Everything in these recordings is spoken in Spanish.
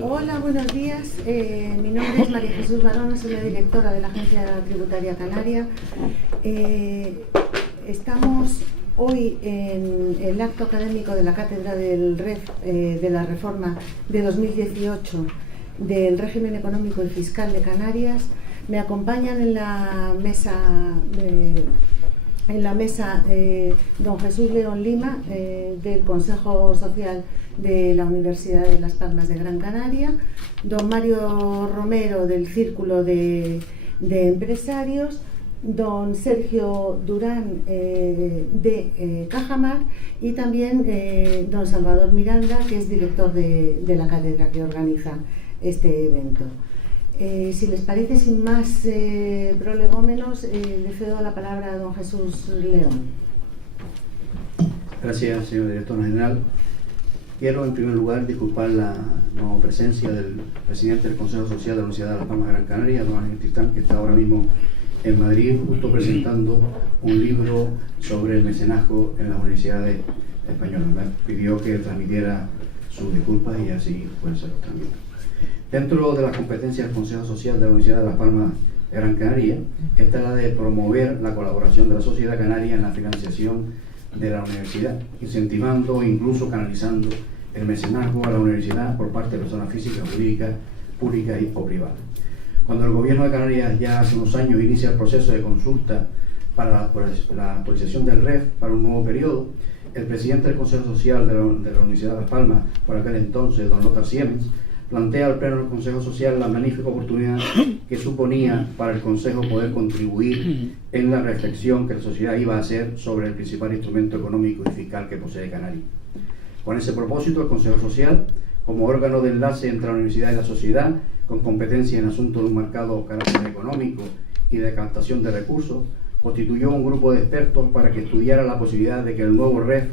Hola, buenos días. Mi nombre es María Jesús Barona, soy la directora de la Agencia Tributaria Canaria. Estamos hoy en el acto académico de la Cátedra del REF de la Reforma de 2018 del Régimen Económico y Fiscal de Canarias. Me acompañan en la mesa don Jesús León Lima, del Consejo Social de la Universidad de Las Palmas de Gran Canaria, don Mario Romero del Círculo de Empresarios, don Sergio Durán de Cajamar y también don Salvador Miranda, que es director de la cátedra que organiza este evento. Si les parece, sin más prolegómenos, le cedo la palabra a don Jesús León. Gracias, señor director general. Quiero, en primer lugar, disculpar la no presencia del presidente del Consejo Social de la Universidad de Las Palmas de Gran Canaria, don Ángel Tristán, que está ahora mismo en Madrid, justo presentando un libro sobre el mecenazgo en las universidades españolas. Me pidió que transmitiera sus disculpas y así pueden ser también. Dentro de las competencias del Consejo Social de la Universidad de Las Palmas de Gran Canaria está la de promover la colaboración de la sociedad canaria en la financiación de la universidad, incentivando e incluso canalizando el mecenazgo a la universidad por parte de personas físicas, jurídicas, públicas o privadas. Cuando el gobierno de Canarias ya hace unos años inicia el proceso de consulta para la actualización del REF para un nuevo periodo, el presidente del Consejo Social de la Universidad de Las Palmas, por aquel entonces, don Lothar Siemens, plantea al Pleno del Consejo Social la magnífica oportunidad que suponía para el Consejo poder contribuir en la reflexión que la sociedad iba a hacer sobre el principal instrumento económico y fiscal que posee Canarias. Con ese propósito, el Consejo Social, como órgano de enlace entre la universidad y la sociedad, con competencia en asuntos de un marcado carácter económico y de captación de recursos, constituyó un grupo de expertos para que estudiara la posibilidad de que el nuevo REF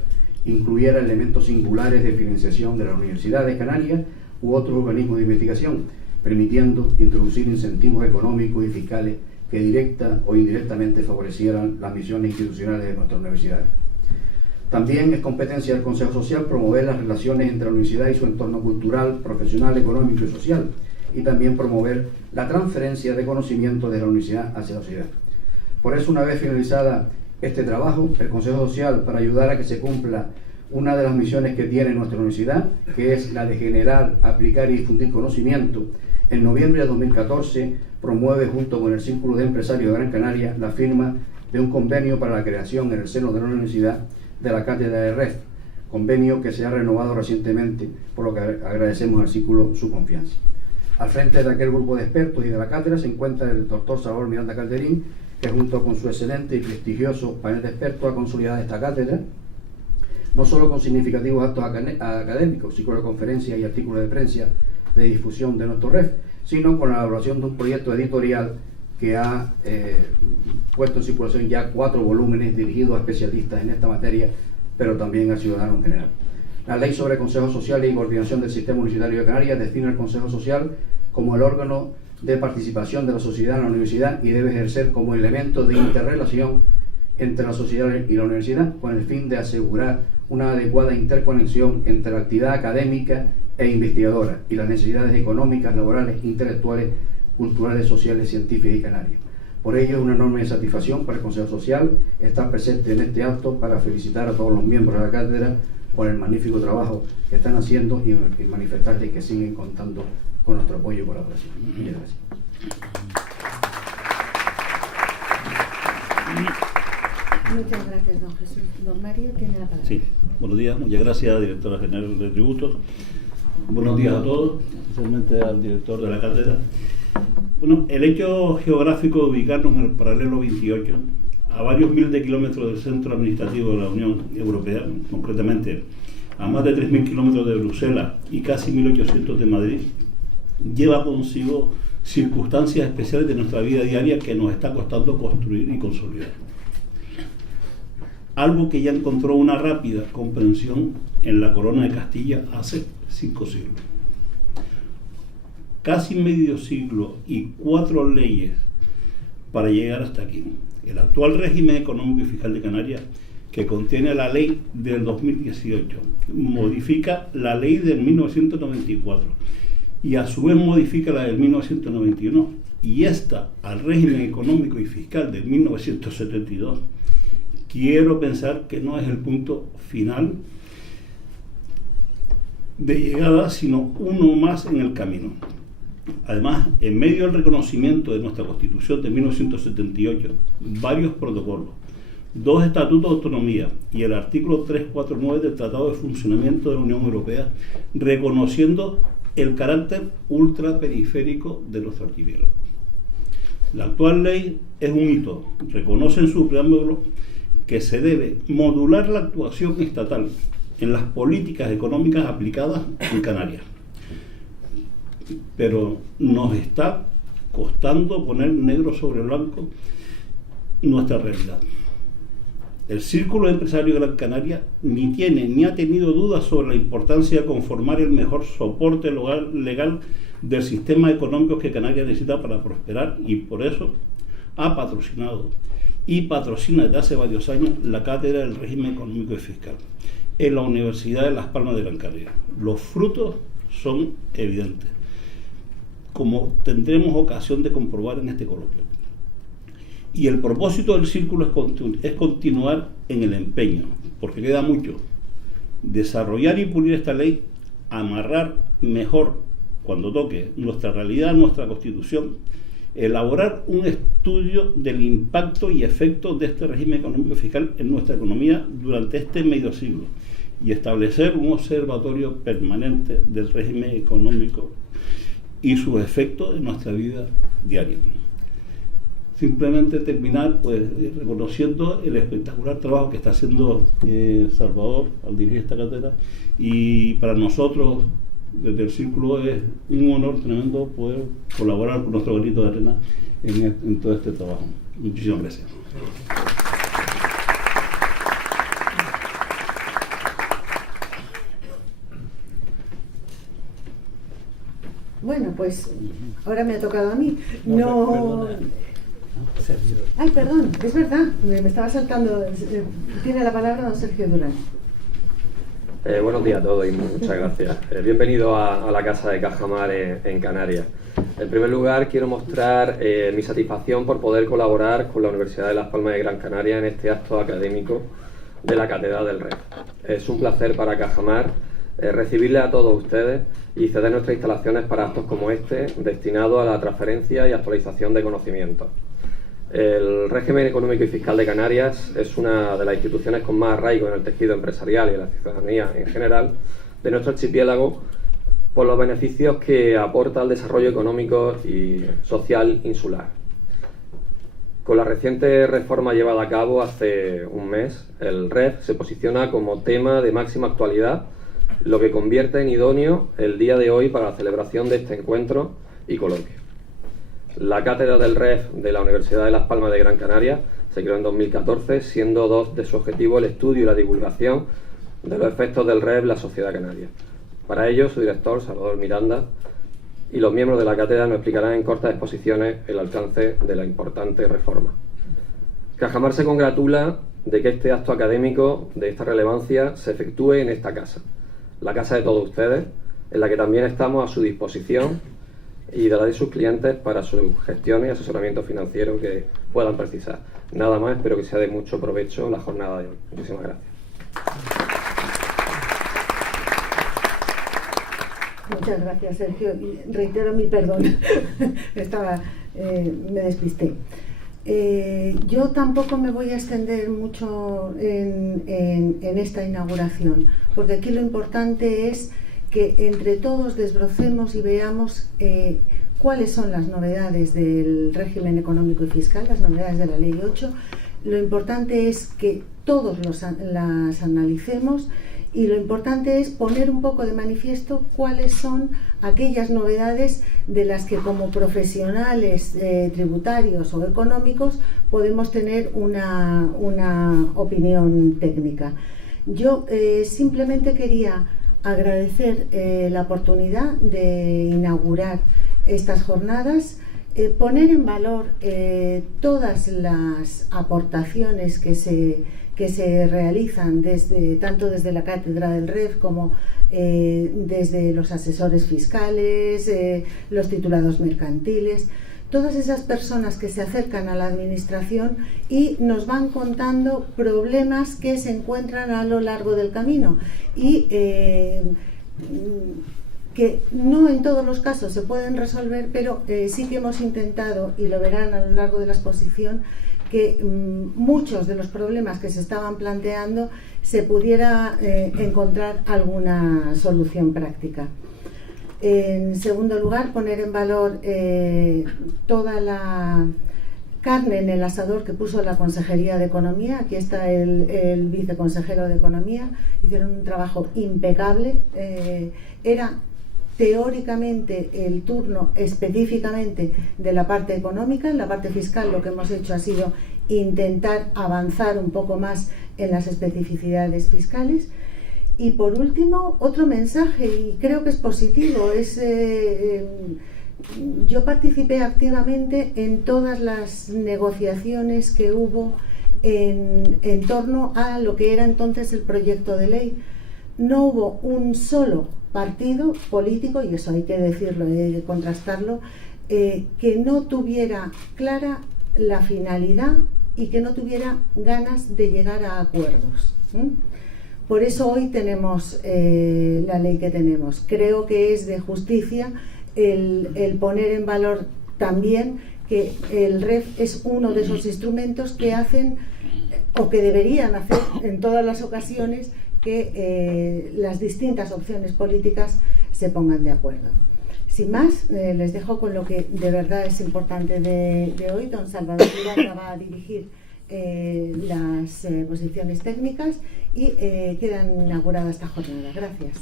incluyera elementos singulares de financiación de la Universidad de Canarias u otros organismos de investigación, permitiendo introducir incentivos económicos y fiscales que directa o indirectamente favorecieran las misiones institucionales de nuestras universidades. También es competencia del Consejo Social promover las relaciones entre la universidad y su entorno cultural, profesional, económico y social, y también promover la transferencia de conocimiento de la universidad hacia la sociedad. Por eso, una vez finalizada este trabajo, el Consejo Social, para ayudar a que se cumpla una de las misiones que tiene nuestra universidad, que es la de generar, aplicar y difundir conocimiento, en noviembre de 2014 promueve junto con el Círculo de Empresarios de Gran Canaria la firma de un convenio para la creación en el seno de la universidad de la cátedra de REF, convenio que se ha renovado recientemente, por lo que agradecemos al Círculo su confianza. Al frente de aquel grupo de expertos y de la cátedra se encuentra el doctor Salvador Miranda Calderín, que junto con su excelente y prestigioso panel de expertos ha consolidado esta cátedra, no solo con significativos actos académicos, ciclos de conferencias y artículos de prensa de difusión de nuestro REF, sino con la elaboración de un proyecto editorial que ha puesto en circulación ya 4 volúmenes dirigidos a especialistas en esta materia, pero también al ciudadano en general. La Ley sobre Consejos Sociales y Coordinación del Sistema Universitario de Canarias define el Consejo Social como el órgano de participación de la sociedad en la universidad y debe ejercer como elemento de interrelación entre la sociedad y la universidad, con el fin de asegurar una adecuada interconexión entre la actividad académica e investigadora y las necesidades económicas, laborales, intelectuales, culturales, sociales, científicas y canarias. Por ello, es una enorme satisfacción para el Consejo Social estar presente en este acto para felicitar a todos los miembros de la cátedra por el magnífico trabajo que están haciendo y manifestarles que siguen contando con nuestro apoyo y colaboración. Muchas gracias. Muchas gracias, don Jesús. Don Mario tiene la palabra. Sí, buenos días, muchas gracias, directora general de tributos. Buenos días a todos, especialmente al director de la cátedra. Bueno, el hecho geográfico de ubicarnos en el paralelo 28, a varios miles de kilómetros del centro administrativo de la Unión Europea, concretamente a más de 3.000 kilómetros de Bruselas y casi 1.800 de Madrid, lleva consigo circunstancias especiales de nuestra vida diaria que nos está costando construir y consolidar. Algo que ya encontró una rápida comprensión en la Corona de Castilla hace 5 siglos. Casi medio siglo y 4 leyes para llegar hasta aquí. El actual régimen económico y fiscal de Canarias, que contiene la ley del 2018, modifica la ley del 1994 y a su vez modifica la del 1991 y esta al régimen económico y fiscal del 1972, quiero pensar que no es el punto final de llegada, sino uno más en el camino. Además, en medio del reconocimiento de nuestra Constitución de 1978, varios protocolos, 2 estatutos de autonomía y el artículo 349 del Tratado de Funcionamiento de la Unión Europea, reconociendo el carácter ultraperiférico de nuestro archipiélago. La actual ley es un hito, reconoce en su preámbulo que se debe modular la actuación estatal en las políticas económicas aplicadas en Canarias. Pero nos está costando poner negro sobre blanco nuestra realidad. El Círculo Empresario de Gran Canaria ni tiene ni ha tenido dudas sobre la importancia de conformar el mejor soporte legal del sistema económico que Canarias necesita para prosperar, y por eso ha patrocinado y patrocina desde hace varios años la Cátedra del Régimen Económico y Fiscal en la Universidad de Las Palmas de Gran Canaria. Los frutos son evidentes, como tendremos ocasión de comprobar en este coloquio. Y el propósito del círculo es continuar en el empeño, porque queda mucho. Desarrollar y pulir esta ley, amarrar mejor, cuando toque, nuestra realidad, nuestra Constitución, elaborar un estudio del impacto y efectos de este régimen económico y fiscal en nuestra economía durante este medio siglo y establecer un observatorio permanente del régimen económico y sus efectos en nuestra vida diaria. Simplemente terminar pues reconociendo el espectacular trabajo que está haciendo Salvador al dirigir esta cátedra, y para nosotros desde el Círculo es un honor tremendo poder colaborar con nuestro granito de arena en todo este trabajo. Muchísimas gracias. Bueno, pues ahora me ha tocado a mí. No. Ay, perdón, es verdad, me estaba saltando. Tiene la palabra don Sergio Durán. Buenos días a todos y muchas gracias. Bienvenido a la Casa de Cajamar en Canarias. En primer lugar, quiero mostrar mi satisfacción por poder colaborar con la Universidad de Las Palmas de Gran Canaria en este acto académico de la Cátedra del REF. Es un placer para Cajamar recibirle a todos ustedes y ceder nuestras instalaciones para actos como este, destinados a la transferencia y actualización de conocimientos. El régimen económico y fiscal de Canarias es una de las instituciones con más arraigo en el tejido empresarial y en la ciudadanía en general de nuestro archipiélago, por los beneficios que aporta al desarrollo económico y social insular. Con la reciente reforma llevada a cabo hace un mes, el REF se posiciona como tema de máxima actualidad, lo que convierte en idóneo el día de hoy para la celebración de este encuentro y coloquio. La Cátedra del REF de la Universidad de Las Palmas de Gran Canaria se creó en 2014, siendo dos de su objetivo el estudio y la divulgación de los efectos del REF en la sociedad canaria. Para ello, su director, Salvador Miranda, y los miembros de la cátedra nos explicarán en cortas exposiciones el alcance de la importante reforma. Cajamar se congratula de que este acto académico de esta relevancia se efectúe en esta casa, la casa de todos ustedes, en la que también estamos a su disposición y de la de sus clientes para su gestión y asesoramiento financiero que puedan precisar. Nada más, espero que sea de mucho provecho la jornada de hoy. Muchísimas gracias. Muchas gracias, Sergio. Y reitero mi perdón. Me despisté. Yo tampoco me voy a extender mucho en esta inauguración, porque aquí lo importante es que entre todos desbrocemos y veamos cuáles son las novedades del régimen económico y fiscal, las novedades de la Ley 8. Lo importante es que todos las analicemos, y lo importante es poner un poco de manifiesto cuáles son aquellas novedades de las que como profesionales tributarios o económicos podemos tener una opinión técnica. Yo simplemente quería agradecer la oportunidad de inaugurar estas jornadas, poner en valor todas las aportaciones que que se realizan tanto desde la cátedra del REF como desde los asesores fiscales, los titulados mercantiles, todas esas personas que se acercan a la administración y nos van contando problemas que se encuentran a lo largo del camino y que no en todos los casos se pueden resolver, pero sí que hemos intentado, y lo verán a lo largo de la exposición, que muchos de los problemas que se estaban planteando se pudiera encontrar alguna solución práctica. En segundo lugar, poner en valor toda la carne en el asador que puso la Consejería de Economía. Aquí está el viceconsejero de Economía, hicieron un trabajo impecable. Era teóricamente el turno específicamente de la parte económica. En la parte fiscal lo que hemos hecho ha sido intentar avanzar un poco más en las especificidades fiscales. Y por último, otro mensaje, y creo que es positivo, yo participé activamente en todas las negociaciones que hubo en torno a lo que era entonces el proyecto de ley. No hubo un solo partido político, y eso hay que decirlo, hay que contrastarlo, que no tuviera clara la finalidad y que no tuviera ganas de llegar a acuerdos. Por eso hoy tenemos la ley que tenemos. Creo que es de justicia el poner en valor también que el REF es uno de esos instrumentos que hacen, o que deberían hacer en todas las ocasiones, que las distintas opciones políticas se pongan de acuerdo. Sin más, les dejo con lo que de verdad es importante de hoy. Don Salvador Miranda va a dirigir las posiciones técnicas y quedan inaugurada esta jornada. Gracias.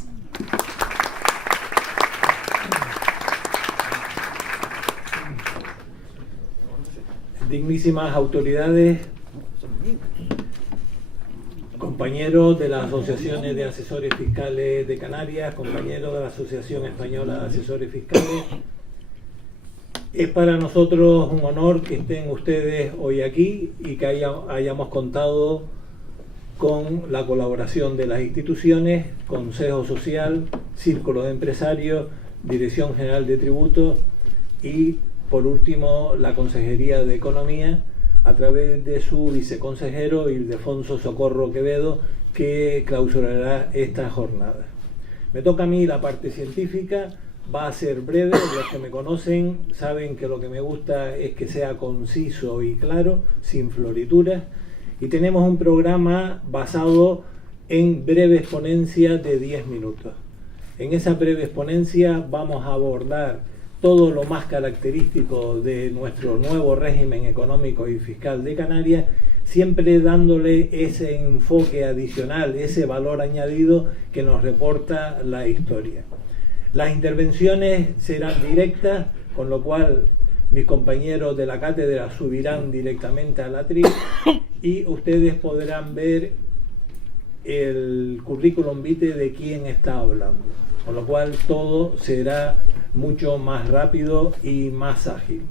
Dignísimas autoridades, compañeros de las asociaciones de asesores fiscales de Canarias, compañeros de la Asociación Española de Asesores Fiscales, es para nosotros un honor que estén ustedes hoy aquí y que hayamos contado con la colaboración de las instituciones, Consejo Social, Círculo de Empresarios, Dirección General de Tributos y, por último, la Consejería de Economía, a través de su viceconsejero Ildefonso Socorro Quevedo, que clausurará esta jornada. Me toca a mí la parte científica, va a ser breve. Los que me conocen saben que lo que me gusta es que sea conciso y claro, sin florituras, y tenemos un programa basado en breves ponencias de 10 minutos. En esa breve exponencia vamos a abordar todo lo más característico de nuestro nuevo régimen económico y fiscal de Canarias, siempre dándole ese enfoque adicional, ese valor añadido que nos reporta la historia. Las intervenciones serán directas, con lo cual mis compañeros de la cátedra subirán directamente al atril y ustedes podrán ver el currículum vitae de quién está hablando, con lo cual todo será mucho más rápido y más ágil.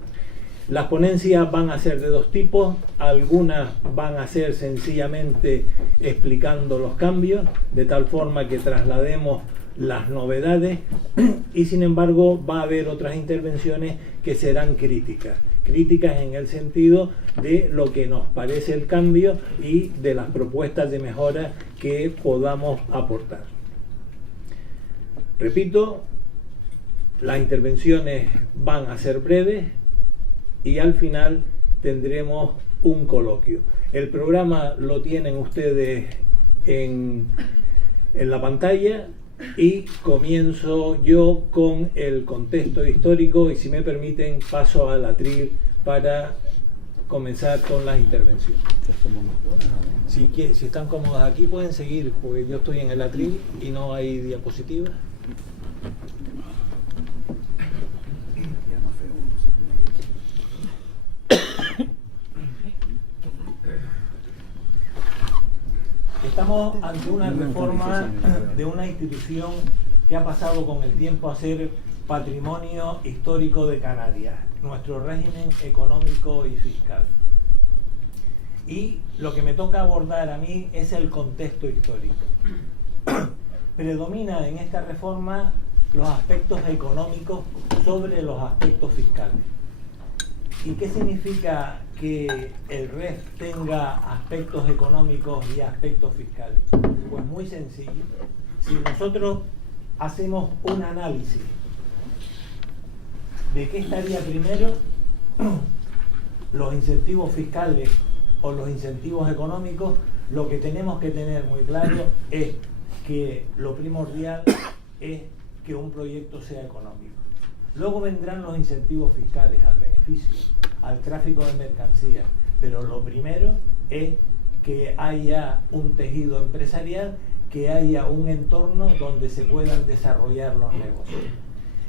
Las ponencias van a ser de dos tipos, algunas van a ser sencillamente explicando los cambios, de tal forma que traslademos las novedades, y sin embargo va a haber otras intervenciones que serán críticas en el sentido de lo que nos parece el cambio y de las propuestas de mejora que podamos aportar. Repito, las intervenciones van a ser breves y al final tendremos un coloquio. El programa lo tienen ustedes en la pantalla y comienzo yo con el contexto histórico y, si me permiten, paso al atril para comenzar con las intervenciones. Si están cómodos aquí pueden seguir, porque yo estoy en el atril y no hay diapositivas. Estamos ante una reforma de una institución que ha pasado con el tiempo a ser patrimonio histórico de Canarias, nuestro régimen económico y fiscal. Y lo que me toca abordar a mí es el contexto histórico. Predomina en esta reforma los aspectos económicos sobre los aspectos fiscales. ¿Y qué significa que el REF tenga aspectos económicos y aspectos fiscales? Pues muy sencillo. Si nosotros hacemos un análisis de qué estaría primero, los incentivos fiscales o los incentivos económicos, lo que tenemos que tener muy claro es que lo primordial es que un proyecto sea económico. Luego vendrán los incentivos fiscales al beneficio, al tráfico de mercancías, pero lo primero es que haya un tejido empresarial, que haya un entorno donde se puedan desarrollar los negocios.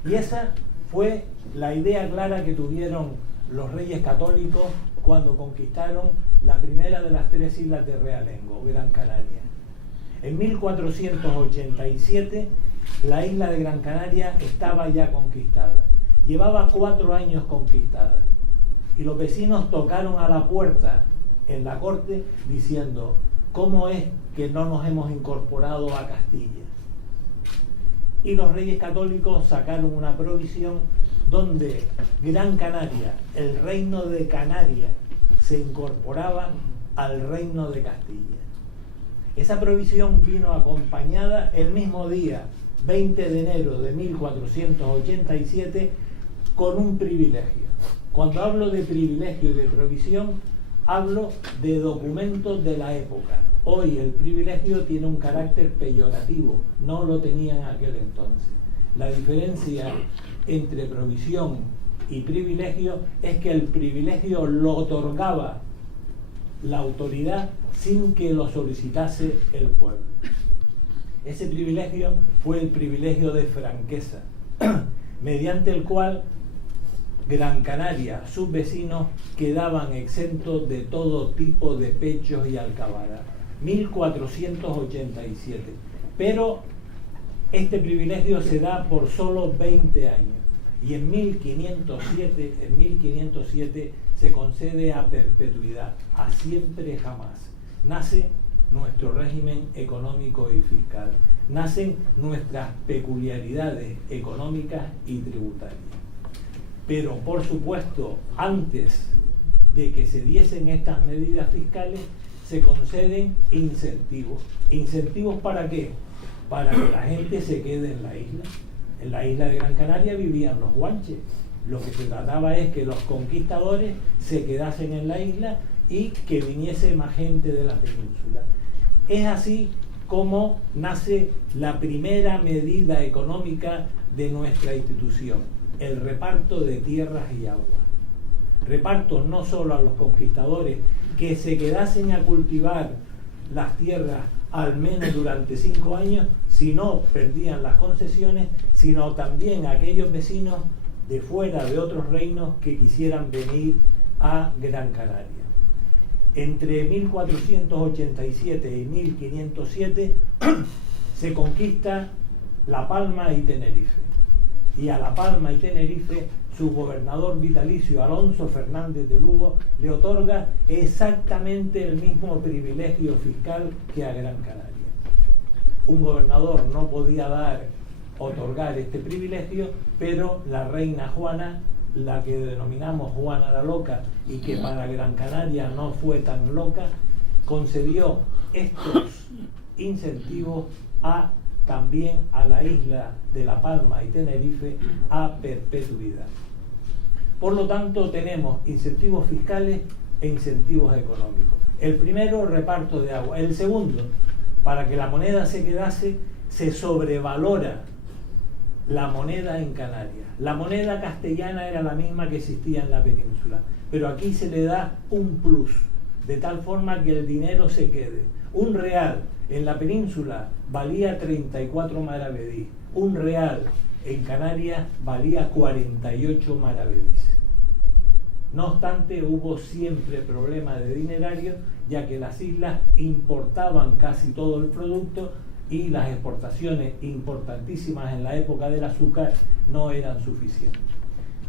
Y esa fue la idea clara que tuvieron los reyes católicos cuando conquistaron la primera de las 3 islas de Realengo, Gran Canaria. En 1487 la isla de Gran Canaria estaba ya conquistada, llevaba 4 años conquistada, y los vecinos tocaron a la puerta en la corte diciendo: ¿cómo es que no nos hemos incorporado a Castilla? Y los reyes católicos sacaron una provisión donde Gran Canaria, el reino de Canarias, se incorporaba al reino de Castilla. Esa provisión vino acompañada el mismo día, 20 de enero de 1487, con un privilegio. Cuando hablo de privilegio y de provisión, hablo de documentos de la época. Hoy el privilegio tiene un carácter peyorativo, no lo tenía en aquel entonces. La diferencia entre provisión y privilegio es que el privilegio lo otorgaba la autoridad sin que lo solicitase el pueblo. Ese privilegio fue el privilegio de franqueza, mediante el cual Gran Canaria, sus vecinos, quedaban exentos de todo tipo de pechos y alcabalas. 1487. Pero este privilegio se da por solo 20 años. Y en 1507 se concede a perpetuidad, a siempre jamás. Nace nuestro régimen económico y fiscal. Nacen nuestras peculiaridades económicas y tributarias. Pero, por supuesto, antes de que se diesen estas medidas fiscales, se conceden incentivos. ¿Incentivos para qué? Para que la gente se quede en la isla. En la isla de Gran Canaria vivían los guanches. Lo que se trataba es que los conquistadores se quedasen en la isla y que viniese más gente de la península. Es así como nace la primera medida económica de nuestra institución, el reparto de tierras y agua. Reparto no solo a los conquistadores que se quedasen a cultivar las tierras al menos durante 5 años, si no perdían las concesiones, sino también a aquellos vecinos de fuera de otros reinos que quisieran venir a Gran Canaria. Entre 1487 y 1507 se conquista La Palma y Tenerife. Y a La Palma y Tenerife, su gobernador vitalicio, Alonso Fernández de Lugo, le otorga exactamente el mismo privilegio fiscal que a Gran Canaria. Un gobernador no podía otorgar este privilegio, pero la reina Juana, la que denominamos Juana la Loca, y que para Gran Canaria no fue tan loca, concedió estos incentivos también a la isla de La Palma y Tenerife a perpetuidad. Por lo tanto, tenemos incentivos fiscales e incentivos económicos. El primero, reparto de agua. El segundo, para que la moneda se quedase, se sobrevalora la moneda en Canarias. La moneda castellana era la misma que existía en la península, pero aquí se le da un plus, de tal forma que el dinero se quede. Un real en la península valía 34 maravedís, un real en Canarias valía 48 maravedís. No obstante, hubo siempre problemas de dinerario, ya que las islas importaban casi todo el producto y las exportaciones importantísimas en la época del azúcar no eran suficientes.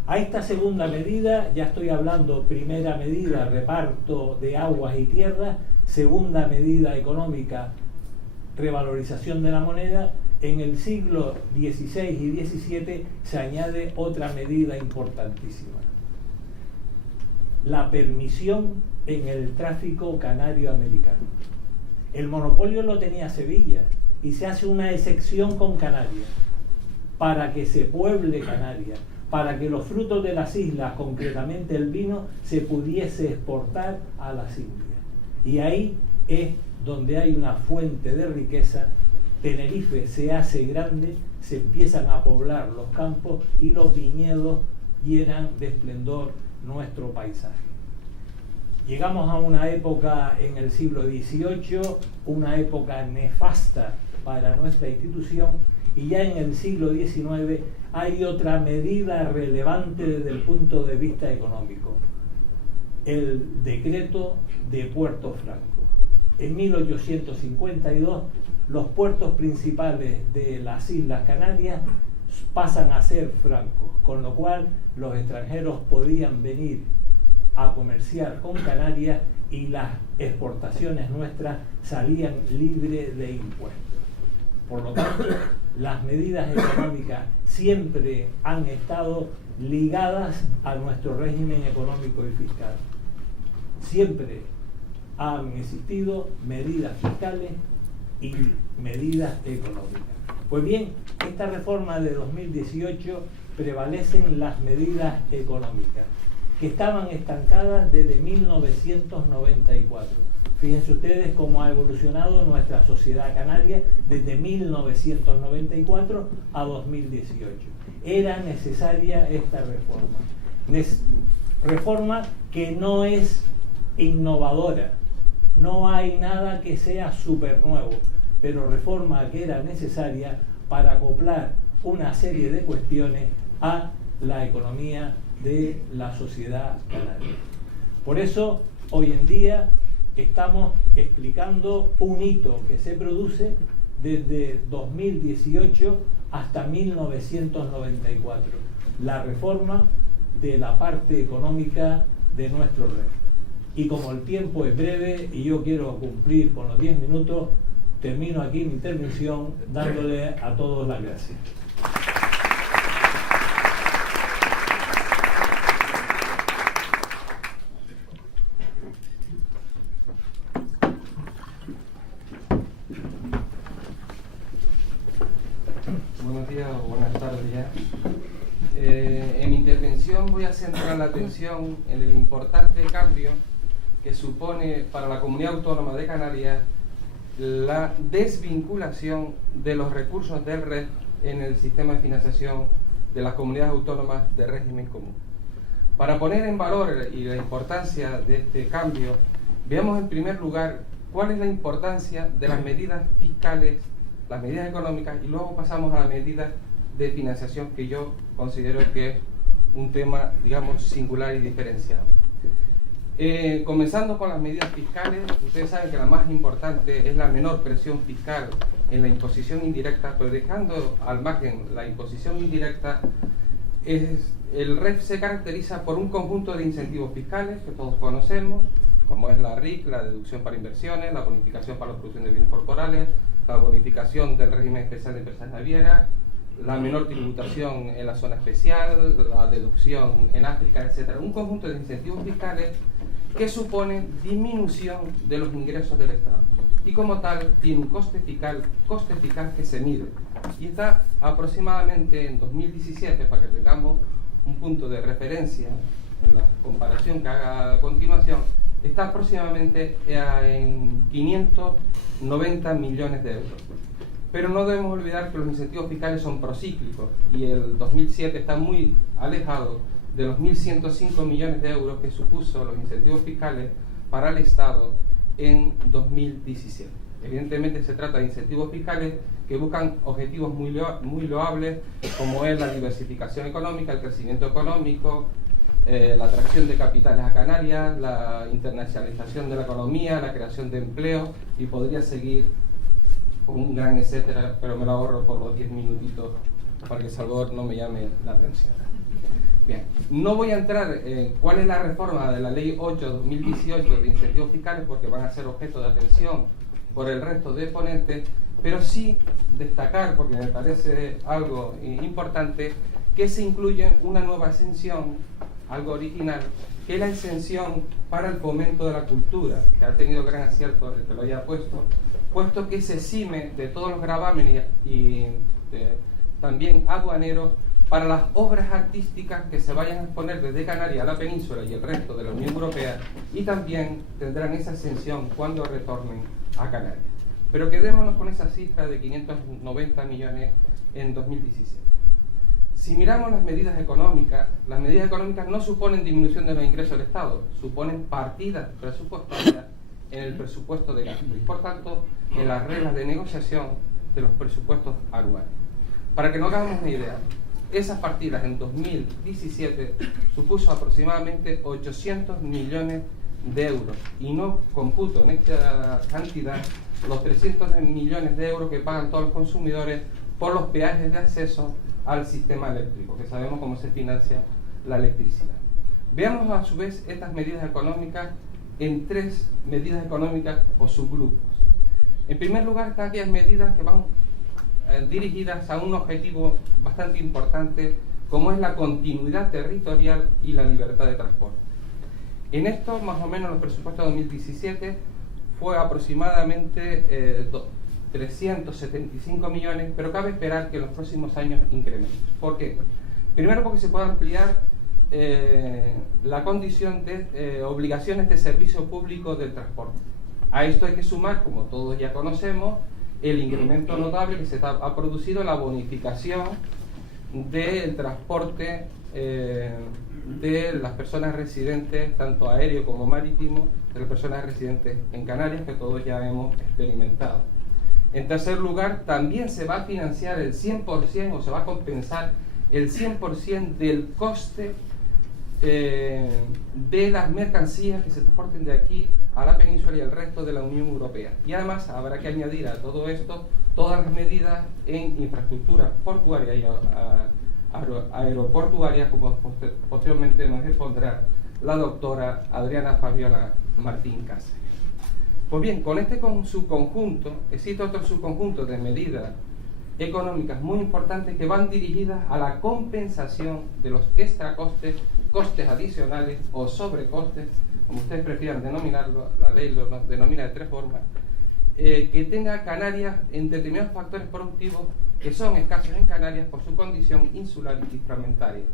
A esta segunda medida, ya estoy hablando, primera medida, reparto de aguas y tierras, segunda medida económica, revalorización de la moneda. En el siglo XVI y XVII se añade otra medida importantísima: la permisión en el tráfico canario americano. El monopolio lo tenía Sevilla y se hace una excepción con Canarias para que se pueble Canarias, para que los frutos de las islas, concretamente el vino, se pudiese exportar a las Indias. Y ahí es donde hay una fuente de riqueza. Tenerife se hace grande, se empiezan a poblar los campos y los viñedos llenan de esplendor nuestro paisaje. Llegamos a una época en el siglo XVIII, una época nefasta para nuestra institución, y ya en el siglo XIX hay otra medida relevante desde el punto de vista económico: el decreto de Puerto Franco. En 1852 los puertos principales de las Islas Canarias pasan a ser francos, con lo cual los extranjeros podían venir a comerciar con Canarias y las exportaciones nuestras salían libres de impuestos. Por lo tanto, las medidas económicas siempre han estado ligadas a nuestro régimen económico y fiscal. Siempre han existido medidas fiscales y medidas económicas. Pues bien, esta reforma de 2018 prevalecen las medidas económicas, que estaban estancadas desde 1994. Fíjense ustedes cómo ha evolucionado nuestra sociedad canaria desde 1994 a 2018. Era necesaria esta reforma. Reforma que no es innovadora, no hay nada que sea súper nuevo, pero reforma que era necesaria para acoplar una serie de cuestiones a la economía de la sociedad canaria. Por eso, hoy en día estamos explicando un hito que se produce desde 2018 hasta 1994, la reforma de la parte económica de nuestro régimen. Y como el tiempo es breve y yo quiero cumplir con los 10 minutos, termino aquí mi intervención dándole a todos las gracias. Buenos días o buenas tardes ya. En mi intervención voy a centrar la atención en el importante cambio que supone para la Comunidad Autónoma de Canarias la desvinculación de los recursos del REF en el sistema de financiación de las comunidades autónomas de régimen común. Para poner en valor y la importancia de este cambio, veamos en primer lugar cuál es la importancia de las medidas fiscales, las medidas económicas, y luego pasamos a las medidas de financiación, que yo considero que es un tema, digamos, singular y diferenciado. Comenzando con las medidas fiscales, ustedes saben que la más importante es la menor presión fiscal en la imposición indirecta, pero dejando al margen la imposición indirecta, el REF se caracteriza por un conjunto de incentivos fiscales que todos conocemos, como es la RIC, la deducción para inversiones, la bonificación para la producción de bienes corporales, la bonificación del régimen especial de empresas navieras, la menor tributación en la zona especial, la deducción en África, etc. Un conjunto de incentivos fiscales que suponen disminución de los ingresos del Estado. Y como tal, tiene un coste fiscal que se mide. Y está aproximadamente en 2017, para que tengamos un punto de referencia en la comparación que haga a continuación, está aproximadamente en 590 millones de euros. Pero no debemos olvidar que los incentivos fiscales son procíclicos y el 2007 está muy alejado de los 1.105 millones de euros que supuso los incentivos fiscales para el Estado en 2017. Evidentemente se trata de incentivos fiscales que buscan objetivos muy loables, como es la diversificación económica, el crecimiento económico, la atracción de capitales a Canarias, la internacionalización de la economía, la creación de empleo, y podría seguir con un gran etcétera, pero me lo ahorro por los 10 minutitos para que Salvador no me llame la atención. Bien. No voy a entrar en cuál es la reforma de la Ley 8/2018 de incentivos fiscales, porque van a ser objeto de atención por el resto de ponentes, pero sí destacar, porque me parece algo importante, que se incluye una nueva exención, algo original, que es la exención para el fomento de la cultura, que ha tenido gran acierto el que lo haya puesto que se exime de todos los gravámenes y también aduaneros para las obras artísticas que se vayan a exponer desde Canarias a la península y el resto de la Unión Europea, y también tendrán esa exención cuando retornen a Canarias. Pero quedémonos con esa cifra de 590 millones en 2017. Si miramos las medidas económicas no suponen disminución de los ingresos del Estado, suponen partidas presupuestarias en el presupuesto de gasto y, por tanto, en las reglas de negociación de los presupuestos anuales. Para que nos hagamos una idea, esas partidas en 2017 supuso aproximadamente 800 millones de euros, y no computo en esta cantidad los 300 millones de euros que pagan todos los consumidores por los peajes de acceso al sistema eléctrico, que sabemos cómo se financia la electricidad. Veamos a su vez estas medidas económicas en tres medidas económicas o subgrupos. En primer lugar están aquellas medidas que van dirigidas a un objetivo bastante importante, como es la continuidad territorial y la libertad de transporte. En esto, más o menos, los presupuestos de 2017 fue aproximadamente 375 millones, pero cabe esperar que en los próximos años incremente. ¿Por qué? Primero, porque se puede ampliar la condición de obligaciones de servicio público del transporte. A esto hay que sumar, como todos ya conocemos, el incremento notable que se ha producido en la bonificación del transporte de las personas residentes, tanto aéreo como marítimo, de las personas residentes en Canarias, que todos ya hemos experimentado. En tercer lugar, también se va a financiar el 100% o se va a compensar el 100% del coste de las mercancías que se transporten de aquí a la península y al resto de la Unión Europea. Y además habrá que añadir a todo esto todas las medidas en infraestructura portuaria y aeroportuaria, como posteriormente nos expondrá la doctora Adriana Fabiola Martín Cáceres. Pues bien, con este subconjunto, existe otro subconjunto de medidas económicas muy importantes que van dirigidas a la compensación de los extracostes, costes adicionales o sobrecostes, como ustedes prefieran denominarlo, la ley lo denomina de tres formas, que tenga Canarias en determinados factores productivos que son escasos en Canarias por su condición insular y fragmentaria,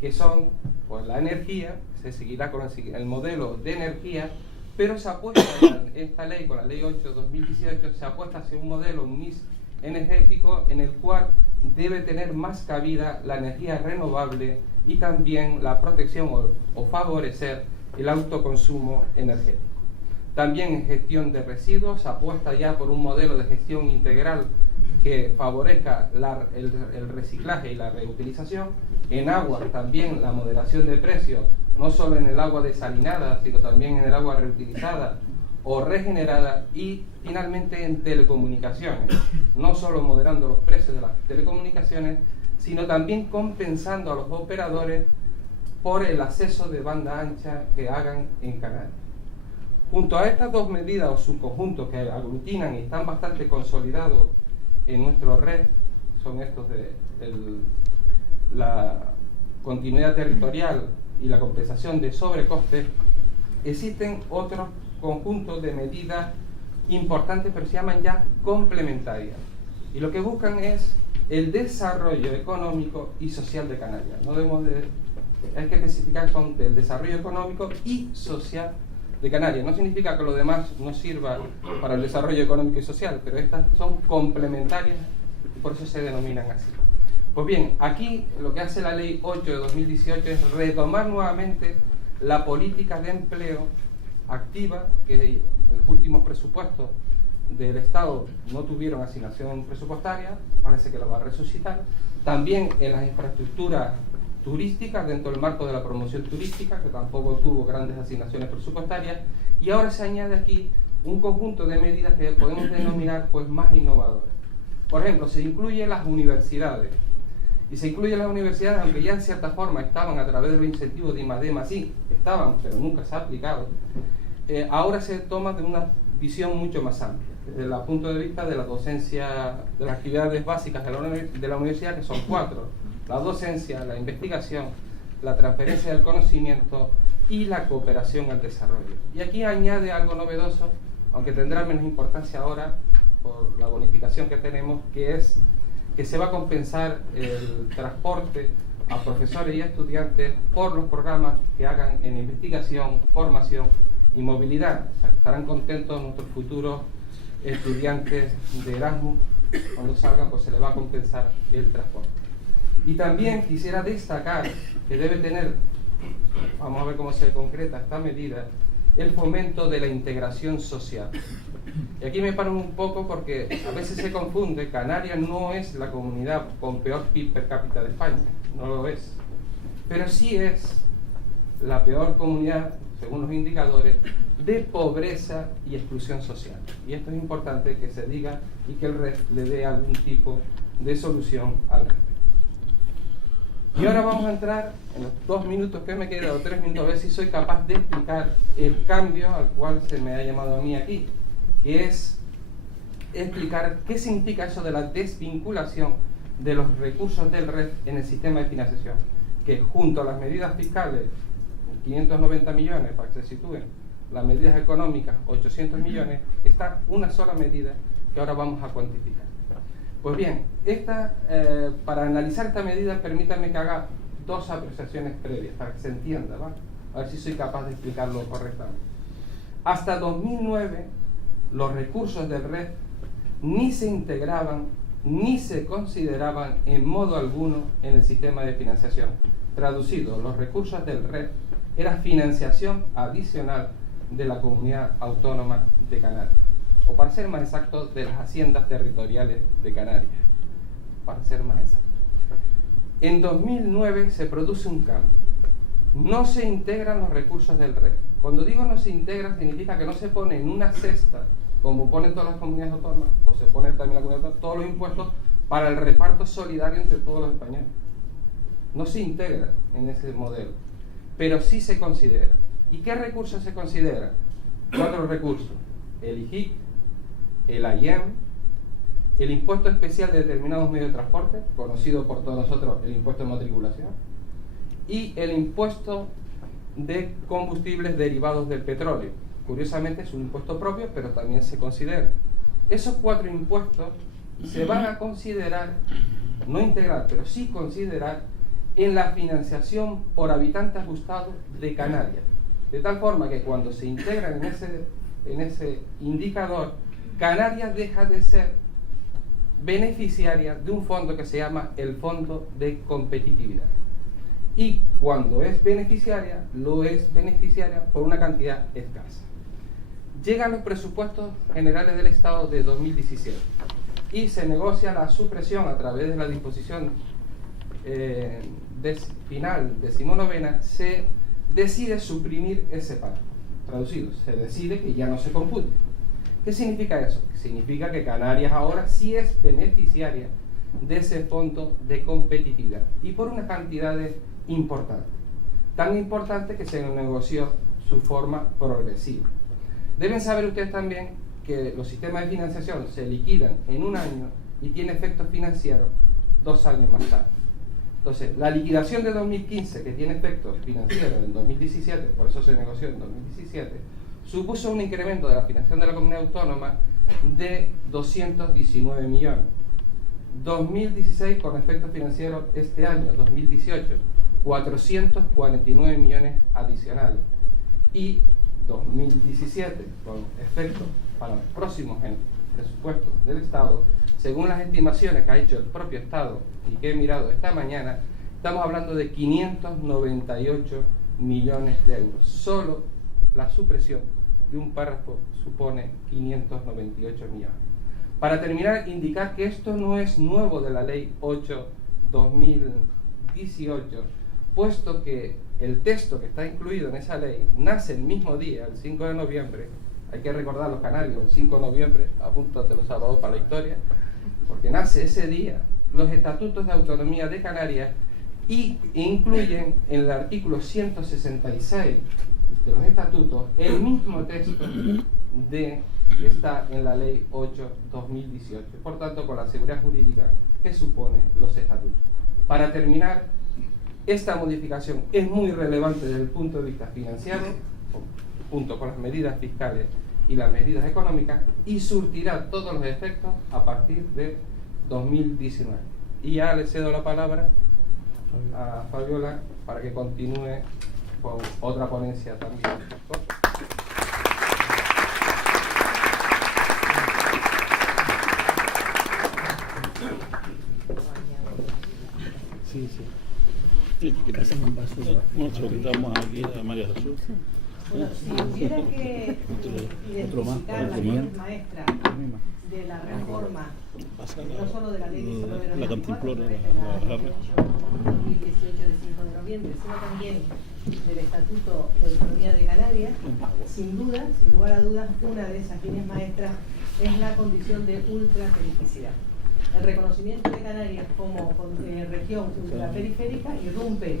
que son pues, la energía, se seguirá con el modelo de energía, pero se apuesta en esta ley, con la ley 8/2018, se apuesta hacia un modelo, un mix energético en el cual debe tener más cabida la energía renovable y también la protección o favorecer el autoconsumo energético. También en gestión de residuos se apuesta ya por un modelo de gestión integral que favorezca el reciclaje y la reutilización. En agua también la moderación de precios, no solo en el agua desalinada, sino también en el agua reutilizada o regenerada. Y finalmente en telecomunicaciones, no solo moderando los precios de las telecomunicaciones, sino también compensando a los operadores por el acceso de banda ancha que hagan en Canarias. Junto a estas dos medidas o subconjuntos que aglutinan y están bastante consolidados en nuestro red, son estos de la continuidad territorial y la compensación de sobrecostes, existen otros conjuntos de medidas importantes, pero se llaman ya complementarias, y lo que buscan es el desarrollo económico y social de Canarias. Hay que especificar son del desarrollo económico y social de Canarias. No significa que lo demás no sirva para el desarrollo económico y social, pero estas son complementarias y por eso se denominan así. Pues bien, aquí lo que hace la Ley 8/2018 es retomar nuevamente la política de empleo activa, que en los últimos presupuestos del Estado no tuvieron asignación presupuestaria, parece que lo va a resucitar. También en las infraestructuras turísticas, dentro del marco de la promoción turística, que tampoco tuvo grandes asignaciones presupuestarias, y ahora se añade aquí un conjunto de medidas que podemos denominar pues más innovadoras. Por ejemplo, se incluyen las universidades. Y se incluyen las universidades, aunque ya en cierta forma estaban a través de los incentivos de I+D+I, estaban, pero nunca se ha aplicado, ahora se toma de una visión mucho más amplia, desde el punto de vista de la docencia, de las actividades básicas de la universidad, que son 4, la docencia, la investigación, la transferencia del conocimiento y la cooperación al desarrollo. Y aquí añade algo novedoso, aunque tendrá menos importancia ahora por la bonificación que tenemos, que es que se va a compensar el transporte a profesores y estudiantes por los programas que hagan en investigación, formación y movilidad. O sea, estarán contentos nuestros futuros estudiantes de Erasmus, cuando salgan pues se les va a compensar el transporte. Y también quisiera destacar que debe tener, vamos a ver cómo se concreta esta medida, el fomento de la integración social. Y aquí me paro un poco porque a veces se confunde. Canarias no es la comunidad con peor PIB per cápita de España, no lo es, pero sí es la peor comunidad, según los indicadores, de pobreza y exclusión social. Y esto es importante que se diga y que el REF le dé algún tipo de solución al respecto. Y ahora vamos a entrar en los 2 minutos que me quedan, o 3 minutos, a ver si soy capaz de explicar el cambio al cual se me ha llamado a mí aquí, que es explicar qué significa eso de la desvinculación de los recursos del REF en el sistema de financiación, que junto a las medidas fiscales, 590 millones para que se sitúen, las medidas económicas, 800 millones, está una sola medida que ahora vamos a cuantificar. Pues bien, para analizar esta medida, permítanme que haga 2 apreciaciones previas, para que se entienda, ¿va? A ver si soy capaz de explicarlo correctamente. Hasta 2009, los recursos del REF ni se integraban, ni se consideraban en modo alguno en el sistema de financiación. Traducido, los recursos del REF era financiación adicional de la Comunidad Autónoma de Canarias, o para ser más exacto, de las haciendas territoriales de Canarias, para ser más exacto. En 2009 se produce un cambio. No se integran los recursos del REF. Cuando digo no se integran, significa que no se pone en una cesta, como ponen todas las comunidades autónomas, o se pone también la comunidad autónoma, todos los impuestos para el reparto solidario entre todos los españoles. No se integra en ese modelo, pero sí se considera. ¿Y qué recursos se consideran? 4 recursos: el IJIC, el AIEM, el impuesto especial de determinados medios de transporte, conocido por todos nosotros el impuesto de matriculación, y el impuesto de combustibles derivados del petróleo. Curiosamente es un impuesto propio, pero también se considera. Esos 4 impuestos se van a considerar, no integrar, pero sí considerar en la financiación por habitante ajustado de Canarias. De tal forma que cuando se integran en ese indicador, Canarias deja de ser beneficiaria de un fondo que se llama el Fondo de Competitividad. Y cuando es beneficiaria, lo es beneficiaria por una cantidad escasa. Llegan los presupuestos generales del Estado de 2017 y se negocia la supresión a través de la disposición final 19ª, se decide suprimir ese párrafo. Traducido, se decide que ya no se compute. ¿Qué significa eso? Significa que Canarias ahora sí es beneficiaria de ese fondo de competitividad y por una cantidad importante. Tan importante que se negoció su forma progresiva. Deben saber ustedes también que los sistemas de financiación se liquidan en un año y tiene efectos financieros 2 años más tarde. Entonces, la liquidación de 2015, que tiene efectos financieros en 2017, por eso se negoció en 2017, supuso un incremento de la financiación de la comunidad autónoma de 219 millones. 2016 con efectos financieros este año, 2018, 449 millones adicionales. Y 2017 con efectos para los próximos presupuestos del Estado, según las estimaciones que ha hecho el propio Estado y que he mirado esta mañana, estamos hablando de 598 millones de euros. Solo la supresión de un párrafo supone 598 millones. Para terminar, indicar que esto no es nuevo de la Ley 8/2018, puesto que el texto que está incluido en esa ley nace el mismo día, el 5 de noviembre, hay que recordar los canarios, el 5 de noviembre, apúntate los sábados para la historia, porque nace ese día los estatutos de autonomía de Canarias y incluyen en el artículo 166 de los estatutos el mismo texto que está en la ley 8/2018, por tanto con la seguridad jurídica que supone los estatutos. Para terminar, esta modificación es muy relevante desde el punto de vista financiero, junto con las medidas fiscales y las medidas económicas, y surtirá todos los efectos a partir de 2019. Y ya le cedo la palabra a Fabiola para que continúe con otra ponencia también. Sí, sí. Bueno, se lo quitamos aquí a María Jesús. Bueno, si hubiera que identificar las líneas maestras de la reforma, no solo de la ley 1994, de la 2018 de 5 de noviembre, sino también del Estatuto de Autonomía de Canarias, sin duda, sin lugar a dudas, una de esas líneas maestras es la condición de ultraperificidad. El reconocimiento de Canarias como región ultraperiférica irrumpe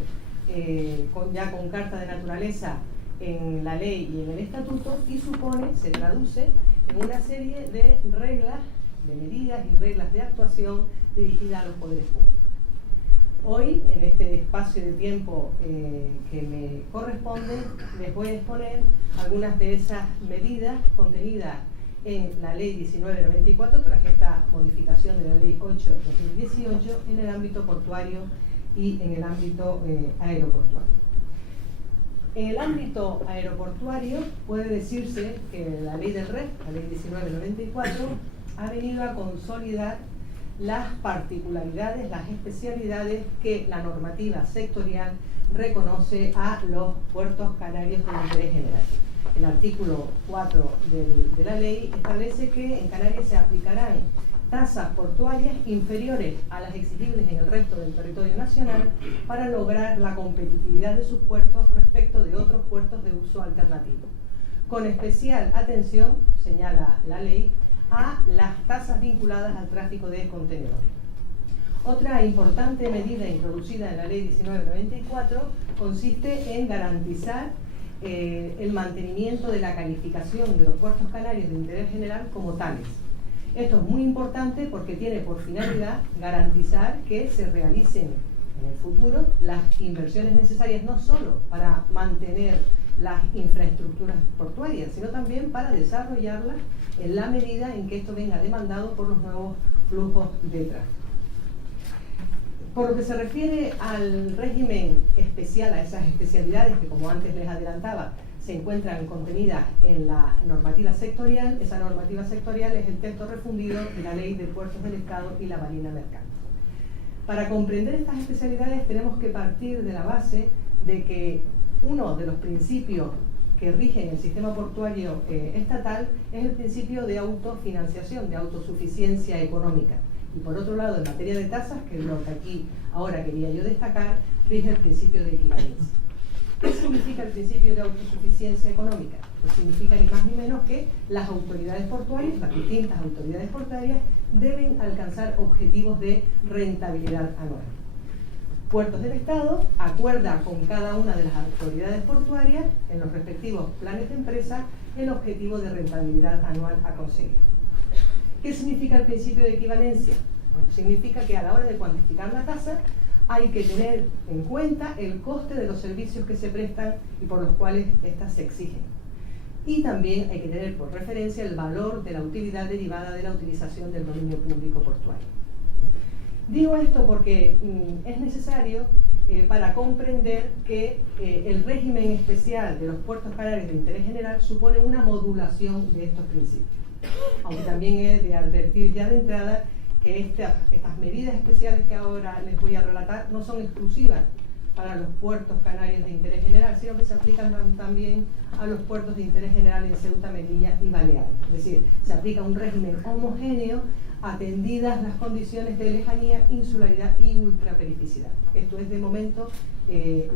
ya con carta de naturaleza en la ley y en el estatuto, y se traduce en una serie de reglas, de medidas y reglas de actuación dirigidas a los poderes públicos. Hoy, en este espacio de tiempo que me corresponde, les voy a exponer algunas de esas medidas contenidas en la ley 1994, tras esta modificación de la ley 8/2018, en el ámbito portuario y en el ámbito aeroportuario. En el ámbito aeroportuario puede decirse que la ley del REF, la ley 1994, ha venido a consolidar las particularidades, las especialidades que la normativa sectorial reconoce a los puertos canarios de interés general. El artículo 4 de la ley establece que en Canarias se aplicarán tasas portuarias inferiores a las exigibles en el resto del territorio nacional para lograr la competitividad de sus puertos respecto de otros puertos de uso alternativo. Con especial atención, señala la ley, a las tasas vinculadas al tráfico de contenedores. Otra importante medida introducida en la ley 1994 consiste en garantizar el mantenimiento de la calificación de los puertos canarios de interés general como tales. Esto es muy importante porque tiene por finalidad garantizar que se realicen en el futuro las inversiones necesarias no solo para mantener las infraestructuras portuarias, sino también para desarrollarlas en la medida en que esto venga demandado por los nuevos flujos de tráfico. Por lo que se refiere al régimen especial, a esas especialidades que, como antes les adelantaba, se encuentran contenidas en la normativa sectorial, esa normativa sectorial es el texto refundido de la Ley de Puertos del Estado y la Marina Mercante. Para comprender estas especialidades tenemos que partir de la base de que uno de los principios que rigen el sistema portuario estatal es el principio de autofinanciación, de autosuficiencia económica. Y por otro lado, en materia de tasas, que es lo que aquí ahora quería yo destacar, rige el principio de equivalencia. ¿Qué significa el principio de autosuficiencia económica? Pues significa ni más ni menos que las autoridades portuarias, las distintas autoridades portuarias, deben alcanzar objetivos de rentabilidad anual. Puertos del Estado acuerda con cada una de las autoridades portuarias, en los respectivos planes de empresa, el objetivo de rentabilidad anual a conseguir. ¿Qué significa el principio de equivalencia? Bueno, significa que a la hora de cuantificar la tasa hay que tener en cuenta el coste de los servicios que se prestan y por los cuales éstas se exigen. Y también hay que tener por referencia el valor de la utilidad derivada de la utilización del dominio público portuario. Digo esto porque es necesario para comprender que el régimen especial de los puertos canarios de interés general supone una modulación de estos principios. Aunque también he de advertir ya de entrada que estas medidas especiales que ahora les voy a relatar no son exclusivas para los puertos canarios de interés general, sino que se aplican también a los puertos de interés general en Ceuta, Melilla y Baleares. Es decir, se aplica un régimen homogéneo atendidas las condiciones de lejanía, insularidad y ultraperificidad. Esto es de momento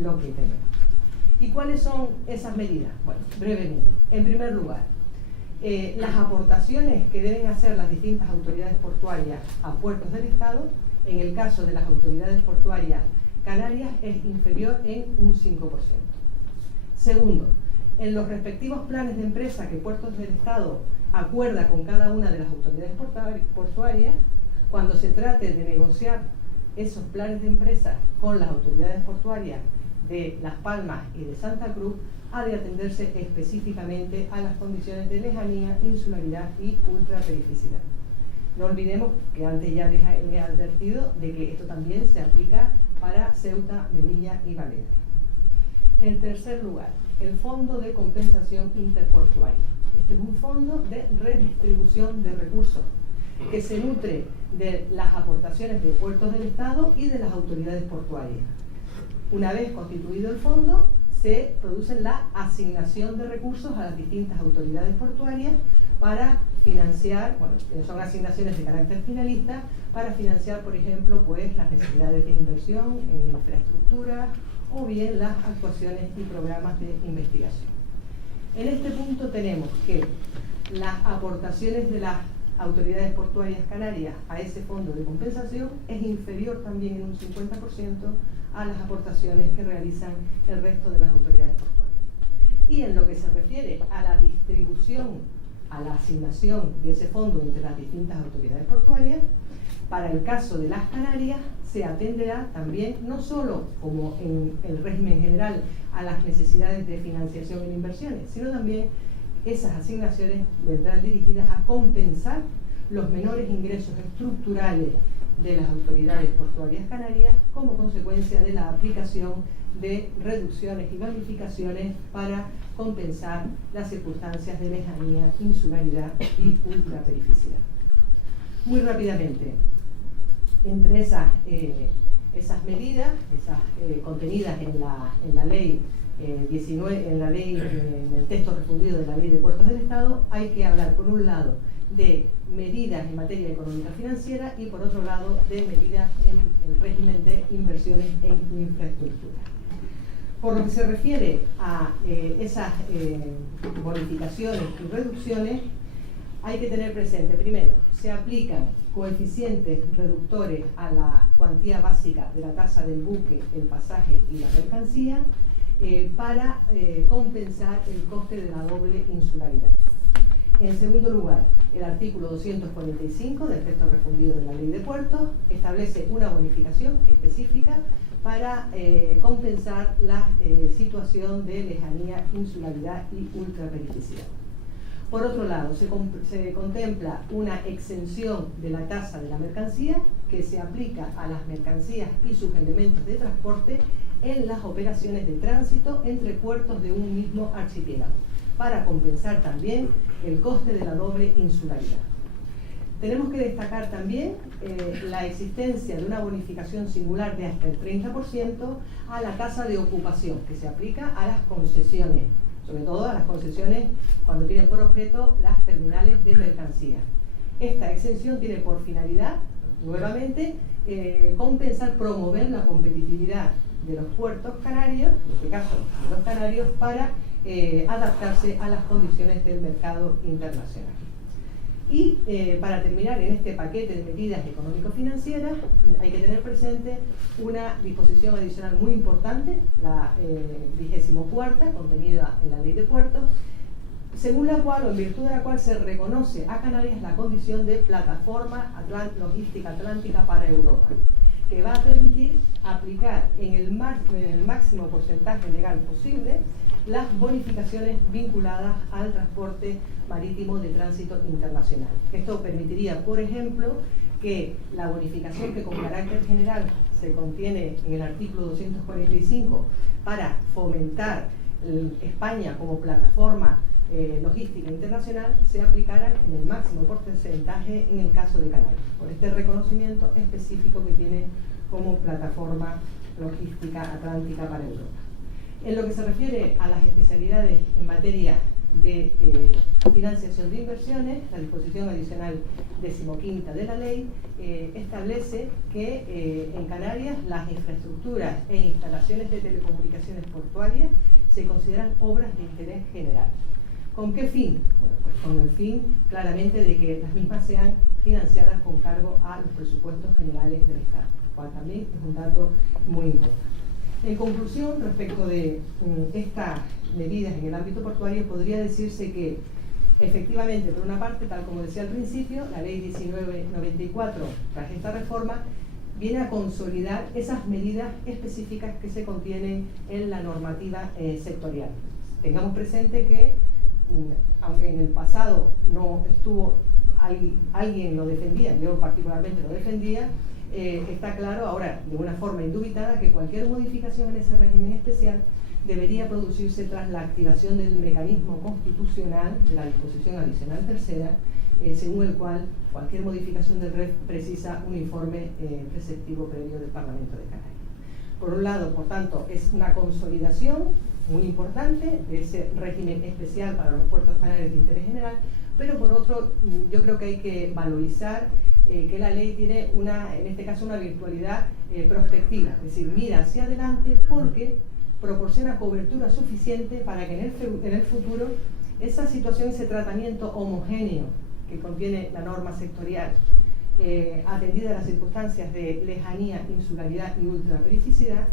lo que tenemos. ¿Y cuáles son esas medidas? Bueno, brevemente. En primer lugar, las aportaciones que deben hacer las distintas autoridades portuarias a puertos del Estado en el caso de las autoridades portuarias canarias es inferior en un 5%. Segundo, en los respectivos planes de empresa que Puertos del Estado acuerda con cada una de las autoridades portuarias, cuando se trate de negociar esos planes de empresa con las autoridades portuarias de Las Palmas y de Santa Cruz, ha de atenderse específicamente a las condiciones de lejanía, insularidad y ultraperificidad. No olvidemos que antes ya les he advertido de que esto también se aplica para Ceuta, Melilla y Baleares. En tercer lugar, el Fondo de Compensación Interportuaria. Este es un fondo de redistribución de recursos que se nutre de las aportaciones de Puertos del Estado y de las autoridades portuarias. Una vez constituido el fondo, se produce la asignación de recursos a las distintas autoridades portuarias para financiar, bueno, son asignaciones de carácter finalista, para financiar, por ejemplo, pues las necesidades de inversión en infraestructura o bien las actuaciones y programas de investigación. En este punto tenemos que las aportaciones de las autoridades portuarias canarias a ese fondo de compensación es inferior también en un 50% a las aportaciones que realizan el resto de las autoridades portuarias. Y en lo que se refiere a la distribución, a la asignación de ese fondo entre las distintas autoridades portuarias, para el caso de las Canarias se atenderá también, no solo como en el régimen general, a las necesidades de financiación en inversiones, sino también esas asignaciones vendrán dirigidas a compensar los menores ingresos estructurales de las autoridades portuarias canarias como consecuencia de la aplicación de reducciones y bonificaciones para compensar las circunstancias de lejanía, insularidad y ultraperificidad. Muy rápidamente, entre esas medidas, contenidas en la ley 19, en el texto refundido de la Ley de Puertos del Estado, hay que hablar, por un lado, de medidas en materia económica financiera y, por otro lado, de medidas en el régimen de inversiones en infraestructura. Por lo que se refiere a esas bonificaciones y reducciones, hay que tener presente, primero, se aplican coeficientes reductores a la cuantía básica de la tasa del buque, el pasaje y la mercancía para compensar el coste de la doble insularidad. En segundo lugar, el artículo 245 del texto refundido de la Ley de Puertos establece una bonificación específica para compensar la situación de lejanía, insularidad y ultraperificidad. Por otro lado, se contempla una exención de la tasa de la mercancía que se aplica a las mercancías y sus elementos de transporte en las operaciones de tránsito entre puertos de un mismo archipiélago, para compensar también el coste de la doble insularidad. Tenemos que destacar también la existencia de una bonificación singular de hasta el 30% a la tasa de ocupación que se aplica a las concesiones, sobre todo a las concesiones cuando tienen por objeto las terminales de mercancías. Esta exención tiene por finalidad, nuevamente, compensar, promover la competitividad de los puertos canarios, en este caso de los canarios, para adaptarse a las condiciones del mercado internacional. Y para terminar, en este paquete de medidas económico-financieras hay que tener presente una disposición adicional muy importante, la 24ª, contenida en la Ley de Puertos, según la cual, o en virtud de la cual, se reconoce a Canarias la condición de plataforma logística atlántica para Europa, que va a permitir aplicar en el máximo porcentaje legal posible las bonificaciones vinculadas al transporte marítimo de tránsito internacional. Esto permitiría, por ejemplo, que la bonificación que con carácter general se contiene en el artículo 245 para fomentar España como plataforma logística internacional se aplicara en el máximo porcentaje en el caso de Canarias, por este reconocimiento específico que tiene como plataforma logística atlántica para Europa. En lo que se refiere a las especialidades en materia de financiación de inversiones, la disposición adicional 15ª de la ley establece que en Canarias las infraestructuras e instalaciones de telecomunicaciones portuarias se consideran obras de interés general. ¿Con qué fin? Bueno, pues con el fin claramente de que las mismas sean financiadas con cargo a los presupuestos generales del Estado, lo cual también es un dato muy importante. En conclusión, respecto de estas medidas en el ámbito portuario, podría decirse que efectivamente, por una parte, tal como decía al principio, la Ley 1994, tras esta reforma, viene a consolidar esas medidas específicas que se contienen en la normativa sectorial. Tengamos presente que, aunque en el pasado no estuvo, alguien lo defendía, yo particularmente lo defendía, está claro ahora, de una forma indubitada, que cualquier modificación en ese régimen especial debería producirse tras la activación del mecanismo constitucional de la disposición adicional tercera, según el cual cualquier modificación del REF precisa un informe preceptivo previo del Parlamento de Canarias. Por un lado, por tanto, es una consolidación muy importante de ese régimen especial para los puertos canarios de interés general, pero por otro, yo creo que hay que valorizar que la ley tiene en este caso una virtualidad prospectiva, es decir, mira hacia adelante porque proporciona cobertura suficiente para que en el futuro esa situación, ese tratamiento homogéneo que contiene la norma sectorial, atendida a las circunstancias de lejanía, insularidad y ultraperificidad,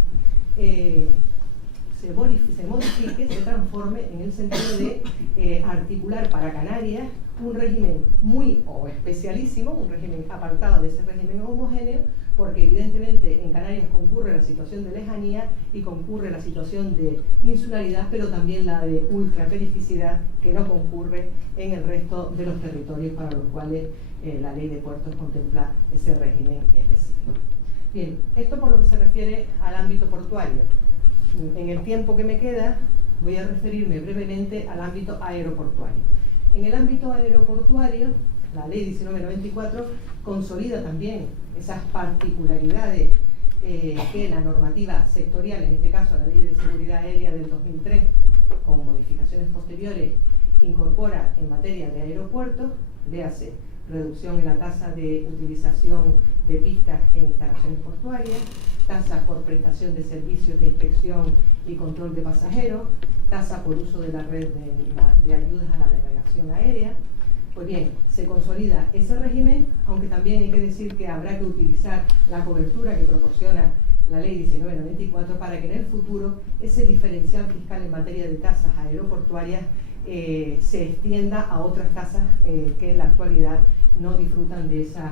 se modifique, se transforme en el sentido de articular para Canarias un régimen o especialísimo, un régimen apartado de ese régimen homogéneo, porque evidentemente en Canarias concurre la situación de lejanía y concurre la situación de insularidad, pero también la de ultraperificidad, que no concurre en el resto de los territorios para los cuales la ley de puertos contempla ese régimen específico. Bien, esto por lo que se refiere al ámbito portuario. En el tiempo que me queda voy a referirme brevemente al ámbito aeroportuario. En el ámbito aeroportuario, la ley 1994 consolida también esas particularidades que la normativa sectorial, en este caso la Ley de Seguridad Aérea del 2003, con modificaciones posteriores, incorpora en materia de aeropuertos, léase reducción en la tasa de utilización de pistas en instalaciones portuarias, tasa por prestación de servicios de inspección y control de pasajeros, tasa por uso de la red de ayudas a la navegación aérea. Pues bien, se consolida ese régimen, aunque también hay que decir que habrá que utilizar la cobertura que proporciona la Ley 1994 para que en el futuro ese diferencial fiscal en materia de tasas aeroportuarias se extienda a otras tasas que en la actualidad no disfrutan de esas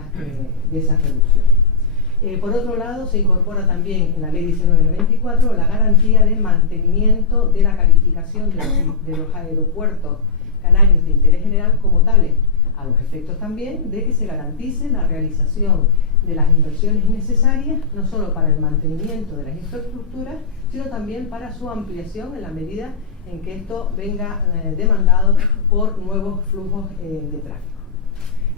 reducciones. Por otro lado, se incorpora también en la Ley 1994 la garantía de mantenimiento de la calificación de los aeropuertos canarios de interés general como tales, a los efectos también de que se garantice la realización de las inversiones necesarias, no solo para el mantenimiento de las infraestructuras, sino también para su ampliación en la medida en que esto venga demandado por nuevos flujos de tráfico.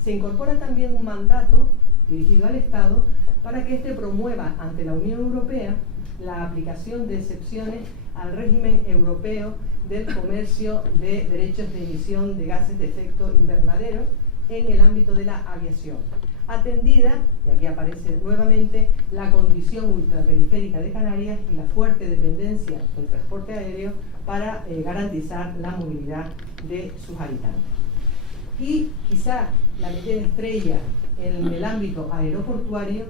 Se incorpora también un mandato dirigido al Estado para que éste promueva ante la Unión Europea la aplicación de excepciones al régimen europeo del comercio de derechos de emisión de gases de efecto invernadero en el ámbito de la aviación, atendida, y aquí aparece nuevamente, la condición ultraperiférica de Canarias y la fuerte dependencia del transporte aéreo para garantizar la movilidad de sus habitantes. Y quizá la medida estrella en el ámbito aeroportuario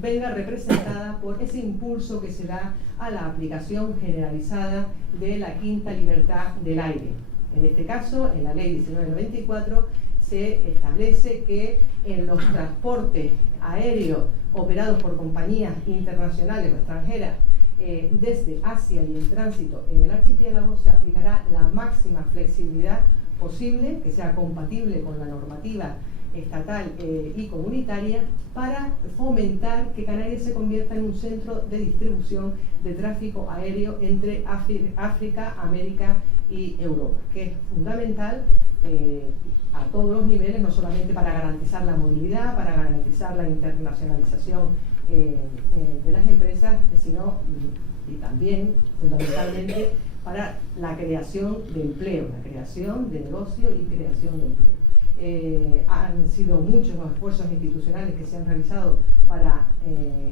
venga representada por ese impulso que se da a la aplicación generalizada de la quinta libertad del aire. En este caso, en la Ley 1994 se establece que en los transportes aéreos operados por compañías internacionales o extranjeras desde Asia y en tránsito en el archipiélago se aplicará la máxima flexibilidad posible, que sea compatible con la normativa estatal y comunitaria, para fomentar que Canarias se convierta en un centro de distribución de tráfico aéreo entre África, América y Europa, que es fundamental a todos los niveles, no solamente para garantizar la movilidad, para garantizar la internacionalización de las empresas, sino y también fundamentalmente para la creación de empleo, la creación de negocio y creación de empleo. Han sido muchos los esfuerzos institucionales que se han realizado para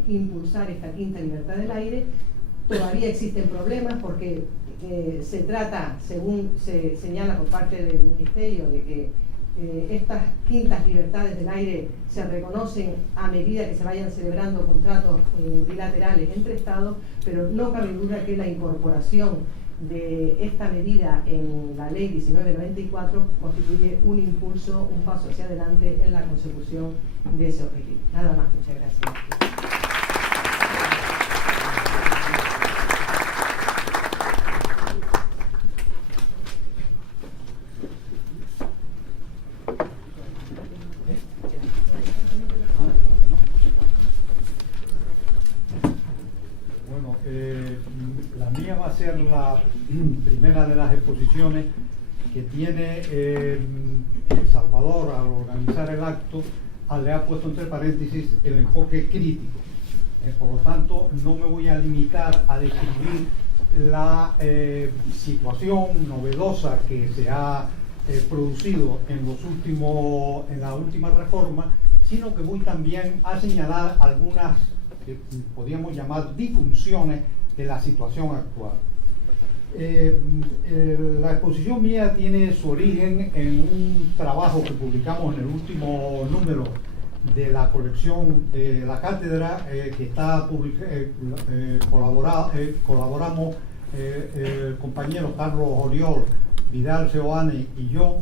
impulsar esta quinta libertad del aire, todavía existen problemas porque se trata, según se señala por parte del Ministerio, de que estas quintas libertades del aire se reconocen a medida que se vayan celebrando contratos bilaterales entre Estados, pero no cabe duda que la incorporación de esta medida en la Ley 1994 constituye un impulso, un paso hacia adelante en la consecución de ese objetivo. Nada más, muchas gracias. La mía va a ser la primera de las exposiciones que tiene El Salvador al organizar el acto, le ha puesto entre paréntesis el enfoque crítico. Por lo tanto, no me voy a limitar a describir la situación novedosa que se ha producido en la última reforma, sino que voy también a señalar algunas que podríamos llamar disfunciones de la situación actual. La exposición mía tiene su origen en un trabajo que publicamos en el último número de la colección de la cátedra, que está colaboramos el compañero Carlos Oriol, Vidal Seoane y yo,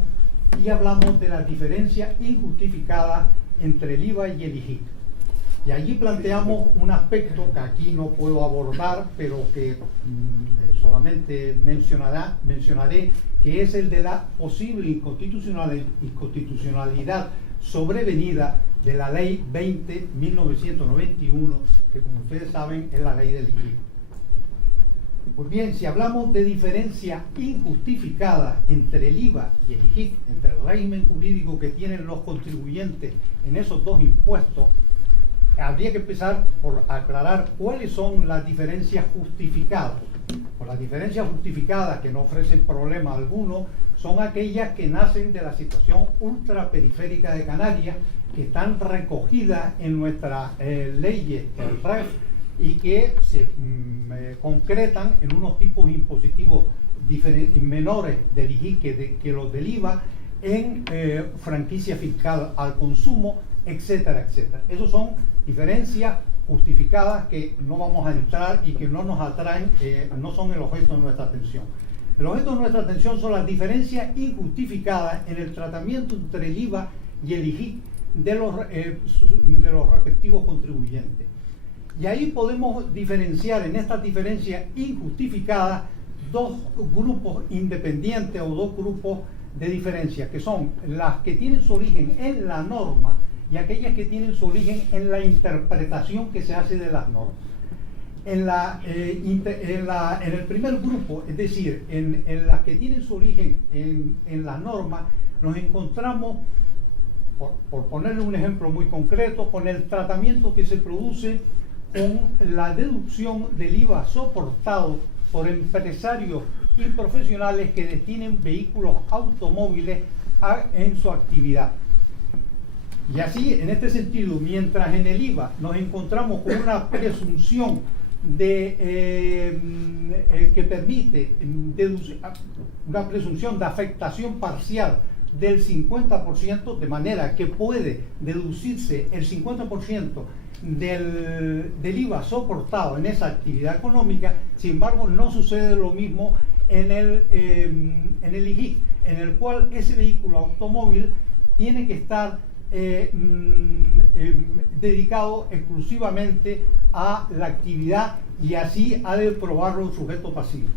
y hablamos de la diferencia injustificada entre el IVA y el IGIC. Y allí planteamos un aspecto que aquí no puedo abordar, pero que solamente mencionaré, que es el de la posible inconstitucionalidad sobrevenida de la Ley 20/1991, que como ustedes saben es la ley del IGIC. Pues bien, si hablamos de diferencia injustificada entre el IVA y el IGIC, entre el régimen jurídico que tienen los contribuyentes en esos dos impuestos, habría que empezar por aclarar cuáles son las diferencias justificadas. Pues las diferencias justificadas, que no ofrecen problema alguno, son aquellas que nacen de la situación ultraperiférica de Canarias, que están recogidas en nuestras leyes, el REF, y que se concretan en unos tipos impositivos menores del IGIC que los del IVA, en franquicia fiscal al consumo, etcétera, etcétera. Esos son diferencias justificadas que no vamos a entrar y que no nos atraen, no son el objeto de nuestra atención. El objeto de nuestra atención son las diferencias injustificadas en el tratamiento entre el IVA y el IGIC de los respectivos contribuyentes. Y ahí podemos diferenciar en estas diferencias injustificadas dos grupos independientes o dos grupos de diferencias, que son las que tienen su origen en la norma y aquellas que tienen su origen en la interpretación que se hace de las normas. En el primer grupo, es decir, en las que tienen su origen en las normas, nos encontramos, por ponerle un ejemplo muy concreto, con el tratamiento que se produce con la deducción del IVA soportado por empresarios y profesionales que destinen vehículos automóviles en su actividad. Y así, en este sentido, mientras en el IVA nos encontramos con una presunción que permite una presunción de afectación parcial del 50%, de manera que puede deducirse el 50% del IVA soportado en esa actividad económica. Sin embargo, no sucede lo mismo en el IGIC, en el cual ese vehículo automóvil tiene que estar dedicado exclusivamente a la actividad, y así ha de probarlo el sujeto pasivo.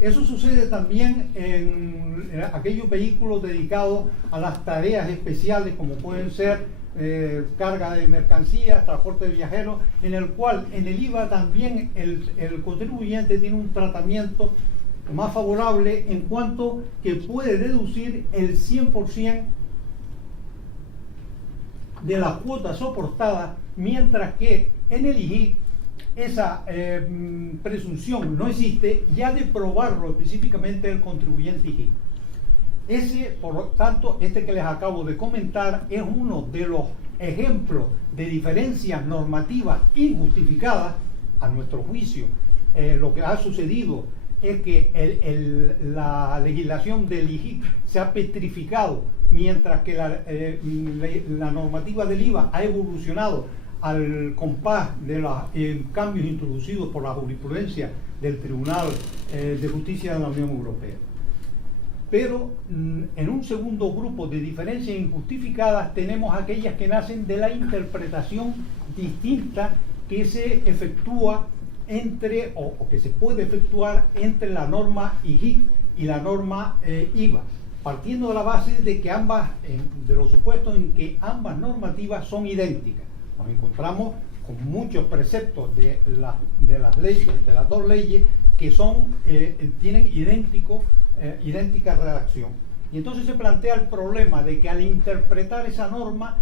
Eso sucede también en aquellos vehículos dedicados a las tareas especiales, como pueden ser carga de mercancías, transporte de viajeros, en el cual en el IVA también el contribuyente tiene un tratamiento más favorable, en cuanto que puede deducir el 100% de la cuota soportada, mientras que en el IGIC esa presunción no existe, y ha de probarlo específicamente el contribuyente IGIC. Por lo tanto, este que les acabo de comentar es uno de los ejemplos de diferencias normativas injustificadas, a nuestro juicio, lo que ha sucedido es que la legislación del IGIC se ha petrificado, mientras que la normativa del IVA ha evolucionado al compás de los cambios introducidos por la jurisprudencia del Tribunal de Justicia de la Unión Europea. Pero en un segundo grupo de diferencias injustificadas tenemos aquellas que nacen de la interpretación distinta que se efectúa entre, o que se puede efectuar entre la norma IGIC y la norma IVA, partiendo de la base de que de los supuestos en que ambas normativas son idénticas. Nos encontramos con muchos preceptos de las leyes, de las dos leyes, que tienen idéntica redacción. Y entonces se plantea el problema de que al interpretar esa norma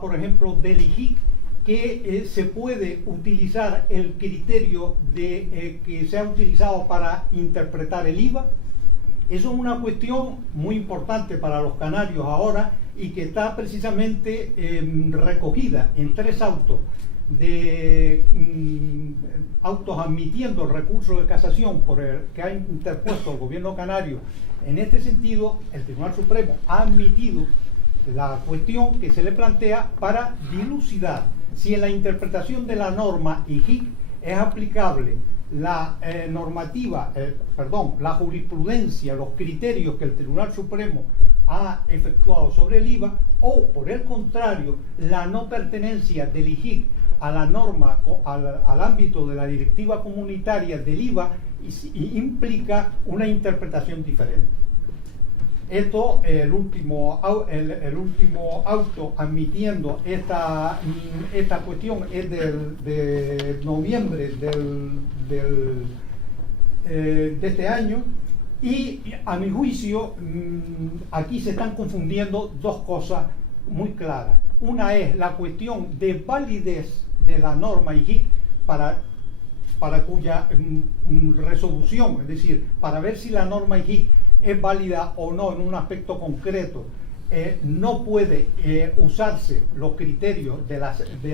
por ejemplo del IGIC, que se puede utilizar el criterio que se ha utilizado para interpretar el IVA. Eso es una cuestión muy importante para los canarios ahora y que está precisamente recogida en 3 autos autos admitiendo el recurso de casación por el que ha interpuesto el gobierno canario. En este sentido, el Tribunal Supremo ha admitido la cuestión que se le plantea para dilucidar si en la interpretación de la norma IGIC es aplicable la la jurisprudencia, los criterios que el Tribunal Supremo ha efectuado sobre el IVA, o por el contrario, la no pertenencia del IGIC a la norma, al ámbito de la directiva comunitaria del IVA, y implica una interpretación diferente. Esto, el último auto admitiendo esta cuestión es de noviembre de este año, y a mi juicio aquí se están confundiendo dos cosas muy claras. Una es la cuestión de validez de la norma IGIC para cuya resolución, es decir, para ver si la norma IGIC es válida o no en un aspecto concreto, no puede usarse los criterios de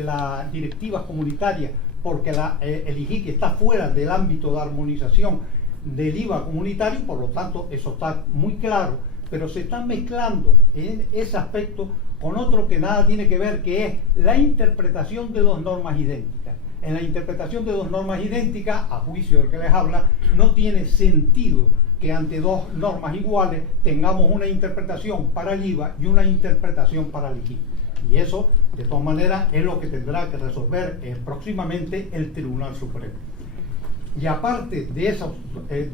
las directivas comunitarias, porque el IGIC está fuera del ámbito de armonización del IVA comunitario, por lo tanto eso está muy claro, pero se están mezclando en ese aspecto con otro que nada tiene que ver, que es la interpretación de 2 normas idénticas. En la interpretación de 2 normas idénticas, a juicio del que les habla, no tiene sentido que ante 2 normas iguales tengamos una interpretación para el IVA y una interpretación para el IGIC. Y eso, de todas maneras, es lo que tendrá que resolver próximamente el Tribunal Supremo. Y aparte de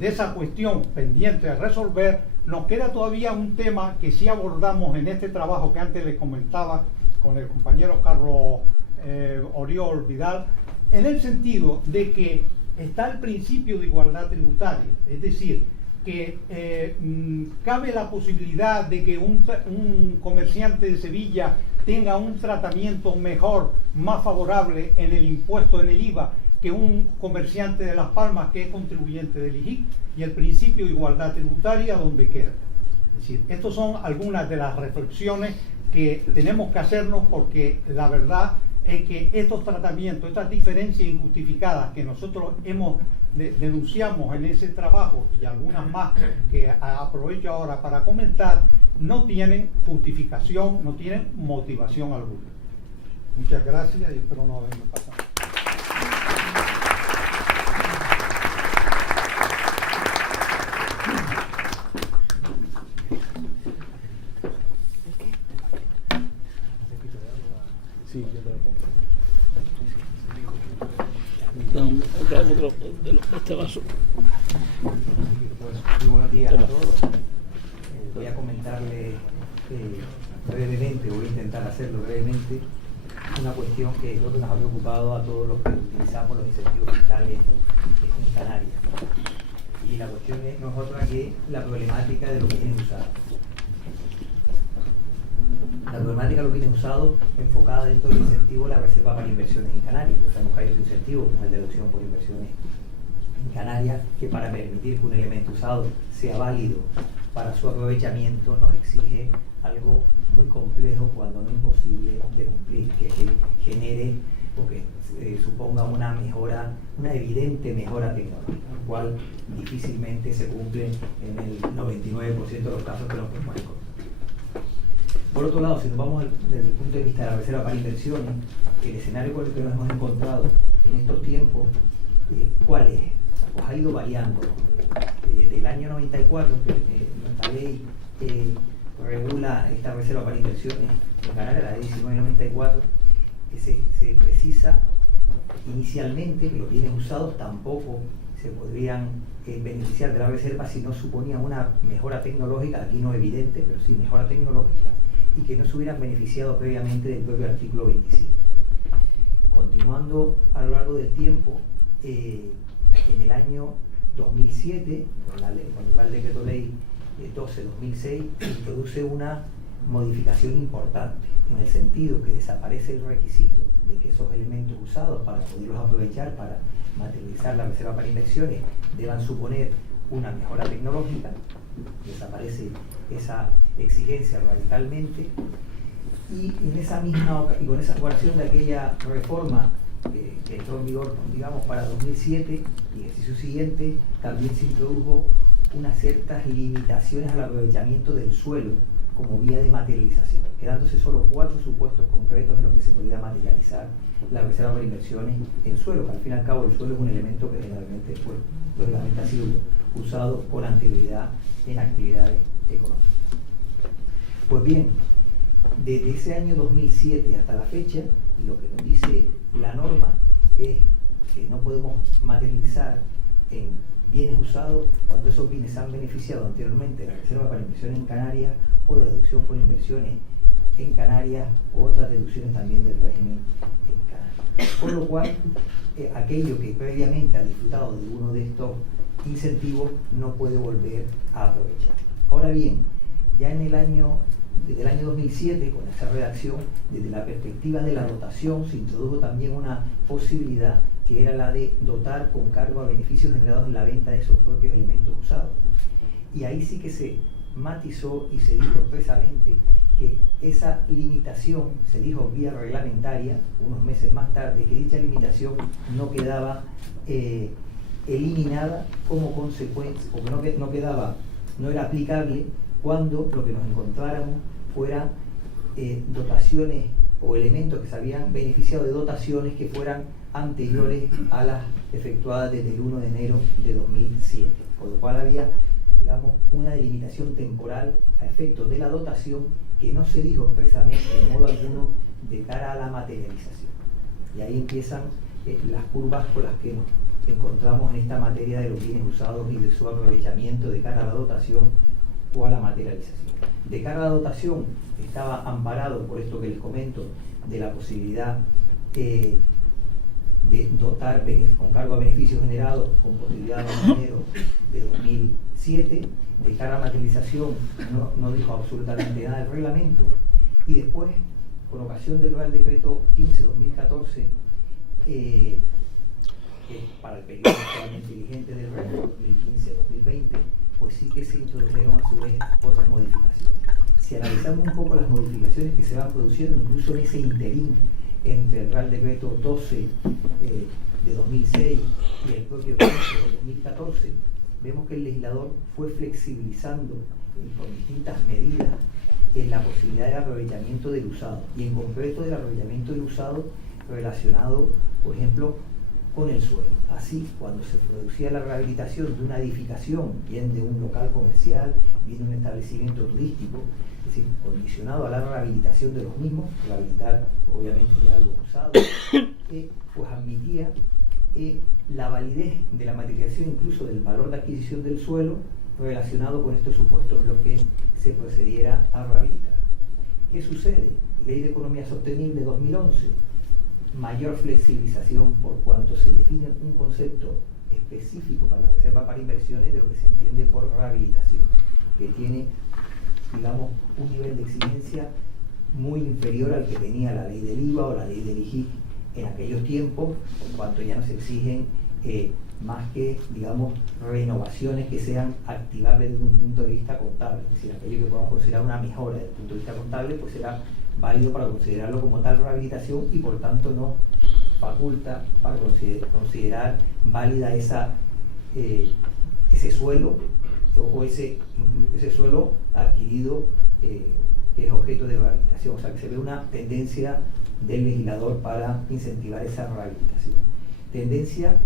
esa cuestión pendiente de resolver, nos queda todavía un tema que sí abordamos en este trabajo que antes les comentaba con el compañero Carlos Oriol Vidal, en el sentido de que está el principio de igualdad tributaria, es decir, que cabe la posibilidad de que un comerciante de Sevilla tenga un tratamiento mejor, más favorable en el impuesto, en el IVA, que un comerciante de Las Palmas que es contribuyente del IGIC, y el principio de igualdad tributaria donde queda. Es decir, estas son algunas de las reflexiones que tenemos que hacernos, porque la verdad es que estos tratamientos, estas diferencias injustificadas que nosotros denunciamos en ese trabajo, y algunas más que aprovecho ahora para comentar, no tienen justificación, no tienen motivación alguna. Muchas gracias y espero no haberme pasado. Sí, yo te lo pongo. Este vaso. Muy buenos días a todos. Voy a comentarles brevemente, voy a intentar hacerlo brevemente, una cuestión que creo que nos ha preocupado a todos los que utilizamos los incentivos fiscales en Canarias. Y la cuestión no es otra que la problemática de los bienes usados. La problemática de los bienes usados enfocada dentro del incentivo de la Reserva para Inversiones en Canarias. Sabemos que hay otro incentivo, como el de la opción por inversiones en Canarias, que para permitir que un elemento usado sea válido para su aprovechamiento nos exige algo muy complejo, cuando no imposible de cumplir, que es que genere o que suponga una mejora, una evidente mejora tecnológica, lo cual difícilmente se cumple en el 99% de los casos que nos podemos encontrar. Por otro lado, si nos vamos desde el punto de vista de la reserva para inversiones, el escenario con el que nos hemos encontrado en estos tiempos, ¿cuál es? Pues ha ido variando. Desde el año 94, que nuestra ley regula esta reserva para inversiones en Canarias, la ley 1994, se precisa inicialmente que los bienes usados tampoco se podrían beneficiar de la reserva si no suponían una mejora tecnológica, aquí no evidente, pero sí mejora tecnológica, y que no se hubieran beneficiado previamente del propio artículo 27. Continuando a lo largo del tiempo, en el año 2007, con el Real Decreto Ley 12/2006, se introduce una modificación importante, en el sentido que desaparece el requisito de que esos elementos usados para poderlos aprovechar para materializar la reserva para inversiones deban suponer una mejora tecnológica, desaparece esa exigencia radicalmente, y en esa misma y con esa aprobación de aquella reforma que entró en vigor, digamos, para 2007 y ejercicio siguiente, también se introdujo unas ciertas limitaciones al aprovechamiento del suelo como vía de materialización, quedándose solo 4 supuestos concretos en los que se podía materializar la reserva para inversiones en suelo, que al fin y al cabo el suelo es un elemento que generalmente lógicamente ha sido usado con anterioridad en actividades económicas. Pues bien, desde ese año 2007 hasta la fecha, lo que nos dice la norma es que no podemos materializar en bienes usados cuando esos bienes se han beneficiado anteriormente de la reserva para inversiones en Canarias o de deducción por inversiones en Canarias o otras deducciones también del régimen en Canarias. Por lo cual, aquello que previamente ha disfrutado de uno de estos incentivos no puede volver a aprovechar. Ahora bien, ya desde el año 2007, con esa redacción, desde la perspectiva de la dotación, se introdujo también una posibilidad que era la de dotar con cargo a beneficios generados en la venta de esos propios elementos usados. Y ahí sí que se matizó y se dijo expresamente que esa limitación, se dijo vía reglamentaria, unos meses más tarde, que dicha limitación no quedaba eliminada como consecuencia, o que no era aplicable cuando lo que nos encontráramos fueran dotaciones o elementos que se habían beneficiado de dotaciones que fueran anteriores a las efectuadas desde el 1 de enero de 2007, por lo cual había, digamos, una delimitación temporal a efectos de la dotación que no se dijo expresamente de modo alguno de cara a la materialización. Y ahí empiezan las curvas con las que nos encontramos en esta materia de los bienes usados y de su aprovechamiento de cara a la dotación o a la materialización. De cara a la dotación estaba amparado por esto que les comento de la posibilidad de dotar con cargo a beneficios generados con posibilidad de enero de 2007. De cara a materialización no dijo absolutamente nada del reglamento, y después, con ocasión del Real Decreto 15/2014, que para el periodo actualmente vigente del REN 2015-2020, pues sí que se introdujeron a su vez otras modificaciones. Si analizamos un poco las modificaciones que se van produciendo, incluso en ese interín entre el Real Decreto 12 de 2006 y el propio 15 de 2014, vemos que el legislador fue flexibilizando con distintas medidas la posibilidad del aprovechamiento del usado, y en concreto del aprovechamiento del usado relacionado, por ejemplo, con el suelo. Así, cuando se producía la rehabilitación de una edificación, bien de un local comercial, bien de un establecimiento turístico, es decir, condicionado a la rehabilitación de los mismos, rehabilitar obviamente ya algo usado, pues admitía la validez de la materialización incluso del valor de adquisición del suelo relacionado con estos supuestos en los que se procediera a rehabilitar. ¿Qué sucede? Ley de Economía Sostenible 2011, mayor flexibilización por cuanto se define un concepto específico para la reserva para inversiones de lo que se entiende por rehabilitación, que tiene, digamos, un nivel de exigencia muy inferior al que tenía la ley del IVA o la ley del IGIC en aquellos tiempos, por cuanto ya no se exigen más que, digamos, renovaciones que sean activables desde un punto de vista contable. Es decir, aquello que podamos considerar una mejora desde el punto de vista contable, pues será válido para considerarlo como tal rehabilitación y por tanto no faculta para considerar válida ese suelo o ese suelo adquirido que es objeto de rehabilitación. O sea, que se ve una tendencia del legislador para incentivar esa rehabilitación. Tendencia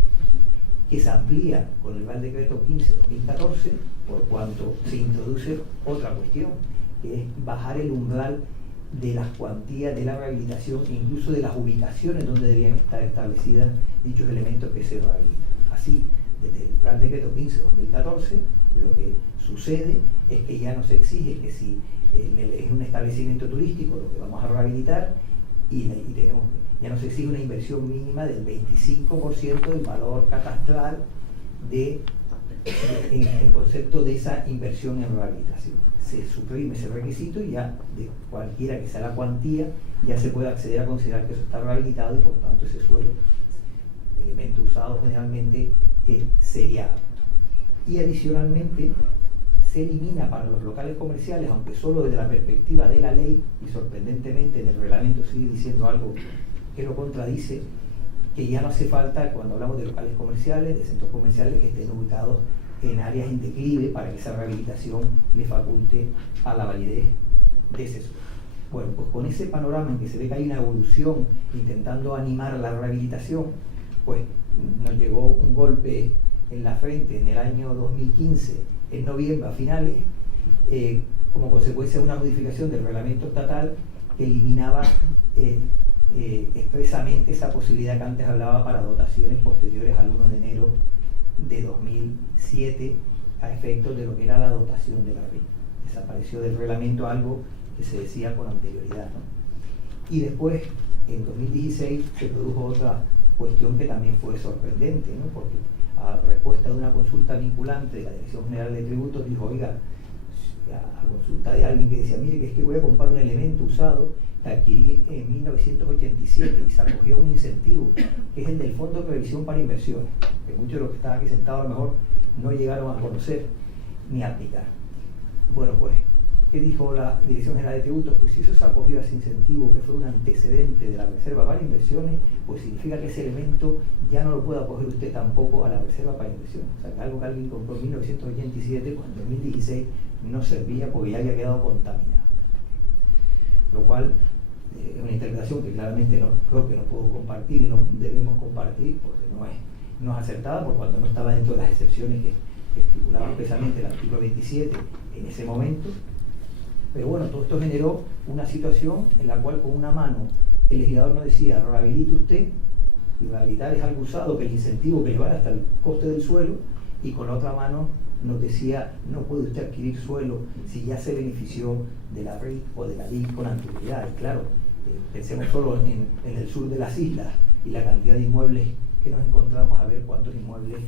que se amplía con el Real Decreto 15/2014, por cuanto se introduce otra cuestión, que es bajar el umbral de las cuantías de la rehabilitación, incluso de las ubicaciones donde debían estar establecidas dichos elementos que se rehabilitan. Así, desde el Real Decreto 15/2014, lo que sucede es que ya no se exige que si es un establecimiento turístico lo que vamos a rehabilitar, ya no se exige una inversión mínima del 25% del valor catastral en concepto de esa inversión en rehabilitación. Se suprime ese requisito y ya de cualquiera que sea la cuantía ya se puede acceder a considerar que eso está rehabilitado y por tanto ese suelo, elemento usado generalmente, sería apto. Y adicionalmente se elimina para los locales comerciales, aunque solo desde la perspectiva de la ley, y sorprendentemente en el reglamento sigue diciendo algo que lo contradice, que ya no hace falta, cuando hablamos de locales comerciales, de centros comerciales, que estén ubicados en áreas en declive para que esa rehabilitación le faculte a la validez de ese suelo. Bueno, pues con ese panorama en que se ve que hay una evolución intentando animar la rehabilitación, pues nos llegó un golpe en la frente en el año 2015, en noviembre a finales, como consecuencia de una modificación del reglamento estatal que eliminaba expresamente esa posibilidad que antes hablaba para dotaciones posteriores al 1 de enero de 2007 a efectos de lo que era la dotación de la ley. Desapareció del reglamento algo que se decía con anterioridad, ¿no? Y después, en 2016, se produjo otra cuestión que también fue sorprendente, ¿no? Porque a respuesta de una consulta vinculante de la Dirección General de Tributos dijo, oiga, a consulta de alguien que decía, mire, que es que voy a comprar un elemento usado que adquirí en 1987 y se acogió a un incentivo que es el del Fondo de Previsión para Inversiones, que muchos de los que están aquí sentados a lo mejor no llegaron a conocer ni a aplicar. Bueno, pues, ¿qué dijo la Dirección General de Tributos? Pues si eso se acogió a ese incentivo, que fue un antecedente de la Reserva para Inversiones, pues significa que ese elemento ya no lo puede acoger usted tampoco a la Reserva para Inversiones. O sea, que algo que alguien compró en 1987, pues en 2016 no servía porque ya había quedado contaminado. Lo cual es una interpretación que claramente creo que no puedo compartir y no debemos compartir porque no es acertada, por cuanto no estaba dentro de las excepciones que estipulaba expresamente el artículo 27 en ese momento. Pero bueno, todo esto generó una situación en la cual con una mano el legislador nos decía, rehabilite usted, y rehabilitar es algo usado, que el incentivo que llevar hasta el coste del suelo, y con la otra mano nos decía, no puede usted adquirir suelo si ya se benefició de la RIC o de la DIC con anterioridad. Y claro, pensemos solo en el sur de las islas y la cantidad de inmuebles que nos encontramos, a ver cuántos inmuebles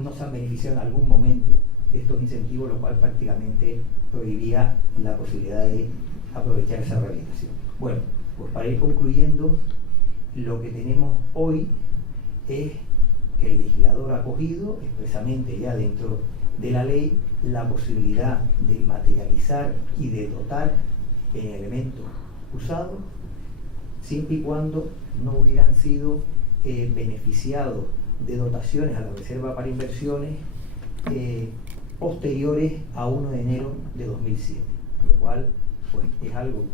no se han beneficiado en algún momento de estos incentivos, lo cual prácticamente prohibía la posibilidad de aprovechar esa rehabilitación. Bueno, pues para ir concluyendo, lo que tenemos hoy es que el legislador ha cogido expresamente ya dentro de la ley la posibilidad de materializar y de dotar en elementos usados, siempre y cuando no hubieran sido beneficiados de dotaciones a la Reserva para Inversiones posteriores a 1 de enero de 2007, lo cual pues, es algo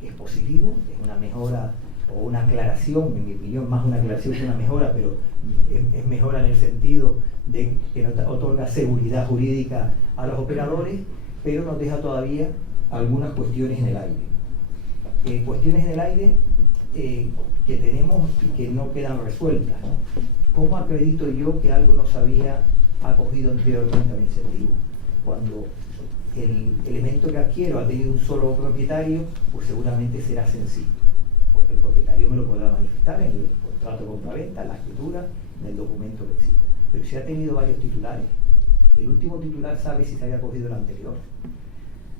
que es positivo, es una mejora o una aclaración, en mi opinión más una aclaración que una mejora, pero es mejora en el sentido de que otorga seguridad jurídica a los operadores, pero nos deja todavía algunas cuestiones en el aire. Cuestiones en el aire que tenemos y que no quedan resueltas, ¿no? ¿Cómo acredito yo que algo no se había acogido anteriormente al incentivo? Cuando el elemento que adquiero ha tenido un solo propietario, pues seguramente será sencillo, porque el propietario me lo podrá manifestar en el contrato de compraventa, en la escritura, en el documento que existe. Pero si ha tenido varios titulares, ¿el último titular sabe si se había acogido el anterior?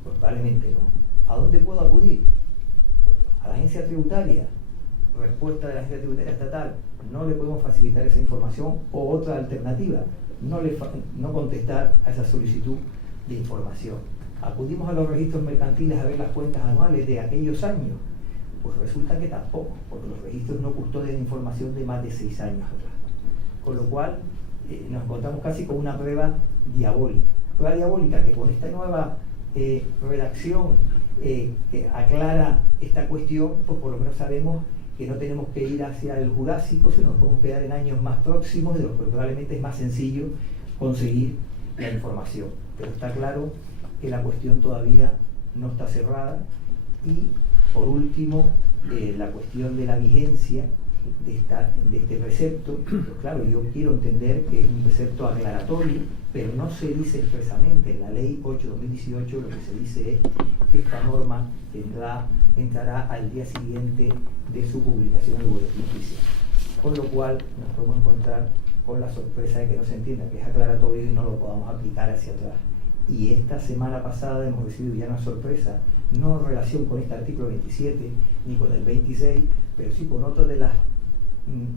Pues probablemente no. ¿A dónde puedo acudir? A la agencia tributaria. Respuesta de la agencia tributaria estatal: no le podemos facilitar esa información. O otra alternativa, no contestar a esa solicitud de información. Acudimos a los registros mercantiles a ver las cuentas anuales de aquellos años. Pues resulta que tampoco, porque los registros no custodian información de más de 6 años atrás. Con lo cual nos encontramos casi con una prueba diabólica. Prueba diabólica que con esta nueva redacción que aclara esta cuestión, pues por lo menos sabemos que no tenemos que ir hacia el Jurásico, sino nos podemos quedar en años más próximos, de los que probablemente es más sencillo conseguir la información. Pero está claro que la cuestión todavía no está cerrada. Y por último, la cuestión de la vigencia de este precepto. Pues claro, yo quiero entender que es un precepto aclaratorio, pero no se dice expresamente en la ley 8/2018. Lo que se dice es que esta norma entrará al día siguiente de su publicación en el boletín oficial, con lo cual nos podemos encontrar con la sorpresa de que no se entienda que es aclaratorio y no lo podamos aplicar hacia atrás. Y esta semana pasada hemos recibido ya una sorpresa, no en relación con este artículo 27 ni con el 26, pero sí con otras de las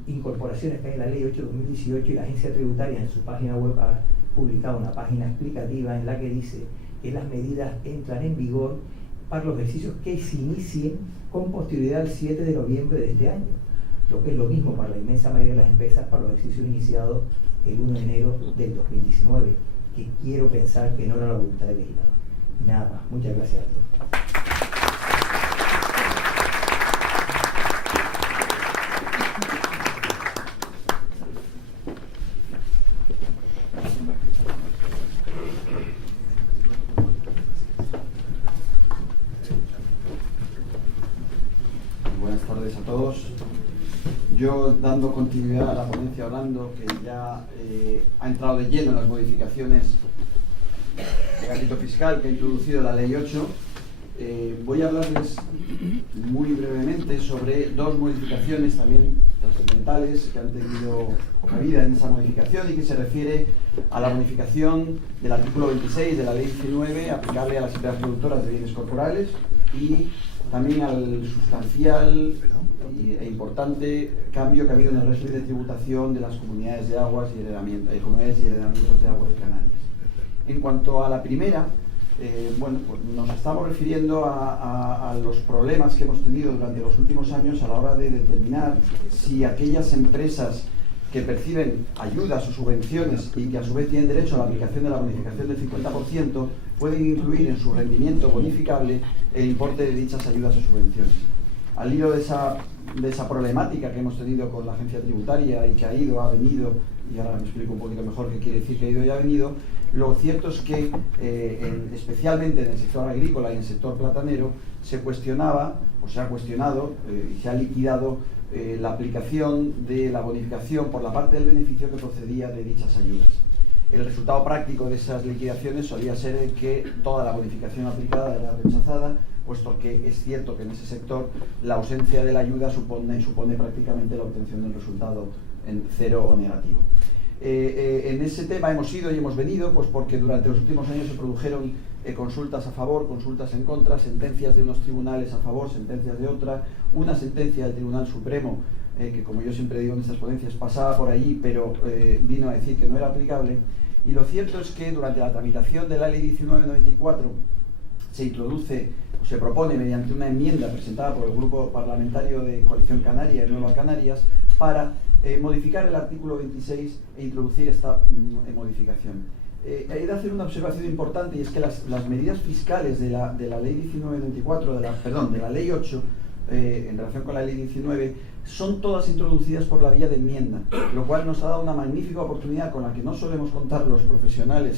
incorporaciones que hay en la ley 8/2018, y la agencia tributaria en su página web ha publicado una página explicativa en la que dice que las medidas entran en vigor para los ejercicios que se inicien con posterioridad al 7 de noviembre de este año, lo que es lo mismo para la inmensa mayoría de las empresas para los ejercicios iniciados el 1 de enero del 2019, que quiero pensar que no era la voluntad del legislador. Nada más, muchas gracias a todos. Buenas tardes a todos. Yo, dando continuidad a la ponencia hablando, que ya ha entrado de lleno en las modificaciones de ámbito fiscal que ha introducido la Ley 8, voy a hablarles muy brevemente sobre dos modificaciones también trascendentales que han tenido cabida en esa modificación y que se refiere a la modificación del artículo 26 de la Ley 19 aplicable a las empresas productoras de bienes corporales, y también al sustancial e importante cambio que ha habido en el régimen de tributación de las comunidades de aguas y heredamientos de aguas de Canarias. En cuanto a la primera, bueno, pues nos estamos refiriendo a los problemas que hemos tenido durante los últimos años a la hora de determinar si aquellas empresas que perciben ayudas o subvenciones y que a su vez tienen derecho a la aplicación de la bonificación del 50% pueden incluir en su rendimiento bonificable el importe de dichas ayudas o subvenciones. Al hilo de esa problemática que hemos tenido con la agencia tributaria y que ha ido, ha venido, y ahora me explico un poquito mejor qué quiere decir que ha ido y ha venido, lo cierto es que especialmente en el sector agrícola y en el sector platanero se cuestionaba, o se ha cuestionado y se ha liquidado la aplicación de la bonificación por la parte del beneficio que procedía de dichas ayudas. El resultado práctico de esas liquidaciones solía ser que toda la bonificación aplicada era rechazada, puesto que es cierto que en ese sector la ausencia de la ayuda supone prácticamente la obtención del resultado en cero o negativo. En ese tema hemos ido y hemos venido, pues porque durante los últimos años se produjeron consultas a favor, consultas en contra, sentencias de unos tribunales a favor, sentencias de otra, una sentencia del Tribunal Supremo que, como yo siempre digo en estas ponencias, pasaba por allí, pero vino a decir que no era aplicable. Y lo cierto es que durante la tramitación de la Ley 1994 se introduce, o se propone mediante una enmienda presentada por el Grupo Parlamentario de Coalición Canaria y Nueva Canarias para modificar el artículo 26 e introducir esta modificación. Hay de hacer una observación importante, y es que las medidas fiscales de la Ley 1994, de la Ley 8, en relación con la Ley 19, son todas introducidas por la vía de enmienda, lo cual nos ha dado una magnífica oportunidad con la que no solemos contar los profesionales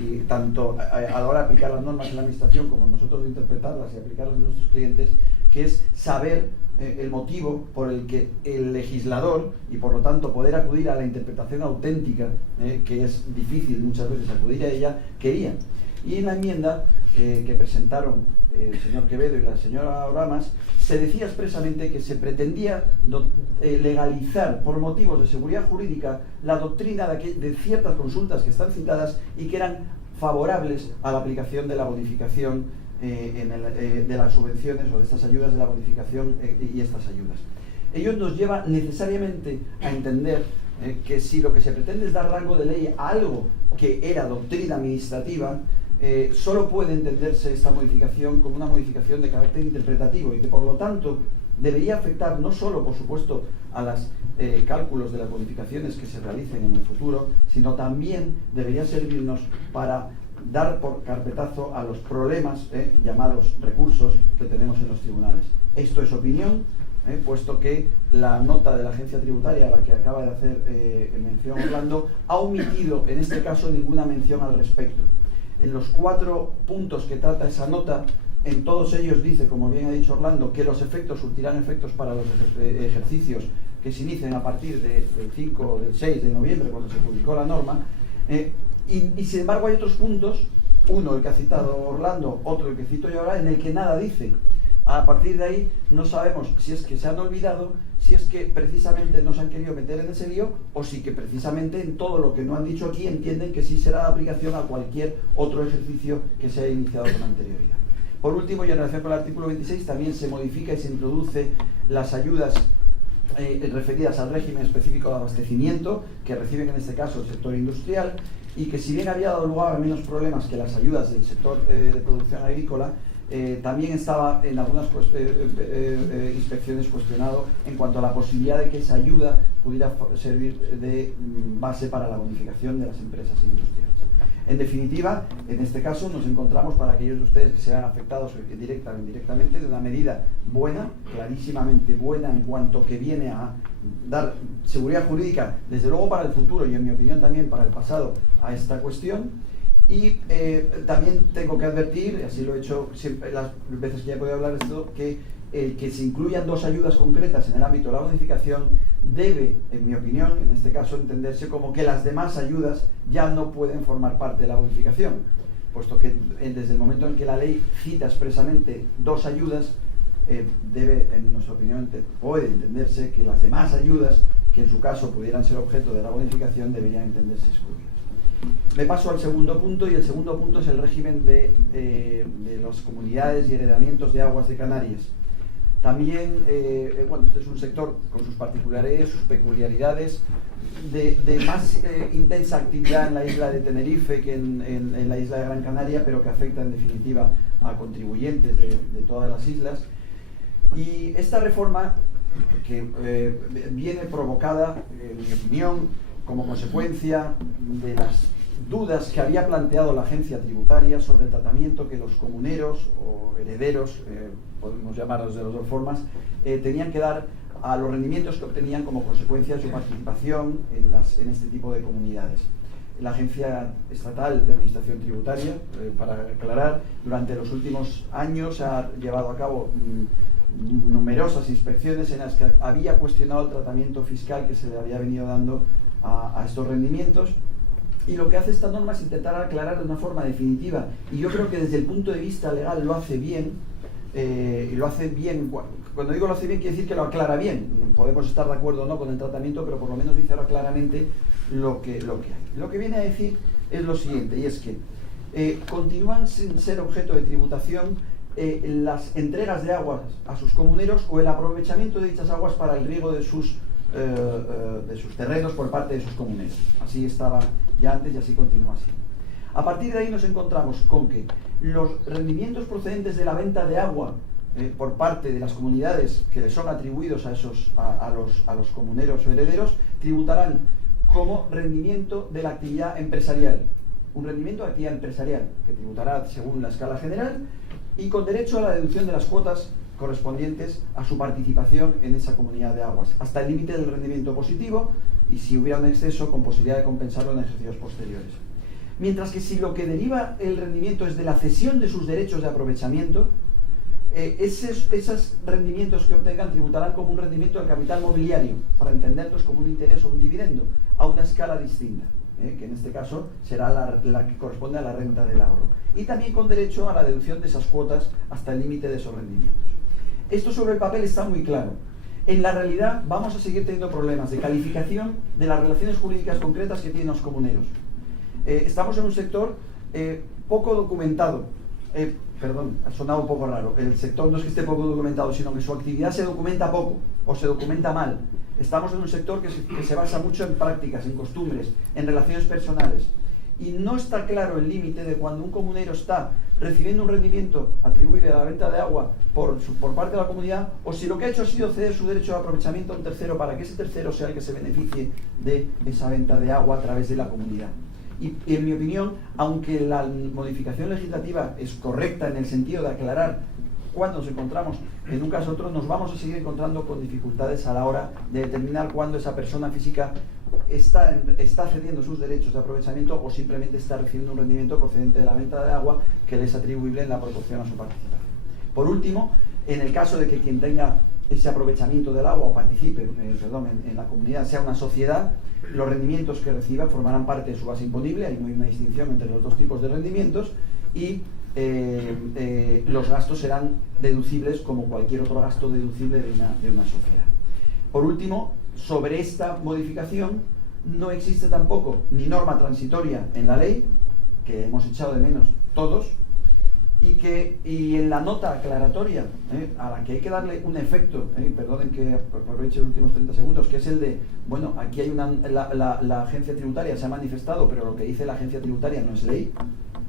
y tanto a la hora de aplicar las normas en la administración como nosotros de interpretarlas y aplicarlas a nuestros clientes, que es saber el motivo por el que el legislador, y por lo tanto poder acudir a la interpretación auténtica, que es difícil muchas veces acudir a ella, querían. Y en la enmienda que presentaron el señor Quevedo y la señora Oramas, se decía expresamente que se pretendía legalizar por motivos de seguridad jurídica la doctrina de ciertas consultas que están citadas y que eran favorables a la aplicación de la bonificación de las subvenciones o de estas ayudas, de la bonificación y estas ayudas. Ello nos lleva necesariamente a entender que si lo que se pretende es dar rango de ley a algo que era doctrina administrativa, solo puede entenderse esta modificación como una modificación de carácter interpretativo y que por lo tanto debería afectar no solo, por supuesto, a los cálculos de las modificaciones que se realicen en el futuro, sino también debería servirnos para dar por carpetazo a los problemas llamados recursos que tenemos en los tribunales. Esto es opinión, puesto que la nota de la agencia tributaria, a la que acaba de hacer mención Orlando, ha omitido en este caso ninguna mención al respecto. En los 4 puntos que trata esa nota, en todos ellos dice, como bien ha dicho Orlando, que los efectos surtirán efectos para los ejercicios que se inician a partir del 5 o del 6 de noviembre, cuando se publicó la norma, y sin embargo hay otros puntos, uno el que ha citado Orlando, otro el que cito yo ahora, en el que nada dice. A partir de ahí no sabemos si es que se han olvidado, si es que precisamente no se han querido meter en ese lío, o si que precisamente en todo lo que no han dicho aquí entienden que sí será de aplicación a cualquier otro ejercicio que se haya iniciado con anterioridad. Por último, y en relación con el artículo 26, también se modifica y se introduce las ayudas referidas al régimen específico de abastecimiento que reciben en este caso el sector industrial, y que si bien había dado lugar a menos problemas que las ayudas del sector de producción agrícola, también estaba en algunas inspecciones cuestionado en cuanto a la posibilidad de que esa ayuda pudiera servir de base para la bonificación de las empresas industriales. En definitiva, en este caso nos encontramos, para aquellos de ustedes que se vean afectados directa o indirectamente, de una medida buena, clarísimamente buena, en cuanto que viene a dar seguridad jurídica, desde luego para el futuro y en mi opinión también para el pasado, a esta cuestión. Y también tengo que advertir, y así lo he hecho siempre las veces que ya he podido hablar de esto, que se incluyan 2 ayudas concretas en el ámbito de la bonificación debe, en mi opinión, en este caso, entenderse como que las demás ayudas ya no pueden formar parte de la bonificación, puesto que desde el momento en que la ley cita expresamente 2 ayudas, debe, en nuestra opinión, puede entenderse que las demás ayudas, que en su caso pudieran ser objeto de la bonificación, deberían entenderse excluidas. Me paso al segundo punto, y el segundo punto es el régimen de las comunidades y heredamientos de aguas de Canarias. También, bueno, este es un sector con sus particularidades, sus peculiaridades, de más intensa actividad en la isla de Tenerife que en la isla de Gran Canaria, pero que afecta en definitiva a contribuyentes de todas las islas. Y esta reforma, que viene provocada, en mi opinión, como consecuencia de las dudas que había planteado la agencia tributaria sobre el tratamiento que los comuneros o herederos, podemos llamarlos de las 2 formas, tenían que dar a los rendimientos que obtenían como consecuencia de su participación en este tipo de comunidades. La Agencia Estatal de Administración Tributaria, para aclarar, durante los últimos años ha llevado a cabo numerosas inspecciones en las que había cuestionado el tratamiento fiscal que se le había venido dando a estos rendimientos, y lo que hace esta norma es intentar aclarar de una forma definitiva, y yo creo que desde el punto de vista legal lo hace bien, y lo hace bien. Cuando digo lo hace bien, quiere decir que lo aclara bien. Podemos estar de acuerdo o no con el tratamiento, pero por lo menos dice ahora claramente lo que hay. Lo que viene a decir es lo siguiente, y es que continúan sin ser objeto de tributación las entregas de aguas a sus comuneros o el aprovechamiento de dichas aguas para el riego de sus terrenos por parte de sus comuneros. Así estaba ya antes y así continúa así. A partir de ahí nos encontramos con que los rendimientos procedentes de la venta de agua por parte de las comunidades que les son atribuidos a los comuneros o herederos tributarán como rendimiento de la actividad empresarial. Un rendimiento de actividad empresarial que tributará según la escala general y con derecho a la deducción de las cuotas correspondientes a su participación en esa comunidad de aguas, hasta el límite del rendimiento positivo, y si hubiera un exceso, con posibilidad de compensarlo en ejercicios posteriores. Mientras que si lo que deriva el rendimiento es de la cesión de sus derechos de aprovechamiento, esos rendimientos que obtengan tributarán como un rendimiento del capital mobiliario, para entenderlos como un interés o un dividendo, a una escala distinta, que en este caso será la que corresponde a la renta del ahorro, y también con derecho a la deducción de esas cuotas hasta el límite de esos rendimientos. Esto sobre el papel está muy claro. En la realidad vamos a seguir teniendo problemas de calificación de las relaciones jurídicas concretas que tienen los comuneros. Estamos en un sector poco documentado. Perdón, ha sonado un poco raro. El sector no es que esté poco documentado, sino que su actividad se documenta poco o se documenta mal. Estamos en un sector que se basa mucho en prácticas, en costumbres, en relaciones personales. y no está claro el límite de cuando un comunero está recibiendo un rendimiento atribuible a la venta de agua por parte de la comunidad, o si lo que ha hecho ha sido ceder su derecho de aprovechamiento a un tercero para que ese tercero sea el que se beneficie de esa venta de agua a través de la comunidad. Y en mi opinión, aunque la modificación legislativa es correcta en el sentido de aclarar cuándo nos encontramos en un caso u otro, nos vamos a seguir encontrando con dificultades a la hora de determinar cuándo esa persona física está cediendo sus derechos de aprovechamiento o simplemente está recibiendo un rendimiento procedente de la venta de agua que le es atribuible en la proporción a su participación. Por último, en el caso de que quien tenga ese aprovechamiento del agua o participe en la comunidad sea una sociedad, los rendimientos que reciba formarán parte de su base imponible. Ahí no hay una distinción entre los dos tipos de rendimientos, y los gastos serán deducibles como cualquier otro gasto deducible de una sociedad. Por último, sobre esta modificación no existe tampoco ni norma transitoria en la ley, que hemos echado de menos todos, y en la nota aclaratoria, a la que hay que darle un efecto, perdonen que aproveche los últimos 30 segundos, que es el de, bueno, aquí hay la agencia tributaria se ha manifestado, pero lo que dice la agencia tributaria no es ley,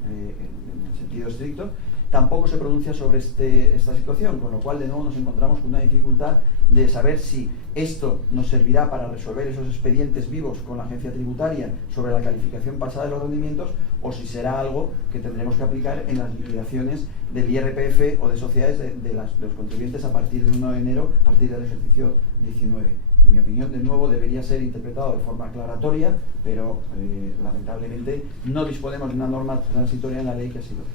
en el sentido estricto, tampoco se pronuncia sobre esta situación, con lo cual de nuevo nos encontramos con una dificultad de saber si esto nos servirá para resolver esos expedientes vivos con la agencia tributaria sobre la calificación pasada de los rendimientos, o si será algo que tendremos que aplicar en las liquidaciones del IRPF o de sociedades de los contribuyentes a partir del 1 de enero, a partir del ejercicio 19. En mi opinión, de nuevo, debería ser interpretado de forma aclaratoria, pero lamentablemente no disponemos de una norma transitoria en la ley que así lo diga.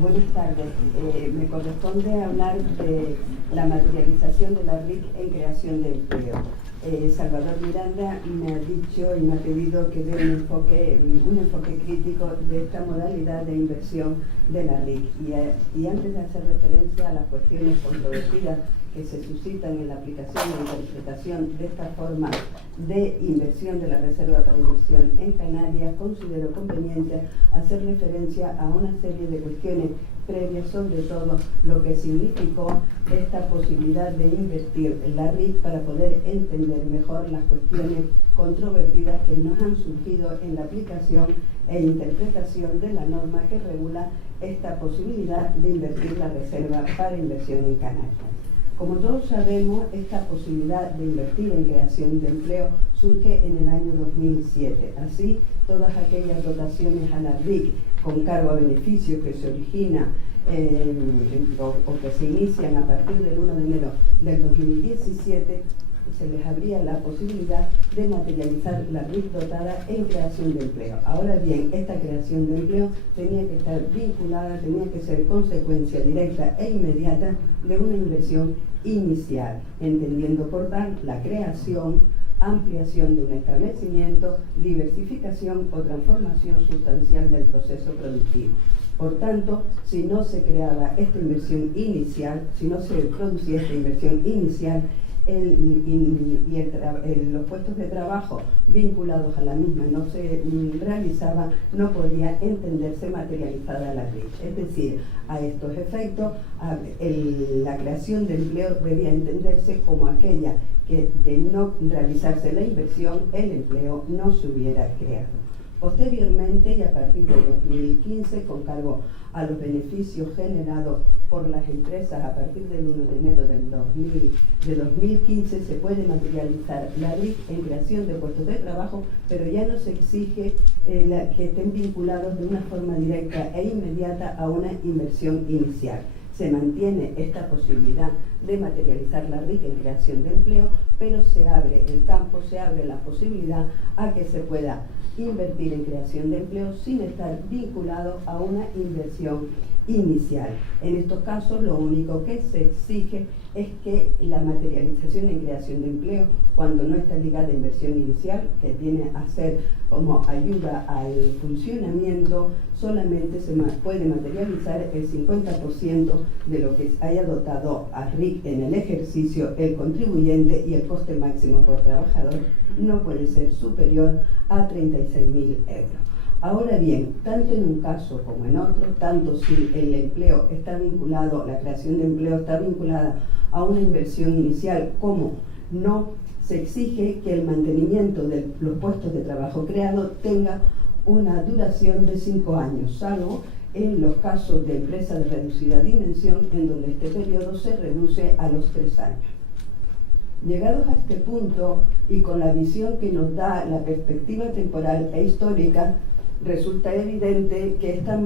Buenas tardes. Me corresponde hablar de la materialización de la RIC en creación de empleo. Salvador Miranda me ha dicho y me ha pedido que dé un enfoque crítico de esta modalidad de inversión de la RIC. Y antes de hacer referencia a las cuestiones controvertidas que se suscitan en la aplicación e interpretación de esta forma de inversión de la Reserva para Inversión en Canarias, considero conveniente hacer referencia a una serie de cuestiones previas, sobre todo lo que significó esta posibilidad de invertir en la RIC para poder entender mejor las cuestiones controvertidas que nos han surgido en la aplicación e interpretación de la norma que regula esta posibilidad de invertir la Reserva para Inversión en Canarias. Como todos sabemos, esta posibilidad de invertir en creación de empleo surge en el año 2007. Así, todas aquellas dotaciones a la RIC con cargo a beneficios que se originan o que se inician a partir del 1 de enero del 2017, se les abría la posibilidad de materializar la RIC dotada en creación de empleo. Ahora bien, esta creación de empleo tenía que estar vinculada, tenía que ser consecuencia directa e inmediata de una inversión inicial, entendiendo por tal la creación, ampliación de un establecimiento, diversificación o transformación sustancial del proceso productivo. Por tanto, si no se creaba esta inversión inicial, si no se producía esta inversión inicial, los puestos de trabajo vinculados a la misma no se realizaban, no podía entenderse materializada la RIC. Es decir, a estos efectos, la creación de empleo debía entenderse como aquella que, de no realizarse la inversión, el empleo no se hubiera creado. Posteriormente, y a partir del 2015, con cargo a los beneficios generados por las empresas a partir del 1 de enero de 2015, se puede materializar la RIC en creación de puestos de trabajo, pero ya no se exige que estén vinculados de una forma directa e inmediata a una inversión inicial. Se mantiene esta posibilidad de materializar la RIC en creación de empleo, pero se abre el campo, se abre la posibilidad a que se pueda invertir en creación de empleo sin estar vinculado a una inversión inicial. En estos casos lo único que se exige es que la materialización en creación de empleo, cuando no está ligada a inversión inicial, que viene a ser como ayuda al funcionamiento, solamente se puede materializar el 50% de lo que haya dotado a RIC en el ejercicio el contribuyente, y el coste máximo por trabajador no puede ser superior a 36.000 euros. Ahora bien, tanto en un caso como en otro, tanto si el empleo está vinculado, la creación de empleo está vinculada a una inversión inicial, como no, se exige que el mantenimiento de los puestos de trabajo creados tenga una duración de 5 años, salvo en los casos de empresas de reducida dimensión, en donde este periodo se reduce a los 3 años. Llegados a este punto, y con la visión que nos da la perspectiva temporal e histórica, resulta evidente que esta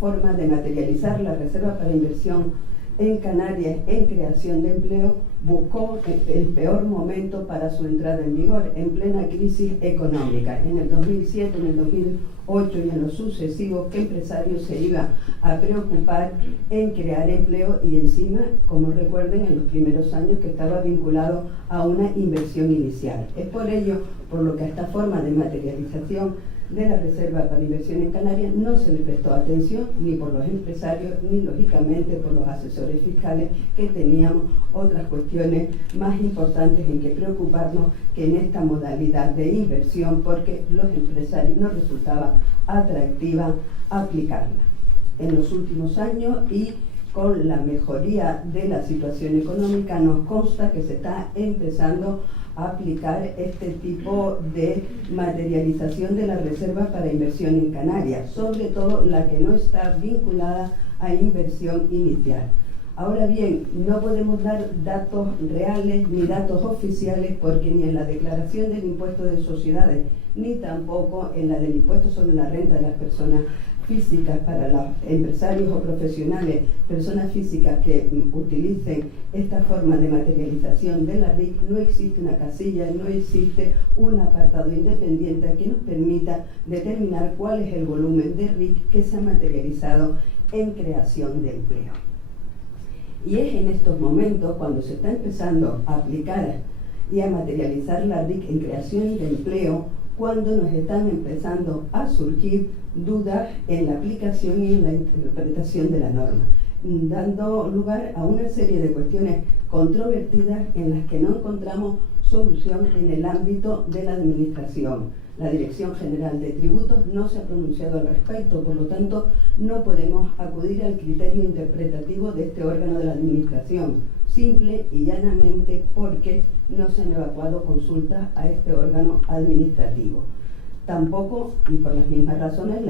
forma de materializar la reserva para inversión en Canarias en creación de empleo buscó el peor momento para su entrada en vigor, en plena crisis económica. En el 2007, en el 2008 y en los sucesivos, ¿qué empresario se iba a preocupar en crear empleo? Y encima, como recuerden, en los primeros años que estaba vinculado a una inversión inicial. Es por ello por lo que a esta forma de materialización de la reserva para inversión en Canarias no se le prestó atención, ni por los empresarios, ni lógicamente por los asesores fiscales, que teníamos otras cuestiones más importantes en que preocuparnos que en esta modalidad de inversión, porque los empresarios no resultaba atractiva aplicarla. En los últimos años, y con la mejoría de la situación económica, nos consta que se está empezando a aplicar este tipo de materialización de la reserva para inversión en Canarias, sobre todo la que no está vinculada a inversión inicial. Ahora bien, no podemos dar datos reales ni datos oficiales, porque ni en la declaración del impuesto de sociedades, ni tampoco en la del impuesto sobre la renta de las personas físicas para los empresarios o profesionales, personas físicas que utilicen esta forma de materialización de la RIC, no existe una casilla, no existe un apartado independiente que nos permita determinar cuál es el volumen de RIC que se ha materializado en creación de empleo. Y es en estos momentos cuando se está empezando a aplicar y a materializar la RIC en creación de empleo, cuando nos están empezando a surgir dudas en la aplicación y en la interpretación de la norma, dando lugar a una serie de cuestiones controvertidas en las que no encontramos solución en el ámbito de la administración. La Dirección General de Tributos no se ha pronunciado al respecto, por lo tanto no podemos acudir al criterio interpretativo de este órgano de la administración, simple y llanamente porque no se han evacuado consultas a este órgano administrativo. Tampoco, y por las mismas razones,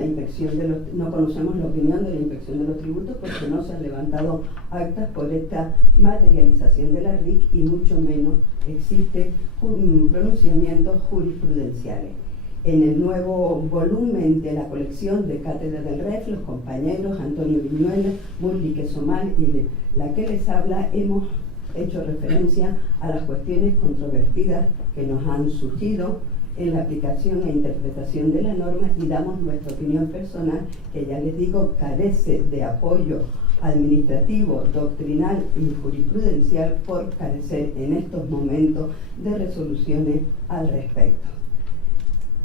no conocemos la opinión de la Inspección de los Tributos, porque no se han levantado actas por esta materialización de la RIC, y mucho menos existen pronunciamientos jurisprudenciales. En el nuevo volumen de la colección de Cátedra del REF, los compañeros Antonio Viñuela, Murli Somal y la que les habla, hemos hecho referencia a las cuestiones controvertidas que nos han surgido en la aplicación e interpretación de la norma, y damos nuestra opinión personal, que ya les digo, carece de apoyo administrativo, doctrinal y jurisprudencial, por carecer en estos momentos de resoluciones al respecto.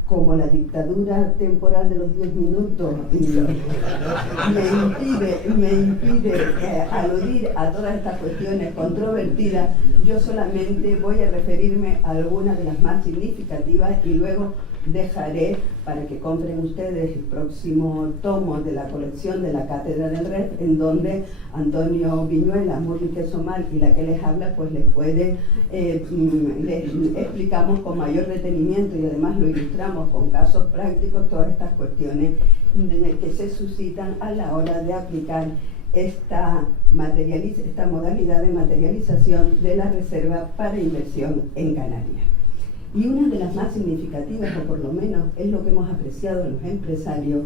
Como la dictadura temporal de los 10 minutos me impide aludir a todas estas cuestiones controvertidas, yo solamente voy a referirme a algunas de las más significativas, y luego dejaré para que compren ustedes el próximo tomo de la colección de la Cátedra del REF, en donde Antonio Viñuela, Murli Somal y la que les habla, pues les explicamos con mayor detenimiento, y además lo ilustramos con casos prácticos, todas estas cuestiones que se suscitan a la hora de aplicar esta modalidad de materialización de la reserva para inversión en Canarias. Y una de las más significativas, o por lo menos es lo que hemos apreciado en los empresarios,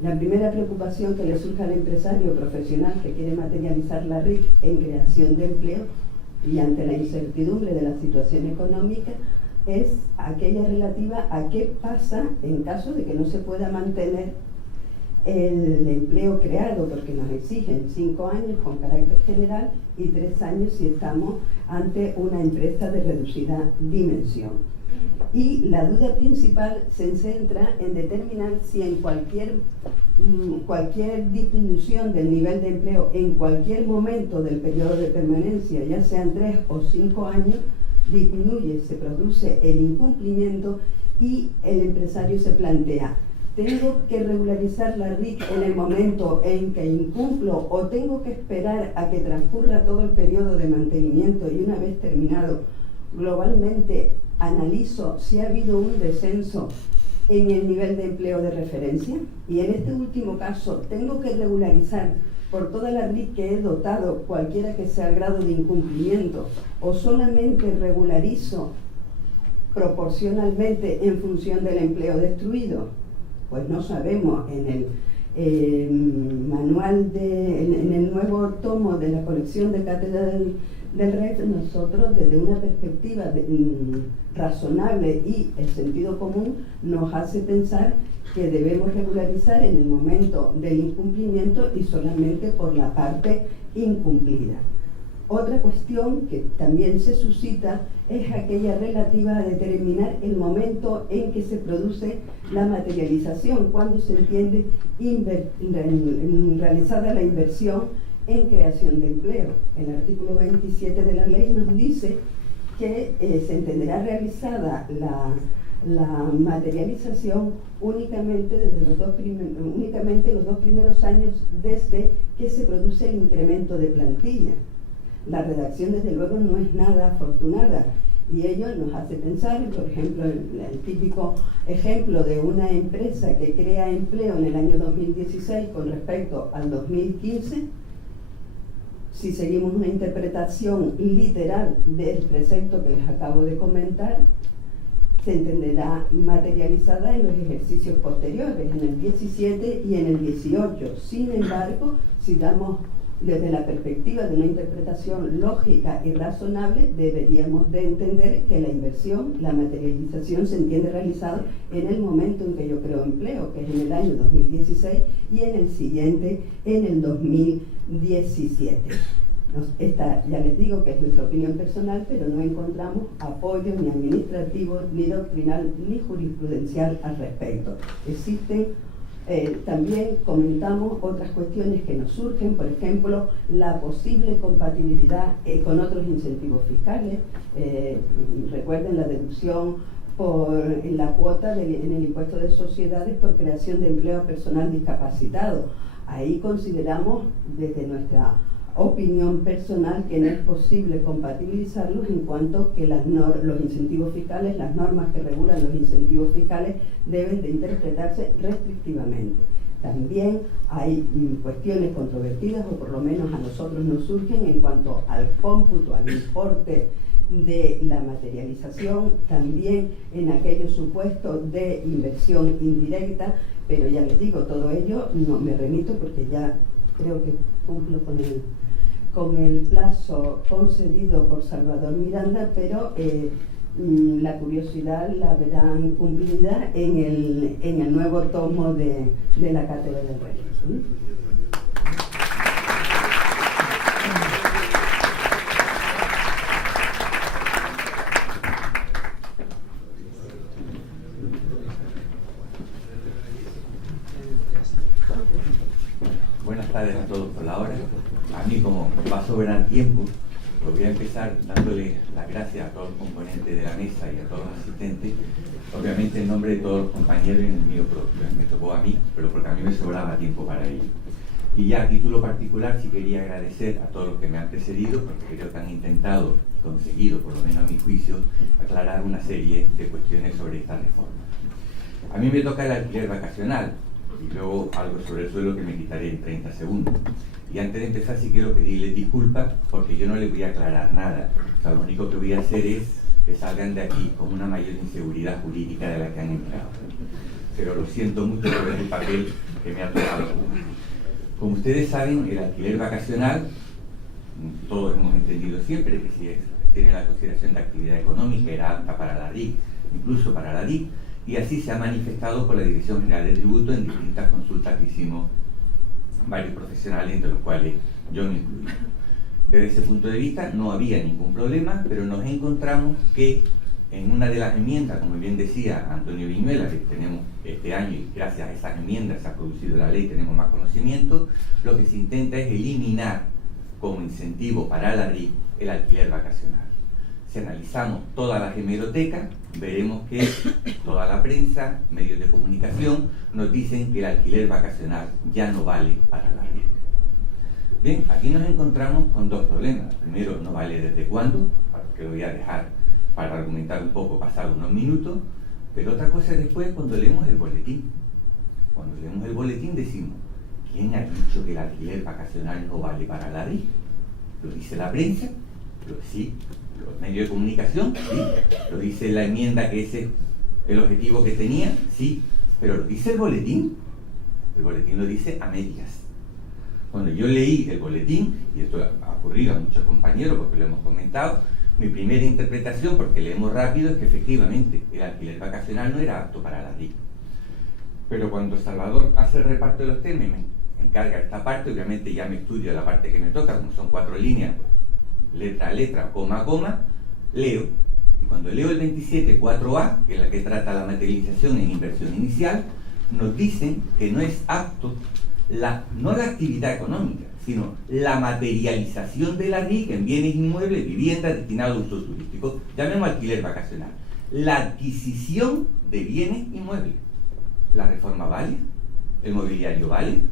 la primera preocupación que le surge al empresario profesional que quiere materializar la RIC en creación de empleo, y ante la incertidumbre de la situación económica, es aquella relativa a qué pasa en caso de que no se pueda mantener el empleo creado, porque nos exigen 5 años con carácter general y 3 años si estamos ante una empresa de reducida dimensión. Y la duda principal se centra en determinar si en cualquier disminución del nivel de empleo en cualquier momento del periodo de permanencia, ya sean 3 o 5 años, disminuye, se produce el incumplimiento y el empresario se plantea: ¿tengo que regularizar la RIC en el momento en que incumplo o tengo que esperar a que transcurra todo el periodo de mantenimiento y una vez terminado, globalmente analizo si ha habido un descenso en el nivel de empleo de referencia? Y en este último caso, ¿tengo que regularizar por toda la RIC que he dotado, cualquiera que sea el grado de incumplimiento, o solamente regularizo proporcionalmente en función del empleo destruido? Pues no sabemos. En el manual, en el nuevo tomo de la colección de cátedra del REF, nosotros desde una perspectiva razonable y el sentido común nos hace pensar que debemos regularizar en el momento del incumplimiento y solamente por la parte incumplida. Otra cuestión que también se suscita es aquella relativa a determinar el momento en que se produce la materialización, cuando se entiende realizada la inversión en creación de empleo. El artículo 27 de la ley nos dice que se entenderá realizada la materialización únicamente los 2 primeros años desde que se produce el incremento de plantilla. La redacción, desde luego, no es nada afortunada, y ello nos hace pensar, por ejemplo, el típico ejemplo de una empresa que crea empleo en el año 2016 con respecto al 2015. Si seguimos una interpretación literal del precepto que les acabo de comentar, se entenderá materializada en los ejercicios posteriores, en el 17 y en el 18. Sin embargo, si damos desde la perspectiva de una interpretación lógica y razonable, deberíamos de entender que la inversión, la materialización, se entiende realizada en el momento en que yo creo empleo, que es en el año 2016, y en el siguiente, en el 2017. Esta, ya les digo que es nuestra opinión personal, pero no encontramos apoyo ni administrativo, ni doctrinal, ni jurisprudencial al respecto. Existen también comentamos otras cuestiones que nos surgen, por ejemplo, la posible compatibilidad con otros incentivos fiscales. Recuerden la deducción por la cuota en el impuesto de sociedades por creación de empleo a personal discapacitado. Ahí consideramos, desde nuestra opinión personal, que no es posible compatibilizarlos, en cuanto que los incentivos fiscales, las normas que regulan los incentivos fiscales, deben de interpretarse restrictivamente. También hay cuestiones controvertidas, o por lo menos a nosotros nos surgen, en cuanto al cómputo, al importe de la materialización, también en aquellos supuestos de inversión indirecta, pero ya les digo, todo ello no me remito, porque ya creo que cumplo con el plazo concedido por Salvador Miranda, pero la curiosidad la verán cumplida en el nuevo tomo de la Cátedra del Rey. Buenas tardes a todos por la hora. A mí, como va a sobrar tiempo, pues voy a empezar dándole las gracias a todos los componentes de la mesa y a todos los asistentes, obviamente en nombre de todos los compañeros y en el mío propio. Me tocó a mí, pero porque a mí me sobraba tiempo para ello. Y ya a título particular sí quería agradecer a todos los que me han precedido, porque creo que han intentado y conseguido, por lo menos a mi juicio, aclarar una serie de cuestiones sobre esta reforma. A mí me toca el alquiler vacacional, y luego algo sobre el suelo que me quitaré en 30 segundos. Y antes de empezar sí quiero pedirles disculpas, porque yo no les voy a aclarar nada. O sea, lo único que voy a hacer es que salgan de aquí con una mayor inseguridad jurídica de la que han entrado. Pero lo siento mucho por el papel que me ha tocado. Como ustedes saben, el alquiler vacacional, todos hemos entendido siempre que si tiene la consideración de actividad económica, era apta para la DIC, incluso para la DIC, y así se ha manifestado por la Dirección General de Tributo en distintas consultas que hicimos hicimos varios profesionales, entre los cuales yo me incluyo. Desde ese punto de vista no había ningún problema, pero nos encontramos que en una de las enmiendas, como bien decía Antonio Viñuela, que tenemos este año y gracias a esas enmiendas se ha producido la ley, tenemos más conocimiento, lo que se intenta es eliminar como incentivo para la RIC el alquiler vacacional. Si analizamos todas las hemerotecas, veremos que toda la prensa, medios de comunicación, nos dicen que el alquiler vacacional ya no vale para la RIC. Bien, aquí nos encontramos con dos problemas. Primero, no vale desde cuándo, que lo voy a dejar para argumentar un poco pasado unos minutos, pero otra cosa es después cuando leemos el boletín. Cuando leemos el boletín decimos, ¿quién ha dicho que el alquiler vacacional no vale para la RIC? ¿Lo dice la prensa? Sí. ¿Los medios de comunicación? Sí. ¿Lo dice la enmienda que ese es el objetivo que tenía? Sí. ¿Pero lo dice el boletín? El boletín lo dice a medias. Cuando yo leí el boletín, y esto ha ocurrido a muchos compañeros porque lo hemos comentado, mi primera interpretación, porque leemos rápido, es que efectivamente el alquiler vacacional no era apto para la RIC. Pero cuando Salvador hace el reparto de los temas y me encarga esta parte, obviamente ya me estudio la parte que me toca, como son 4 líneas, pues, letra a letra, coma a coma, leo. Y cuando leo el 27.4a, que es la que trata la materialización en inversión inicial, nos dicen que no es apto no la actividad económica, sino la materialización de la RIC en bienes inmuebles, viviendas destinados a uso turístico, llamemos alquiler vacacional. La adquisición de bienes inmuebles. ¿La reforma vale? ¿El mobiliario vale?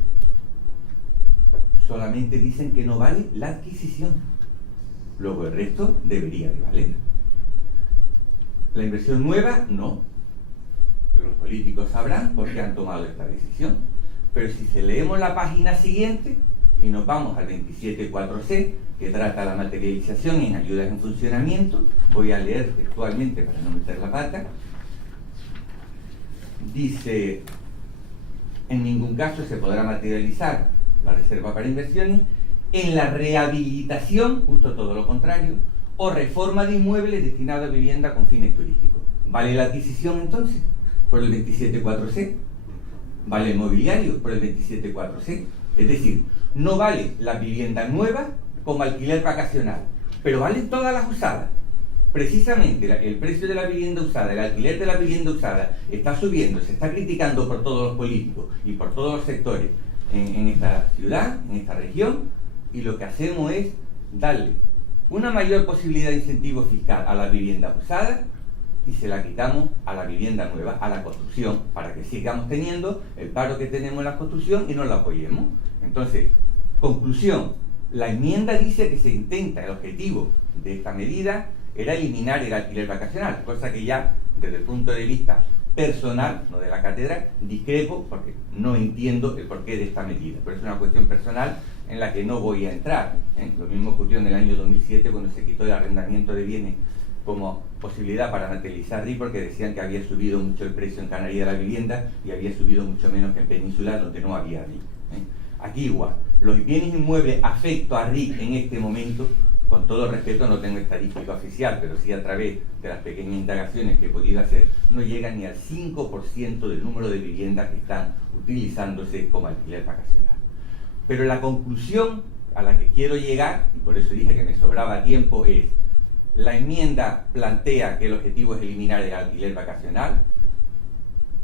Solamente dicen que no vale la adquisición. Luego el resto debería de valer. La inversión nueva, no. Los políticos sabrán por qué han tomado esta decisión. Pero si leemos la página siguiente y nos vamos al 27.4c, que trata la materialización en ayudas en funcionamiento, voy a leer textualmente para no meter la pata, dice, en ningún caso se podrá materializar la reserva para inversiones en la rehabilitación, justo todo lo contrario, o reforma de inmuebles destinados a vivienda con fines turísticos. ¿Vale la adquisición entonces? Por el 27.4c. ¿Vale el mobiliario? Por el 27.4c. Es decir, no vale la vivienda nueva como alquiler vacacional, pero valen todas las usadas. Precisamente el precio de la vivienda usada, el alquiler de la vivienda usada está subiendo, se está criticando por todos los políticos y por todos los sectores en esta ciudad, en esta región, y lo que hacemos es darle una mayor posibilidad de incentivo fiscal a la vivienda usada y se la quitamos a la vivienda nueva, a la construcción, para que sigamos teniendo el paro que tenemos en la construcción y no la apoyemos. Entonces, conclusión, la enmienda dice que se intenta, el objetivo de esta medida era eliminar el alquiler vacacional, cosa que ya desde el punto de vista personal, no de la cátedra, discrepo porque no entiendo el porqué de esta medida, pero es una cuestión personal en la que no voy a entrar. Lo mismo ocurrió en el año 2007 cuando se quitó el arrendamiento de bienes como posibilidad para materializar RIC, porque decían que había subido mucho el precio en Canarias de la vivienda y había subido mucho menos que en Península, donde no había RIC. Aquí igual, los bienes inmuebles afecto a RIC en este momento, con todo respeto, no tengo estadística oficial, pero sí a través de las pequeñas indagaciones que he podido hacer, no llegan ni al 5% del número de viviendas que están utilizándose como alquiler vacacional. Pero la conclusión a la que quiero llegar, y por eso dije que me sobraba tiempo, es: la enmienda plantea que el objetivo es eliminar el alquiler vacacional.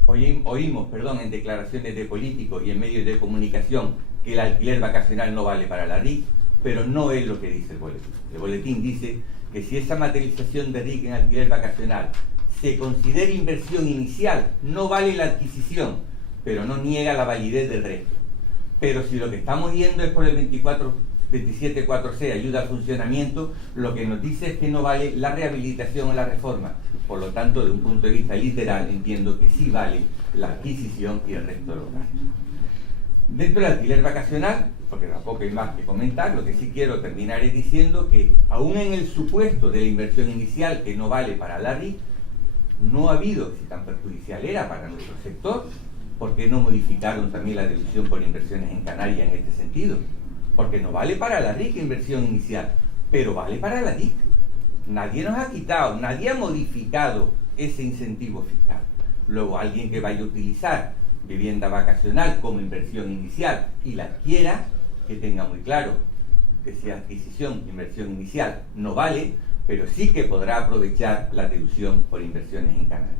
Oímos, en declaraciones de políticos y en medios de comunicación que el alquiler vacacional no vale para la RIC, pero no es lo que dice el boletín. El boletín dice que si esa materialización de RIC en alquiler vacacional se considera inversión inicial, no vale la adquisición, pero no niega la validez del resto. Pero si lo que estamos yendo es por el 27.4c, ayuda al funcionamiento, lo que nos dice es que no vale la rehabilitación o la reforma. Por lo tanto, de un punto de vista literal, entiendo que sí vale la adquisición y el resto de los gastos. Dentro del alquiler vacacional, porque tampoco hay más que comentar, lo que sí quiero terminar es diciendo que, aún en el supuesto de la inversión inicial que no vale para la RIC, no ha habido, si tan perjudicial era para nuestro sector, ¿por qué no modificaron también la deducción por inversiones en Canarias en este sentido? Porque no vale para la RIC inversión inicial, pero vale para la RIC. Nadie nos ha quitado, nadie ha modificado ese incentivo fiscal. Luego, alguien que vaya a utilizar vivienda vacacional como inversión inicial y la adquiera, que tenga muy claro que si adquisición, inversión inicial no vale, pero sí que podrá aprovechar la deducción por inversiones en Canarias.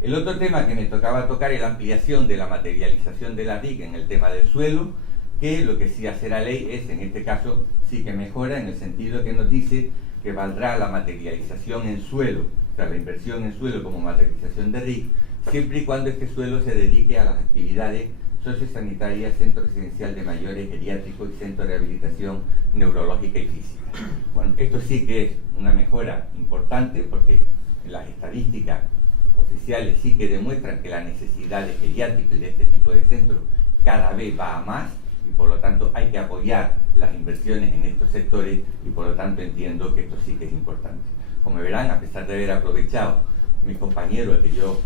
El otro tema que me tocaba tocar es la ampliación de la materialización de la RIC en el tema del suelo, que lo que sí hace la ley es, en este caso, sí que mejora en el sentido que nos dice que valdrá la materialización en suelo, o sea, la inversión en suelo como materialización de RIC, siempre y cuando este suelo se dedique a las actividades sociosanitarias, centro residencial de mayores, geriátrico y centro de rehabilitación neurológica y física. Bueno, esto sí que es una mejora importante porque las estadísticas oficiales sí que demuestran que la necesidad de geriátrico y de este tipo de centros cada vez va a más y por lo tanto hay que apoyar las inversiones en estos sectores y por lo tanto entiendo que esto sí que es importante. Como verán, a pesar de haber aprovechado mis compañeros que yo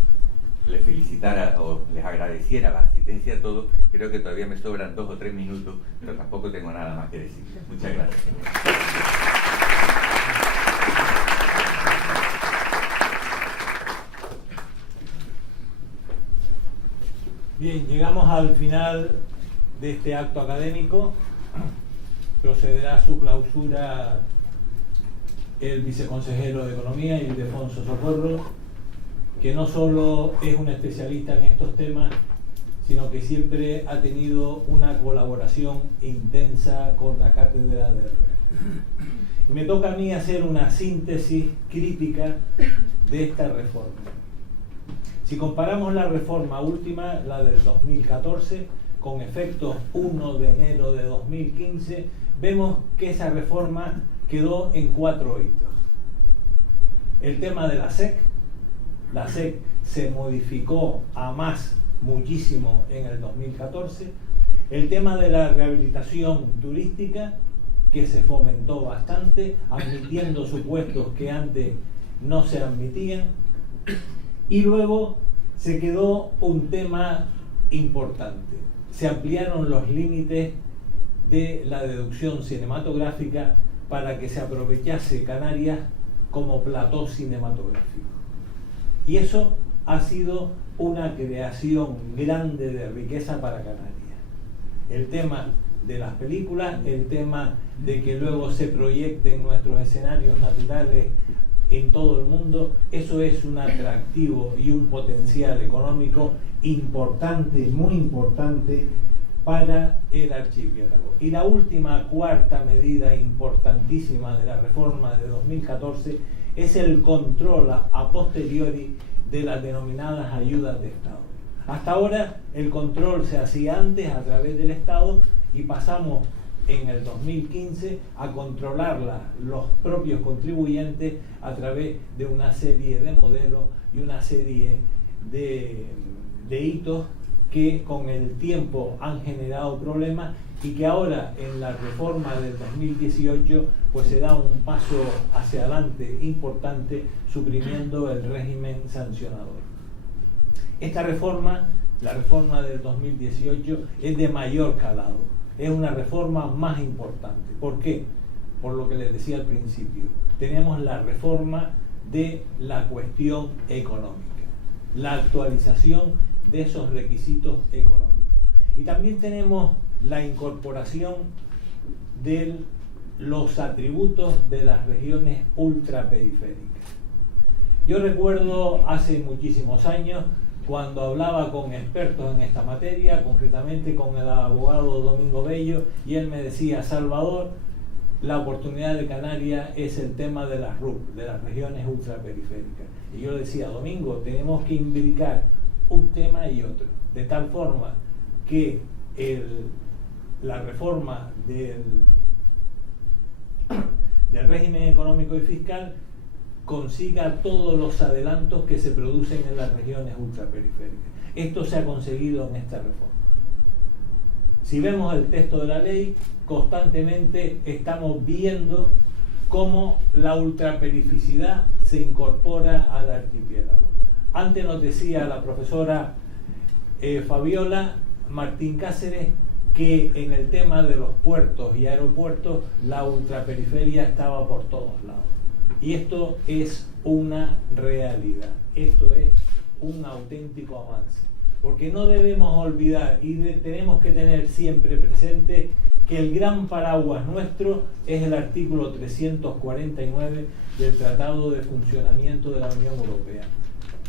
les felicitara o les agradeciera la asistencia a todos, creo que todavía me sobran 2 o 3 minutos, pero tampoco tengo nada más que decir. Muchas gracias. Bien, llegamos al final de este acto académico. Procederá a su clausura el viceconsejero de Economía, Ildefonso Socorro, que no solo es un especialista en estos temas, sino que siempre ha tenido una colaboración intensa con la cátedra de REF. Y me toca a mí hacer una síntesis crítica de esta reforma. Si comparamos la reforma última, la del 2014, con efectos 1 de enero de 2015, vemos que esa reforma quedó en 4 hitos. El tema de la SEC se modificó a más muchísimo en el 2014. El tema de la rehabilitación turística, que se fomentó bastante, admitiendo supuestos que antes no se admitían. Y luego se quedó un tema importante. Se ampliaron los límites de la deducción cinematográfica para que se aprovechase Canarias como plató cinematográfico. Y eso ha sido una creación grande de riqueza para Canarias. El tema de las películas, el tema de que luego se proyecten nuestros escenarios naturales en todo el mundo, eso es un atractivo y un potencial económico importante, muy importante para el archipiélago. Y la última, cuarta medida importantísima de la reforma de 2014 es el control a posteriori de las denominadas ayudas de Estado. Hasta ahora el control se hacía antes a través del Estado y pasamos en el 2015 a controlarla los propios contribuyentes a través de una serie de modelos y una serie de hitos que con el tiempo han generado problemas y que ahora en la reforma del 2018 pues se da un paso hacia adelante importante suprimiendo el régimen sancionador. Esta reforma, la reforma del 2018, es de mayor calado, es una reforma más importante. ¿Por qué? Por lo que les decía al principio, tenemos la reforma de la cuestión económica, la actualización de esos requisitos económicos. Y también tenemos la incorporación de los atributos de las regiones ultraperiféricas. Yo recuerdo hace muchísimos años cuando hablaba con expertos en esta materia, concretamente con el abogado Domingo Bello, y él me decía: Salvador, la oportunidad de Canarias es el tema de las RUP, de las regiones ultraperiféricas. Y yo le decía: Domingo, tenemos que imbricar un tema y otro, de tal forma que la reforma del régimen económico y fiscal consiga todos los adelantos que se producen en las regiones ultraperiféricas. Esto se ha conseguido en esta reforma. Si vemos el texto de la ley, constantemente estamos viendo cómo la ultraperificidad se incorpora al archipiélago. Antes nos decía la profesora Fabiola Martín Cáceres que en el tema de los puertos y aeropuertos la ultraperiferia estaba por todos lados. Y esto es una realidad, esto es un auténtico avance. porque no debemos olvidar y tenemos que tener siempre presente que el gran paraguas nuestro es el artículo 349 del Tratado de Funcionamiento de la Unión Europea,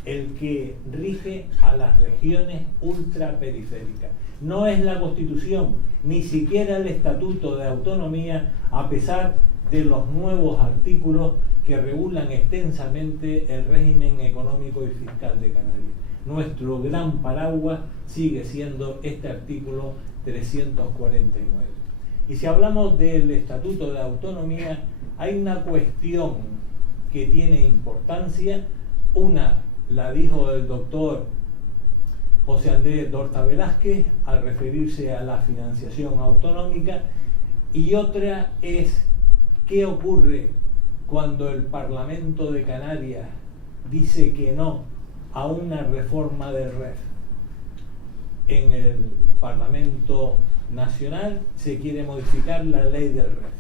el que rige a las regiones ultraperiféricas. No es la Constitución, ni siquiera el Estatuto de Autonomía, a pesar de los nuevos artículos que regulan extensamente el régimen económico y fiscal de Canarias. Nuestro gran paraguas sigue siendo este artículo 349. Y si hablamos del Estatuto de Autonomía, hay una cuestión que tiene importancia. Una la dijo el doctor José Andrés Dorta Velázquez al referirse a la financiación autonómica, y otra es qué ocurre cuando el Parlamento de Canarias dice que no a una reforma del REF. En el Parlamento Nacional se quiere modificar la ley del REF,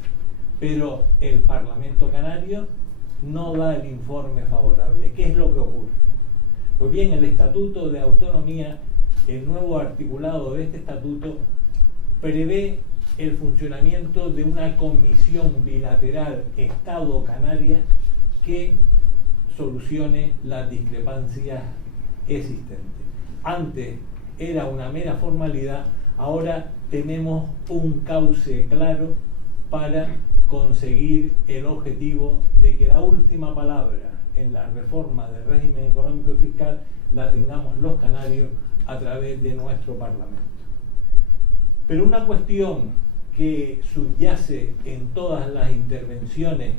pero el Parlamento Canario no da el informe favorable. ¿Qué es lo que ocurre? Pues bien, el Estatuto de Autonomía, el nuevo articulado de este estatuto, prevé el funcionamiento de una comisión bilateral Estado-Canarias que solucione las discrepancias existentes. Antes era una mera formalidad, ahora tenemos un cauce claro para conseguir el objetivo de que la última palabra en la reforma del régimen económico y fiscal la tengamos los canarios a través de nuestro Parlamento. Pero una cuestión que subyace en todas las intervenciones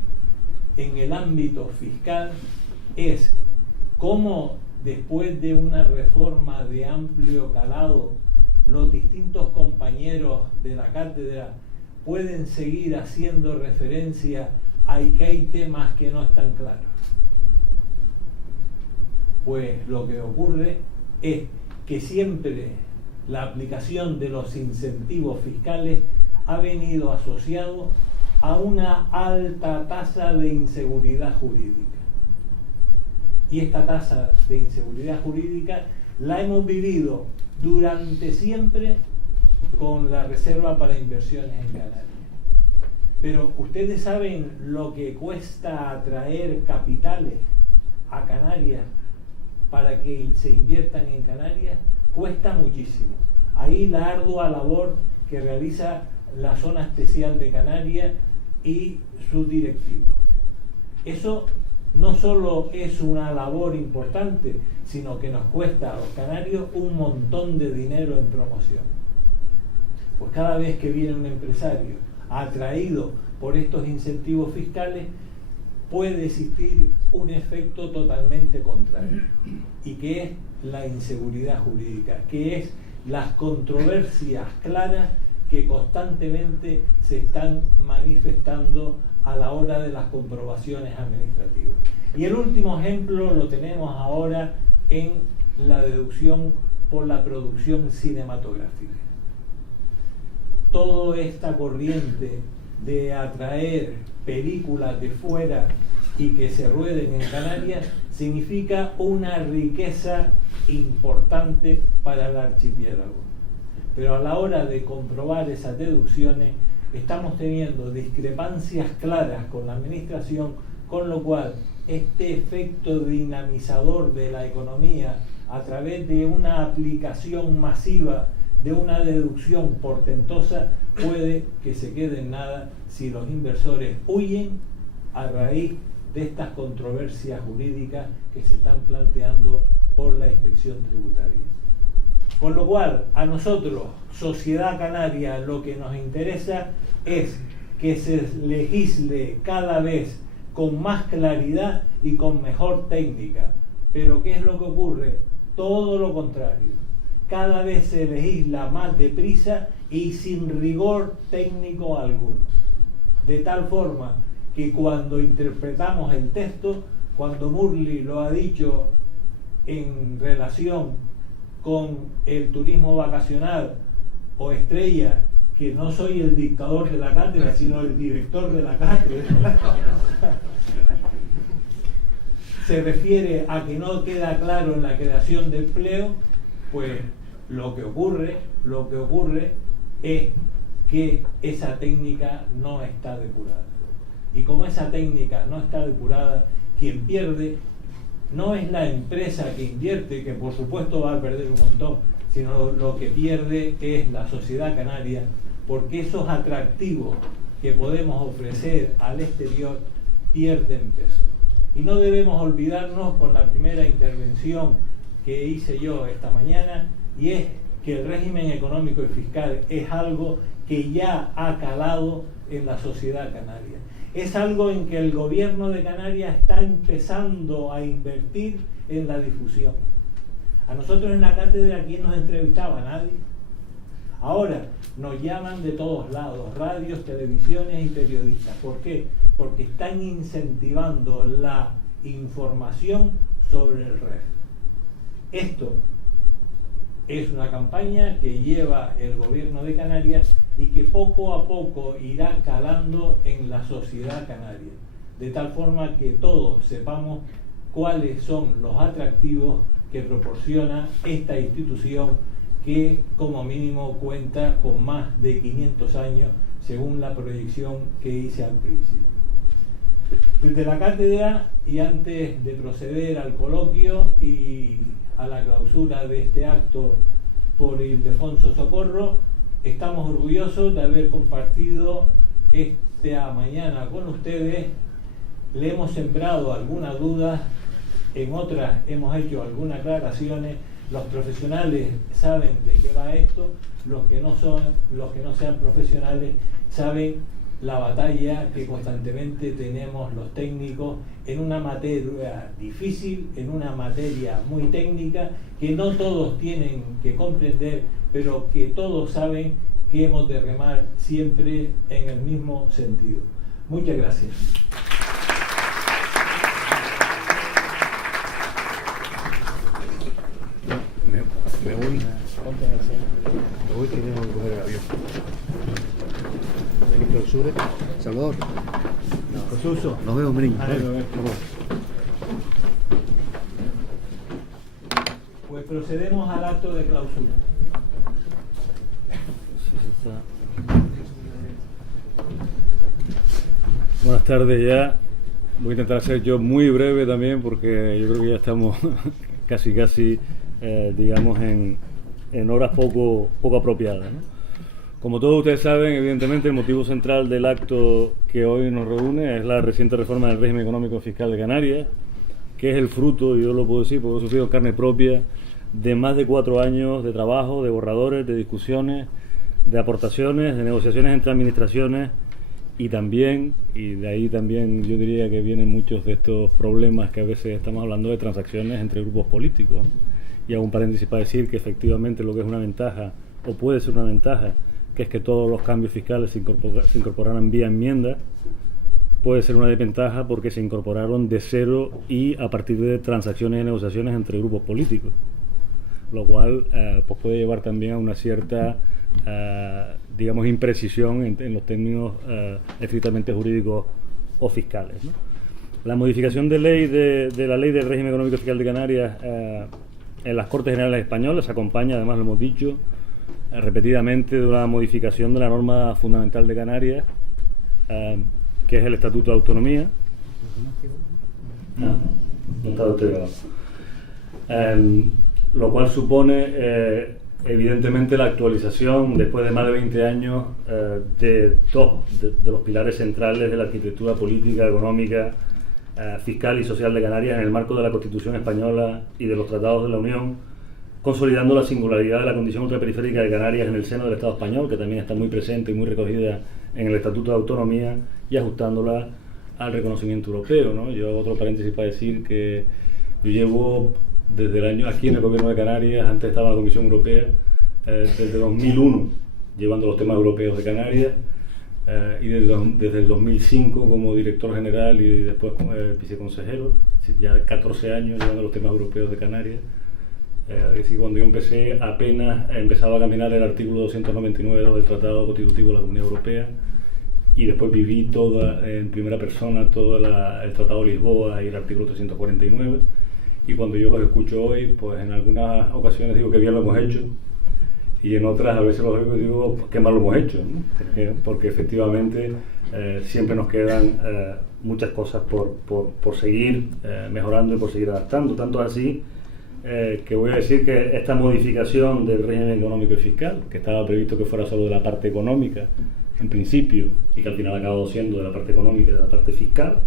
en el ámbito fiscal es cómo, después de una reforma de amplio calado, los distintos compañeros de la cátedra pueden seguir haciendo referencia a que hay temas que no están claros. Pues lo que ocurre es que siempre la aplicación de los incentivos fiscales ha venido asociado a una alta tasa de inseguridad jurídica. Y esta tasa de inseguridad jurídica la hemos vivido durante siempre con la Reserva para Inversiones en Canarias. Pero ustedes saben lo que cuesta atraer capitales a Canarias para que se inviertan en Canarias. Cuesta muchísimo. Ahí la ardua labor que realiza la Zona Especial de Canarias y sus directivos. Eso no solo es una labor importante, sino que nos cuesta a los canarios un montón de dinero en promoción. Pues cada vez que viene un empresario atraído por estos incentivos fiscales, puede existir un efecto totalmente contrario, y que es la inseguridad jurídica, que es las controversias claras que constantemente se están manifestando a la hora de las comprobaciones administrativas. Y el último ejemplo lo tenemos ahora en la deducción por la producción cinematográfica. Toda esta corriente de atraer películas de fuera y que se rueden en Canarias significa una riqueza importante para el archipiélago. Pero a la hora de comprobar esas deducciones estamos teniendo discrepancias claras con la administración, con lo cual este efecto dinamizador de la economía a través de una aplicación masiva de una deducción portentosa puede que se quede en nada si los inversores huyen a raíz de estas controversias jurídicas que se están planteando por la inspección tributaria. Con lo cual, a nosotros, Sociedad Canaria, lo que nos interesa es que se legisle cada vez con más claridad y con mejor técnica. Pero ¿qué es lo que ocurre? Todo lo contrario. Cada vez se legisla más deprisa y sin rigor técnico alguno. De tal forma que cuando interpretamos el texto, cuando Murli lo ha dicho en relación con el turismo vacacional o Estrella, que no soy el dictador de la cátedra, sino el director de la cátedra, se refiere a que no queda claro en la creación de empleo, Pues lo que ocurre es que esa técnica no está depurada. Y como esa técnica no está depurada, quien pierde no es la empresa que invierte, que por supuesto va a perder un montón, sino lo que pierde es la sociedad canaria, porque esos atractivos que podemos ofrecer al exterior pierden peso. Y no debemos olvidarnos con la primera intervención que hice yo esta mañana, y es que el régimen económico y fiscal es algo que ya ha calado en la sociedad canaria. Es algo en que el gobierno de Canarias está empezando a invertir en la difusión. A nosotros en la cátedra, ¿quién nos entrevistaba? Nadie. Ahora nos llaman de todos lados, radios, televisiones y periodistas. ¿Por qué? Porque están incentivando la información sobre el REF. Esto es una campaña que lleva el gobierno de Canarias y que poco a poco irá calando en la sociedad canaria, de tal forma que todos sepamos cuáles son los atractivos que proporciona esta institución, que como mínimo cuenta con más de 500 años según la proyección que hice al principio. Desde la cátedra, y antes de proceder al coloquio y a la clausura de este acto por Ildefonso Socorro, estamos orgullosos de haber compartido esta mañana con ustedes. Le hemos sembrado algunas dudas, en otras hemos hecho algunas aclaraciones. Los profesionales saben de qué va esto, los que no sean profesionales saben la batalla que constantemente tenemos los técnicos en una materia difícil, en una materia muy técnica, que no todos tienen que comprender, pero que todos saben que hemos de remar siempre en el mismo sentido. Muchas gracias. Me voy que tengo que coger el avión. ¿Venís clausura? Salvador. Josuso. Nos vemos, Merín. Pues procedemos al acto de clausura. Buenas tardes ya. Voy a intentar ser yo muy breve también, porque yo creo que ya estamos casi digamos en horas poco apropiadas, ¿no? Como todos ustedes saben, evidentemente el motivo central del acto que hoy nos reúne es la reciente reforma del régimen económico fiscal de Canarias, que es el fruto, y yo lo puedo decir porque he sufrido en carne propia, de más de 4 años de trabajo, de borradores, de discusiones, de aportaciones, de negociaciones entre administraciones, y también, y de ahí también yo diría que vienen muchos de estos problemas que a veces estamos hablando de transacciones entre grupos políticos, ¿no? Y hago un paréntesis para decir que efectivamente lo que es una ventaja, o puede ser una ventaja, que es que todos los cambios fiscales se incorporaran vía enmienda, puede ser una desventaja porque se incorporaron de cero y a partir de transacciones y negociaciones entre grupos políticos, lo cual pues puede llevar también a una cierta digamos imprecisión en los términos estrictamente jurídicos o fiscales, ¿no? La modificación de ley de la ley del régimen económico fiscal de Canarias en las Cortes Generales Españolas se acompaña, además lo hemos dicho repetidamente, de una modificación de la norma fundamental de Canarias, que es el Estatuto de Autonomía. No está desplegado. Lo cual supone evidentemente la actualización, después de más de 20 años, de los pilares centrales de la arquitectura política, económica, fiscal y social de Canarias en el marco de la Constitución española y de los tratados de la Unión, consolidando la singularidad de la condición ultraperiférica de Canarias en el seno del Estado español, que también está muy presente y muy recogida en el Estatuto de Autonomía, y ajustándola al reconocimiento europeo, ¿no? Yo hago otro paréntesis para decir que yo llevo desde el año aquí en el Gobierno de Canarias, antes estaba en la Comisión Europea, desde 2001 llevando los temas europeos de Canarias, y desde el 2005 como director general y después como viceconsejero, ya 14 años llevando los temas europeos de Canarias. Es decir, cuando yo empecé, apenas empezaba a caminar el artículo 299 del Tratado Constitutivo de la Comunidad Europea, y después viví en primera persona todo el Tratado de Lisboa y el artículo 349, y cuando yo los escucho hoy, pues en algunas ocasiones digo que bien lo hemos hecho, y en otras a veces los oigo y digo pues, qué mal lo hemos hecho, ¿no? Porque efectivamente siempre nos quedan muchas cosas por seguir mejorando y por seguir adaptando, tanto así que voy a decir que esta modificación del régimen económico y fiscal, que estaba previsto que fuera solo de la parte económica en principio, y que al final ha acabado siendo de la parte económica y de la parte fiscal,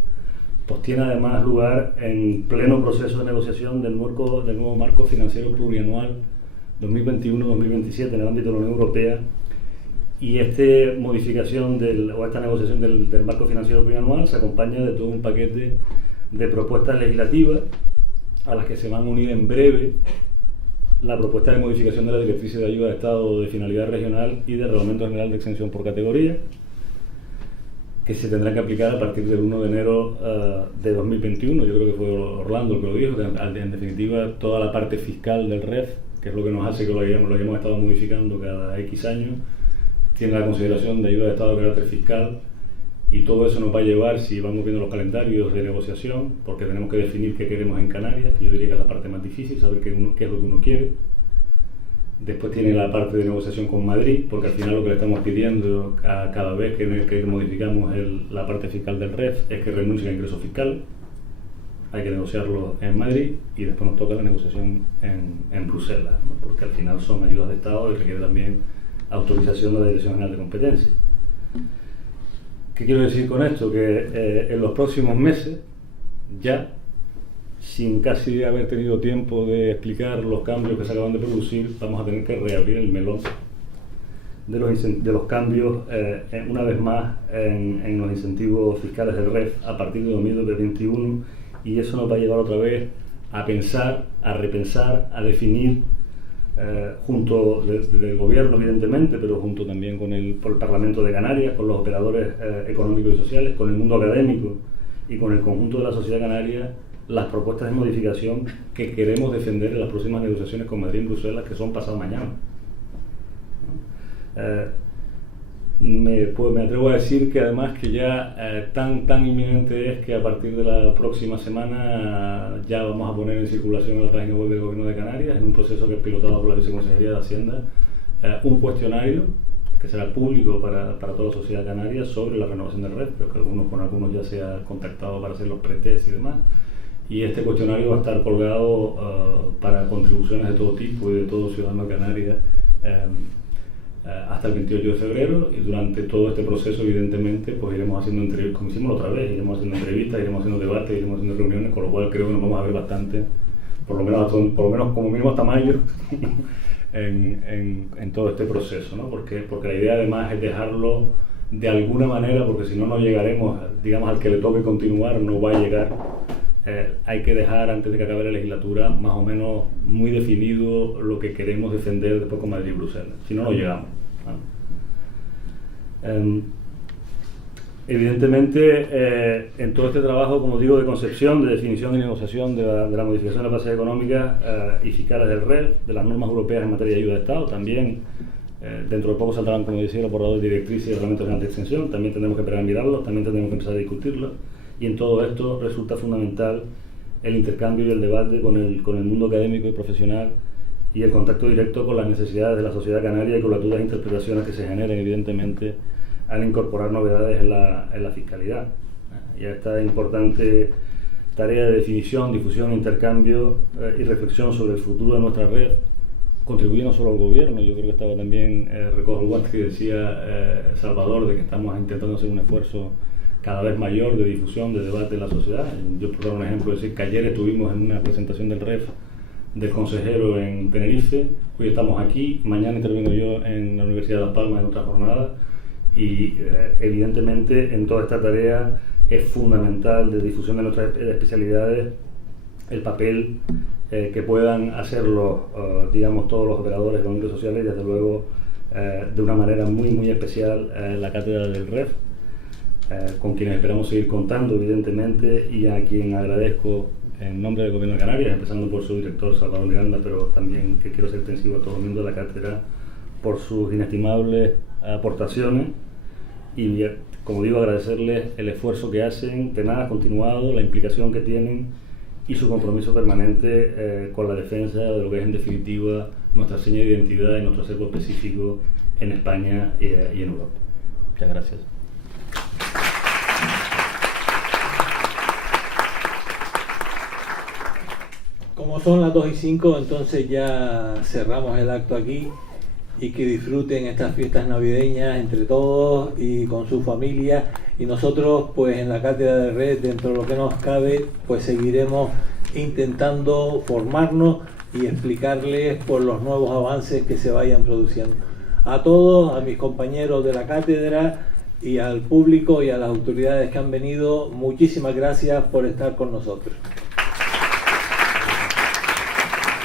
pues tiene además lugar en pleno proceso de negociación del nuevo marco financiero plurianual 2021-2027 en el ámbito de la Unión Europea, y esta modificación esta negociación del marco financiero plurianual se acompaña de todo un paquete de propuestas legislativas a las que se van a unir en breve la propuesta de modificación de la Directriz de Ayuda de Estado de Finalidad Regional y del Reglamento General de Exención por Categoría, que se tendrán que aplicar a partir del 1 de enero de 2021. Yo creo que fue Orlando el que lo dijo, en definitiva toda la parte fiscal del REF, que es lo que nos hace que lo hayamos estado modificando cada X años, tiene la consideración de ayuda de Estado de carácter fiscal, y todo eso nos va a llevar, si vamos viendo los calendarios de negociación, porque tenemos que definir qué queremos en Canarias, que yo diría que es la parte más difícil, saber qué es lo que uno quiere. Después tiene la parte de negociación con Madrid, porque al final lo que le estamos pidiendo a cada vez que modificamos la parte fiscal del REF es que renuncie a ingresos fiscales. Hay que negociarlo en Madrid y después nos toca la negociación en Bruselas, ¿no? Porque al final son ayudas de Estado y requiere también autorización de la Dirección General de Competencia. ¿Qué quiero decir con esto? Que en los próximos meses, ya, sin casi haber tenido tiempo de explicar los cambios que se acaban de producir, vamos a tener que reabrir el melón de los cambios, una vez más, en los incentivos fiscales del REF a partir de 2021, y eso nos va a llevar otra vez a pensar, a repensar, a definir, junto del gobierno evidentemente, pero junto también con el Parlamento de Canarias, con los operadores económicos y sociales, con el mundo académico y con el conjunto de la sociedad canaria, las propuestas de modificación que queremos defender en las próximas negociaciones con Madrid y Bruselas, que son pasado mañana. Me atrevo a decir que además que ya tan inminente es que a partir de la próxima semana ya vamos a poner en circulación en la página web del Gobierno de Canarias, en un proceso que es pilotado por la Viceconsejería de Hacienda, un cuestionario que será público para toda la sociedad canaria sobre la renovación del REF, pero que con algunos ya se ha contactado para hacer los pretest y demás. Y este cuestionario va a estar colgado para contribuciones de todo tipo y de todo ciudadano de Canarias hasta el 28 de febrero, y durante todo este proceso evidentemente pues iremos haciendo entrevistas, como hicimos la otra vez, iremos haciendo entrevistas, iremos haciendo debates, iremos haciendo reuniones, con lo cual creo que nos vamos a ver bastante, por lo menos como mínimo hasta mayo en todo este proceso, ¿no? Porque la idea además es dejarlo de alguna manera, porque si no, no llegaremos, digamos, al que le toque continuar no va a llegar. Hay que dejar, antes de que acabe la legislatura, más o menos muy definido lo que queremos defender después con Madrid y Bruselas. Si no, no llegamos, ¿no? Evidentemente, en todo este trabajo, como digo, de concepción, de definición y negociación de la modificación de las bases económicas y fiscales del REF, de las normas europeas en materia de ayuda de Estado, también dentro de poco saldrán, como decía, los borradores de directrices y reglamentos generales de extensión, también tendremos que empezar a mirarlos, también tendremos que empezar a discutirlos. Y en todo esto resulta fundamental el intercambio y el debate con el mundo académico y profesional, y el contacto directo con las necesidades de la sociedad canaria y con las dudas e interpretaciones que se generen evidentemente al incorporar novedades en la fiscalidad. Y a esta importante tarea de definición, difusión, intercambio y reflexión sobre el futuro de nuestra red contribuye no solo al gobierno. Yo creo que estaba también, recojo el guante que decía Salvador, de que estamos intentando hacer un esfuerzo cada vez mayor de difusión, de debate en la sociedad. Yo, por dar un ejemplo, decir que ayer estuvimos en una presentación del REF del consejero en Tenerife, hoy estamos aquí, mañana intervengo yo en la Universidad de Las Palmas en otra jornada, y evidentemente en toda esta tarea es fundamental de difusión de nuestras especialidades el papel que puedan hacerlo, digamos, todos los operadores económicos y sociales, y desde luego de una manera muy especial la cátedra del REF, con quienes esperamos seguir contando evidentemente, y a quien agradezco en nombre del Gobierno de Canarias, empezando por su director Salvador Miranda, pero también que quiero ser extensivo a todos los miembros de la cátedra por sus inestimables aportaciones, y como digo, agradecerles el esfuerzo que hacen, tenaz, continuado, la implicación que tienen, y su compromiso permanente con la defensa de lo que es en definitiva nuestra seña de identidad y nuestro acervo específico en España y en Europa. Muchas gracias. Como son las 2:05, entonces ya cerramos el acto aquí, y que disfruten estas fiestas navideñas entre todos y con su familia, y nosotros pues en la Cátedra de Red, dentro de lo que nos cabe, pues seguiremos intentando formarnos y explicarles por los nuevos avances que se vayan produciendo. A todos, a mis compañeros de la cátedra y al público y a las autoridades que han venido, muchísimas gracias por estar con nosotros.